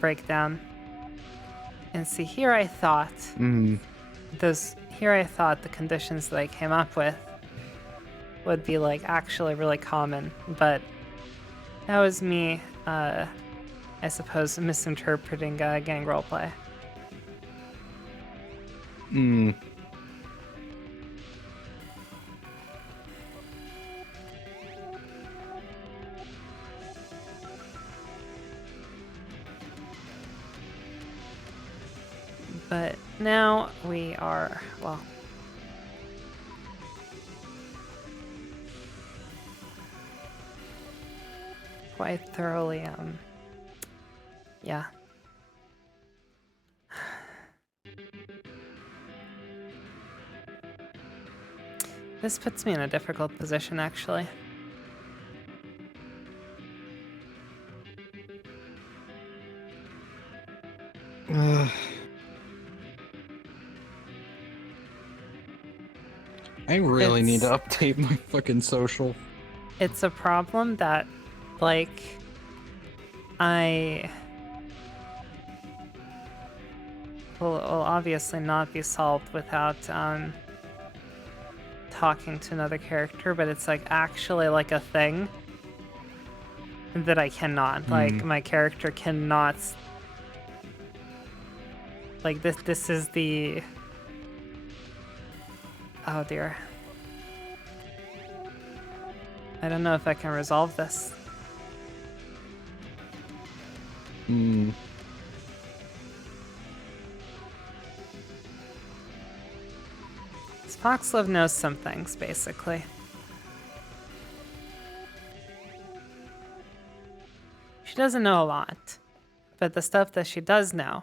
break down. And see, here I thought the conditions that I came up with would be, like, actually really common, but that was me, I suppose, misinterpreting gang roleplay. But now we are, well, quite thoroughly, yeah. This puts me in a difficult position, actually. I really need to update my fucking social. It's a problem that, like, I will obviously not be solved without talking to another character, but it's, like, actually, like, a thing that I cannot. Like, my character cannot, like, this is the, oh dear. I don't know if I can resolve this. Foxglove knows some things, basically. She doesn't know a lot, but the stuff that she does know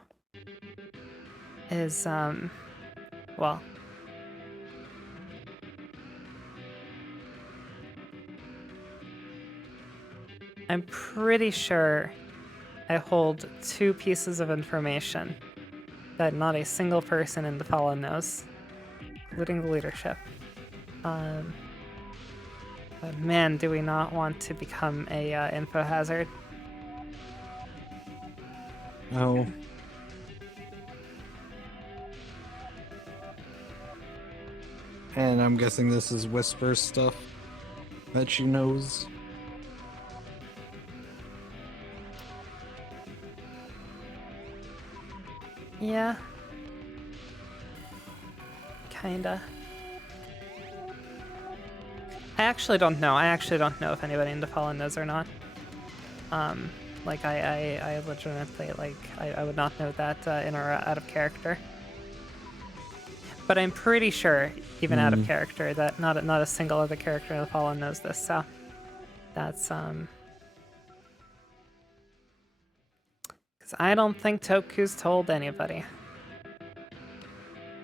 is, well, I'm pretty sure I hold 2 pieces of information that not a single person in the Fallen knows, including the leadership. But man, do we not want to become a info hazard. Oh. And I'm guessing this is Whisper stuff that she knows. Yeah. Kinda. I actually don't know. I actually don't know if anybody in the Fallen knows or not. Like, I legitimately, like, I would not know that in or out of character. But I'm pretty sure, even out of character, that not a single other character in the Fallen knows this, so that's, because I don't think Toku's told anybody.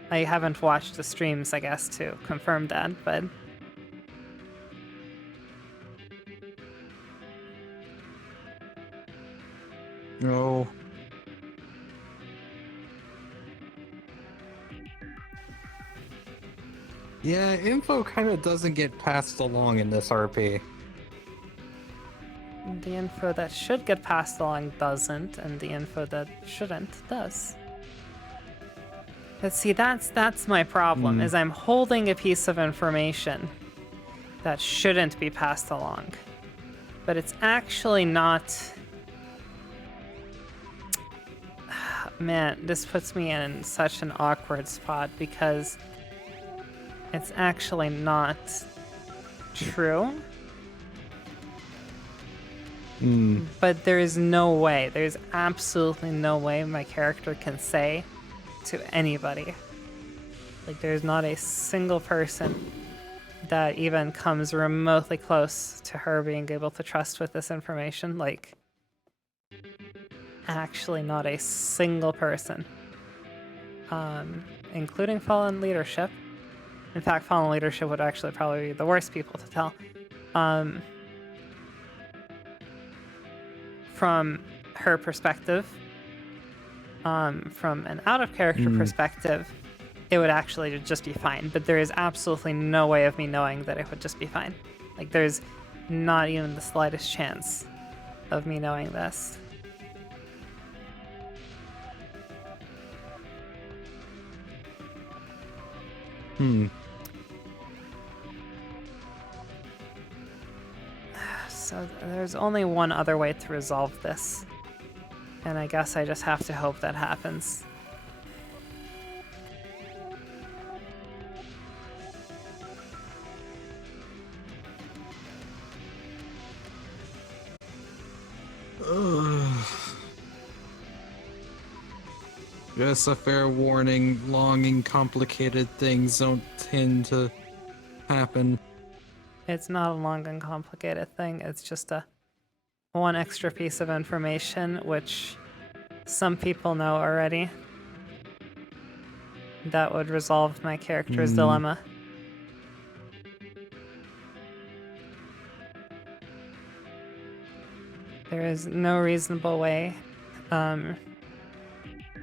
I haven't watched the streams, I guess, to confirm that, but... No. Yeah, info kind of doesn't get passed along in this RP. The info that should get passed along doesn't, and the info that shouldn't does. But see, that's my problem, is I'm holding a piece of information that shouldn't be passed along. But it's actually not... Man, this puts me in such an awkward spot because it's actually not true. But there is no way, there's absolutely no way my character can say to anybody. Like, there's not a single person that even comes remotely close to her being able to trust with this information. Like, actually not a single person. Including fallen leadership. In fact, fallen leadership would actually probably be the worst people to tell. From her perspective, from an out-of-character perspective, it would actually just be fine. But there is absolutely no way of me knowing that it would just be fine. Like, there's not even the slightest chance of me knowing this. So there's only one other way to resolve this. And I guess I just have to hope that happens. Just a fair warning, long and complicated things don't tend to happen. It's not a long and complicated thing. It's just one extra piece of information, which some people know already. That would resolve my character's dilemma. There is no reasonable way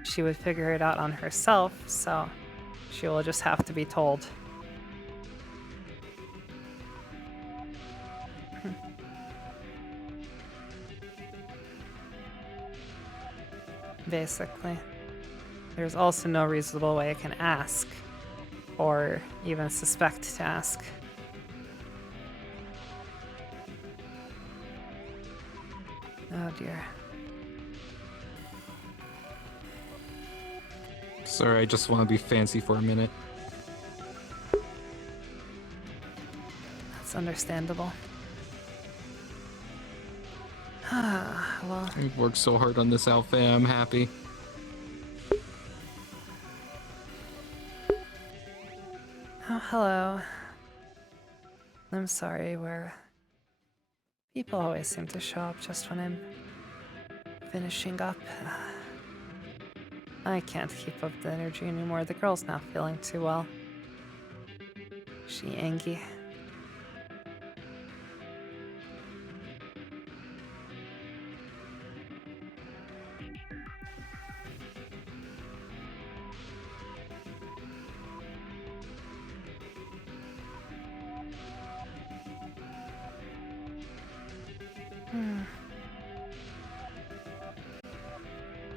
she would figure it out on herself, so she will just have to be told. Basically. There's also no reasonable way I can ask, or even suspect to ask. Oh dear. Sorry, I just want to be fancy for a minute. That's understandable. Well, I've worked so hard on this outfit, I'm happy. oh, hello. I'm sorry, people always seem to show up just when I'm finishing up. I can't keep up the energy anymore. The girl's not feeling too well. She angry.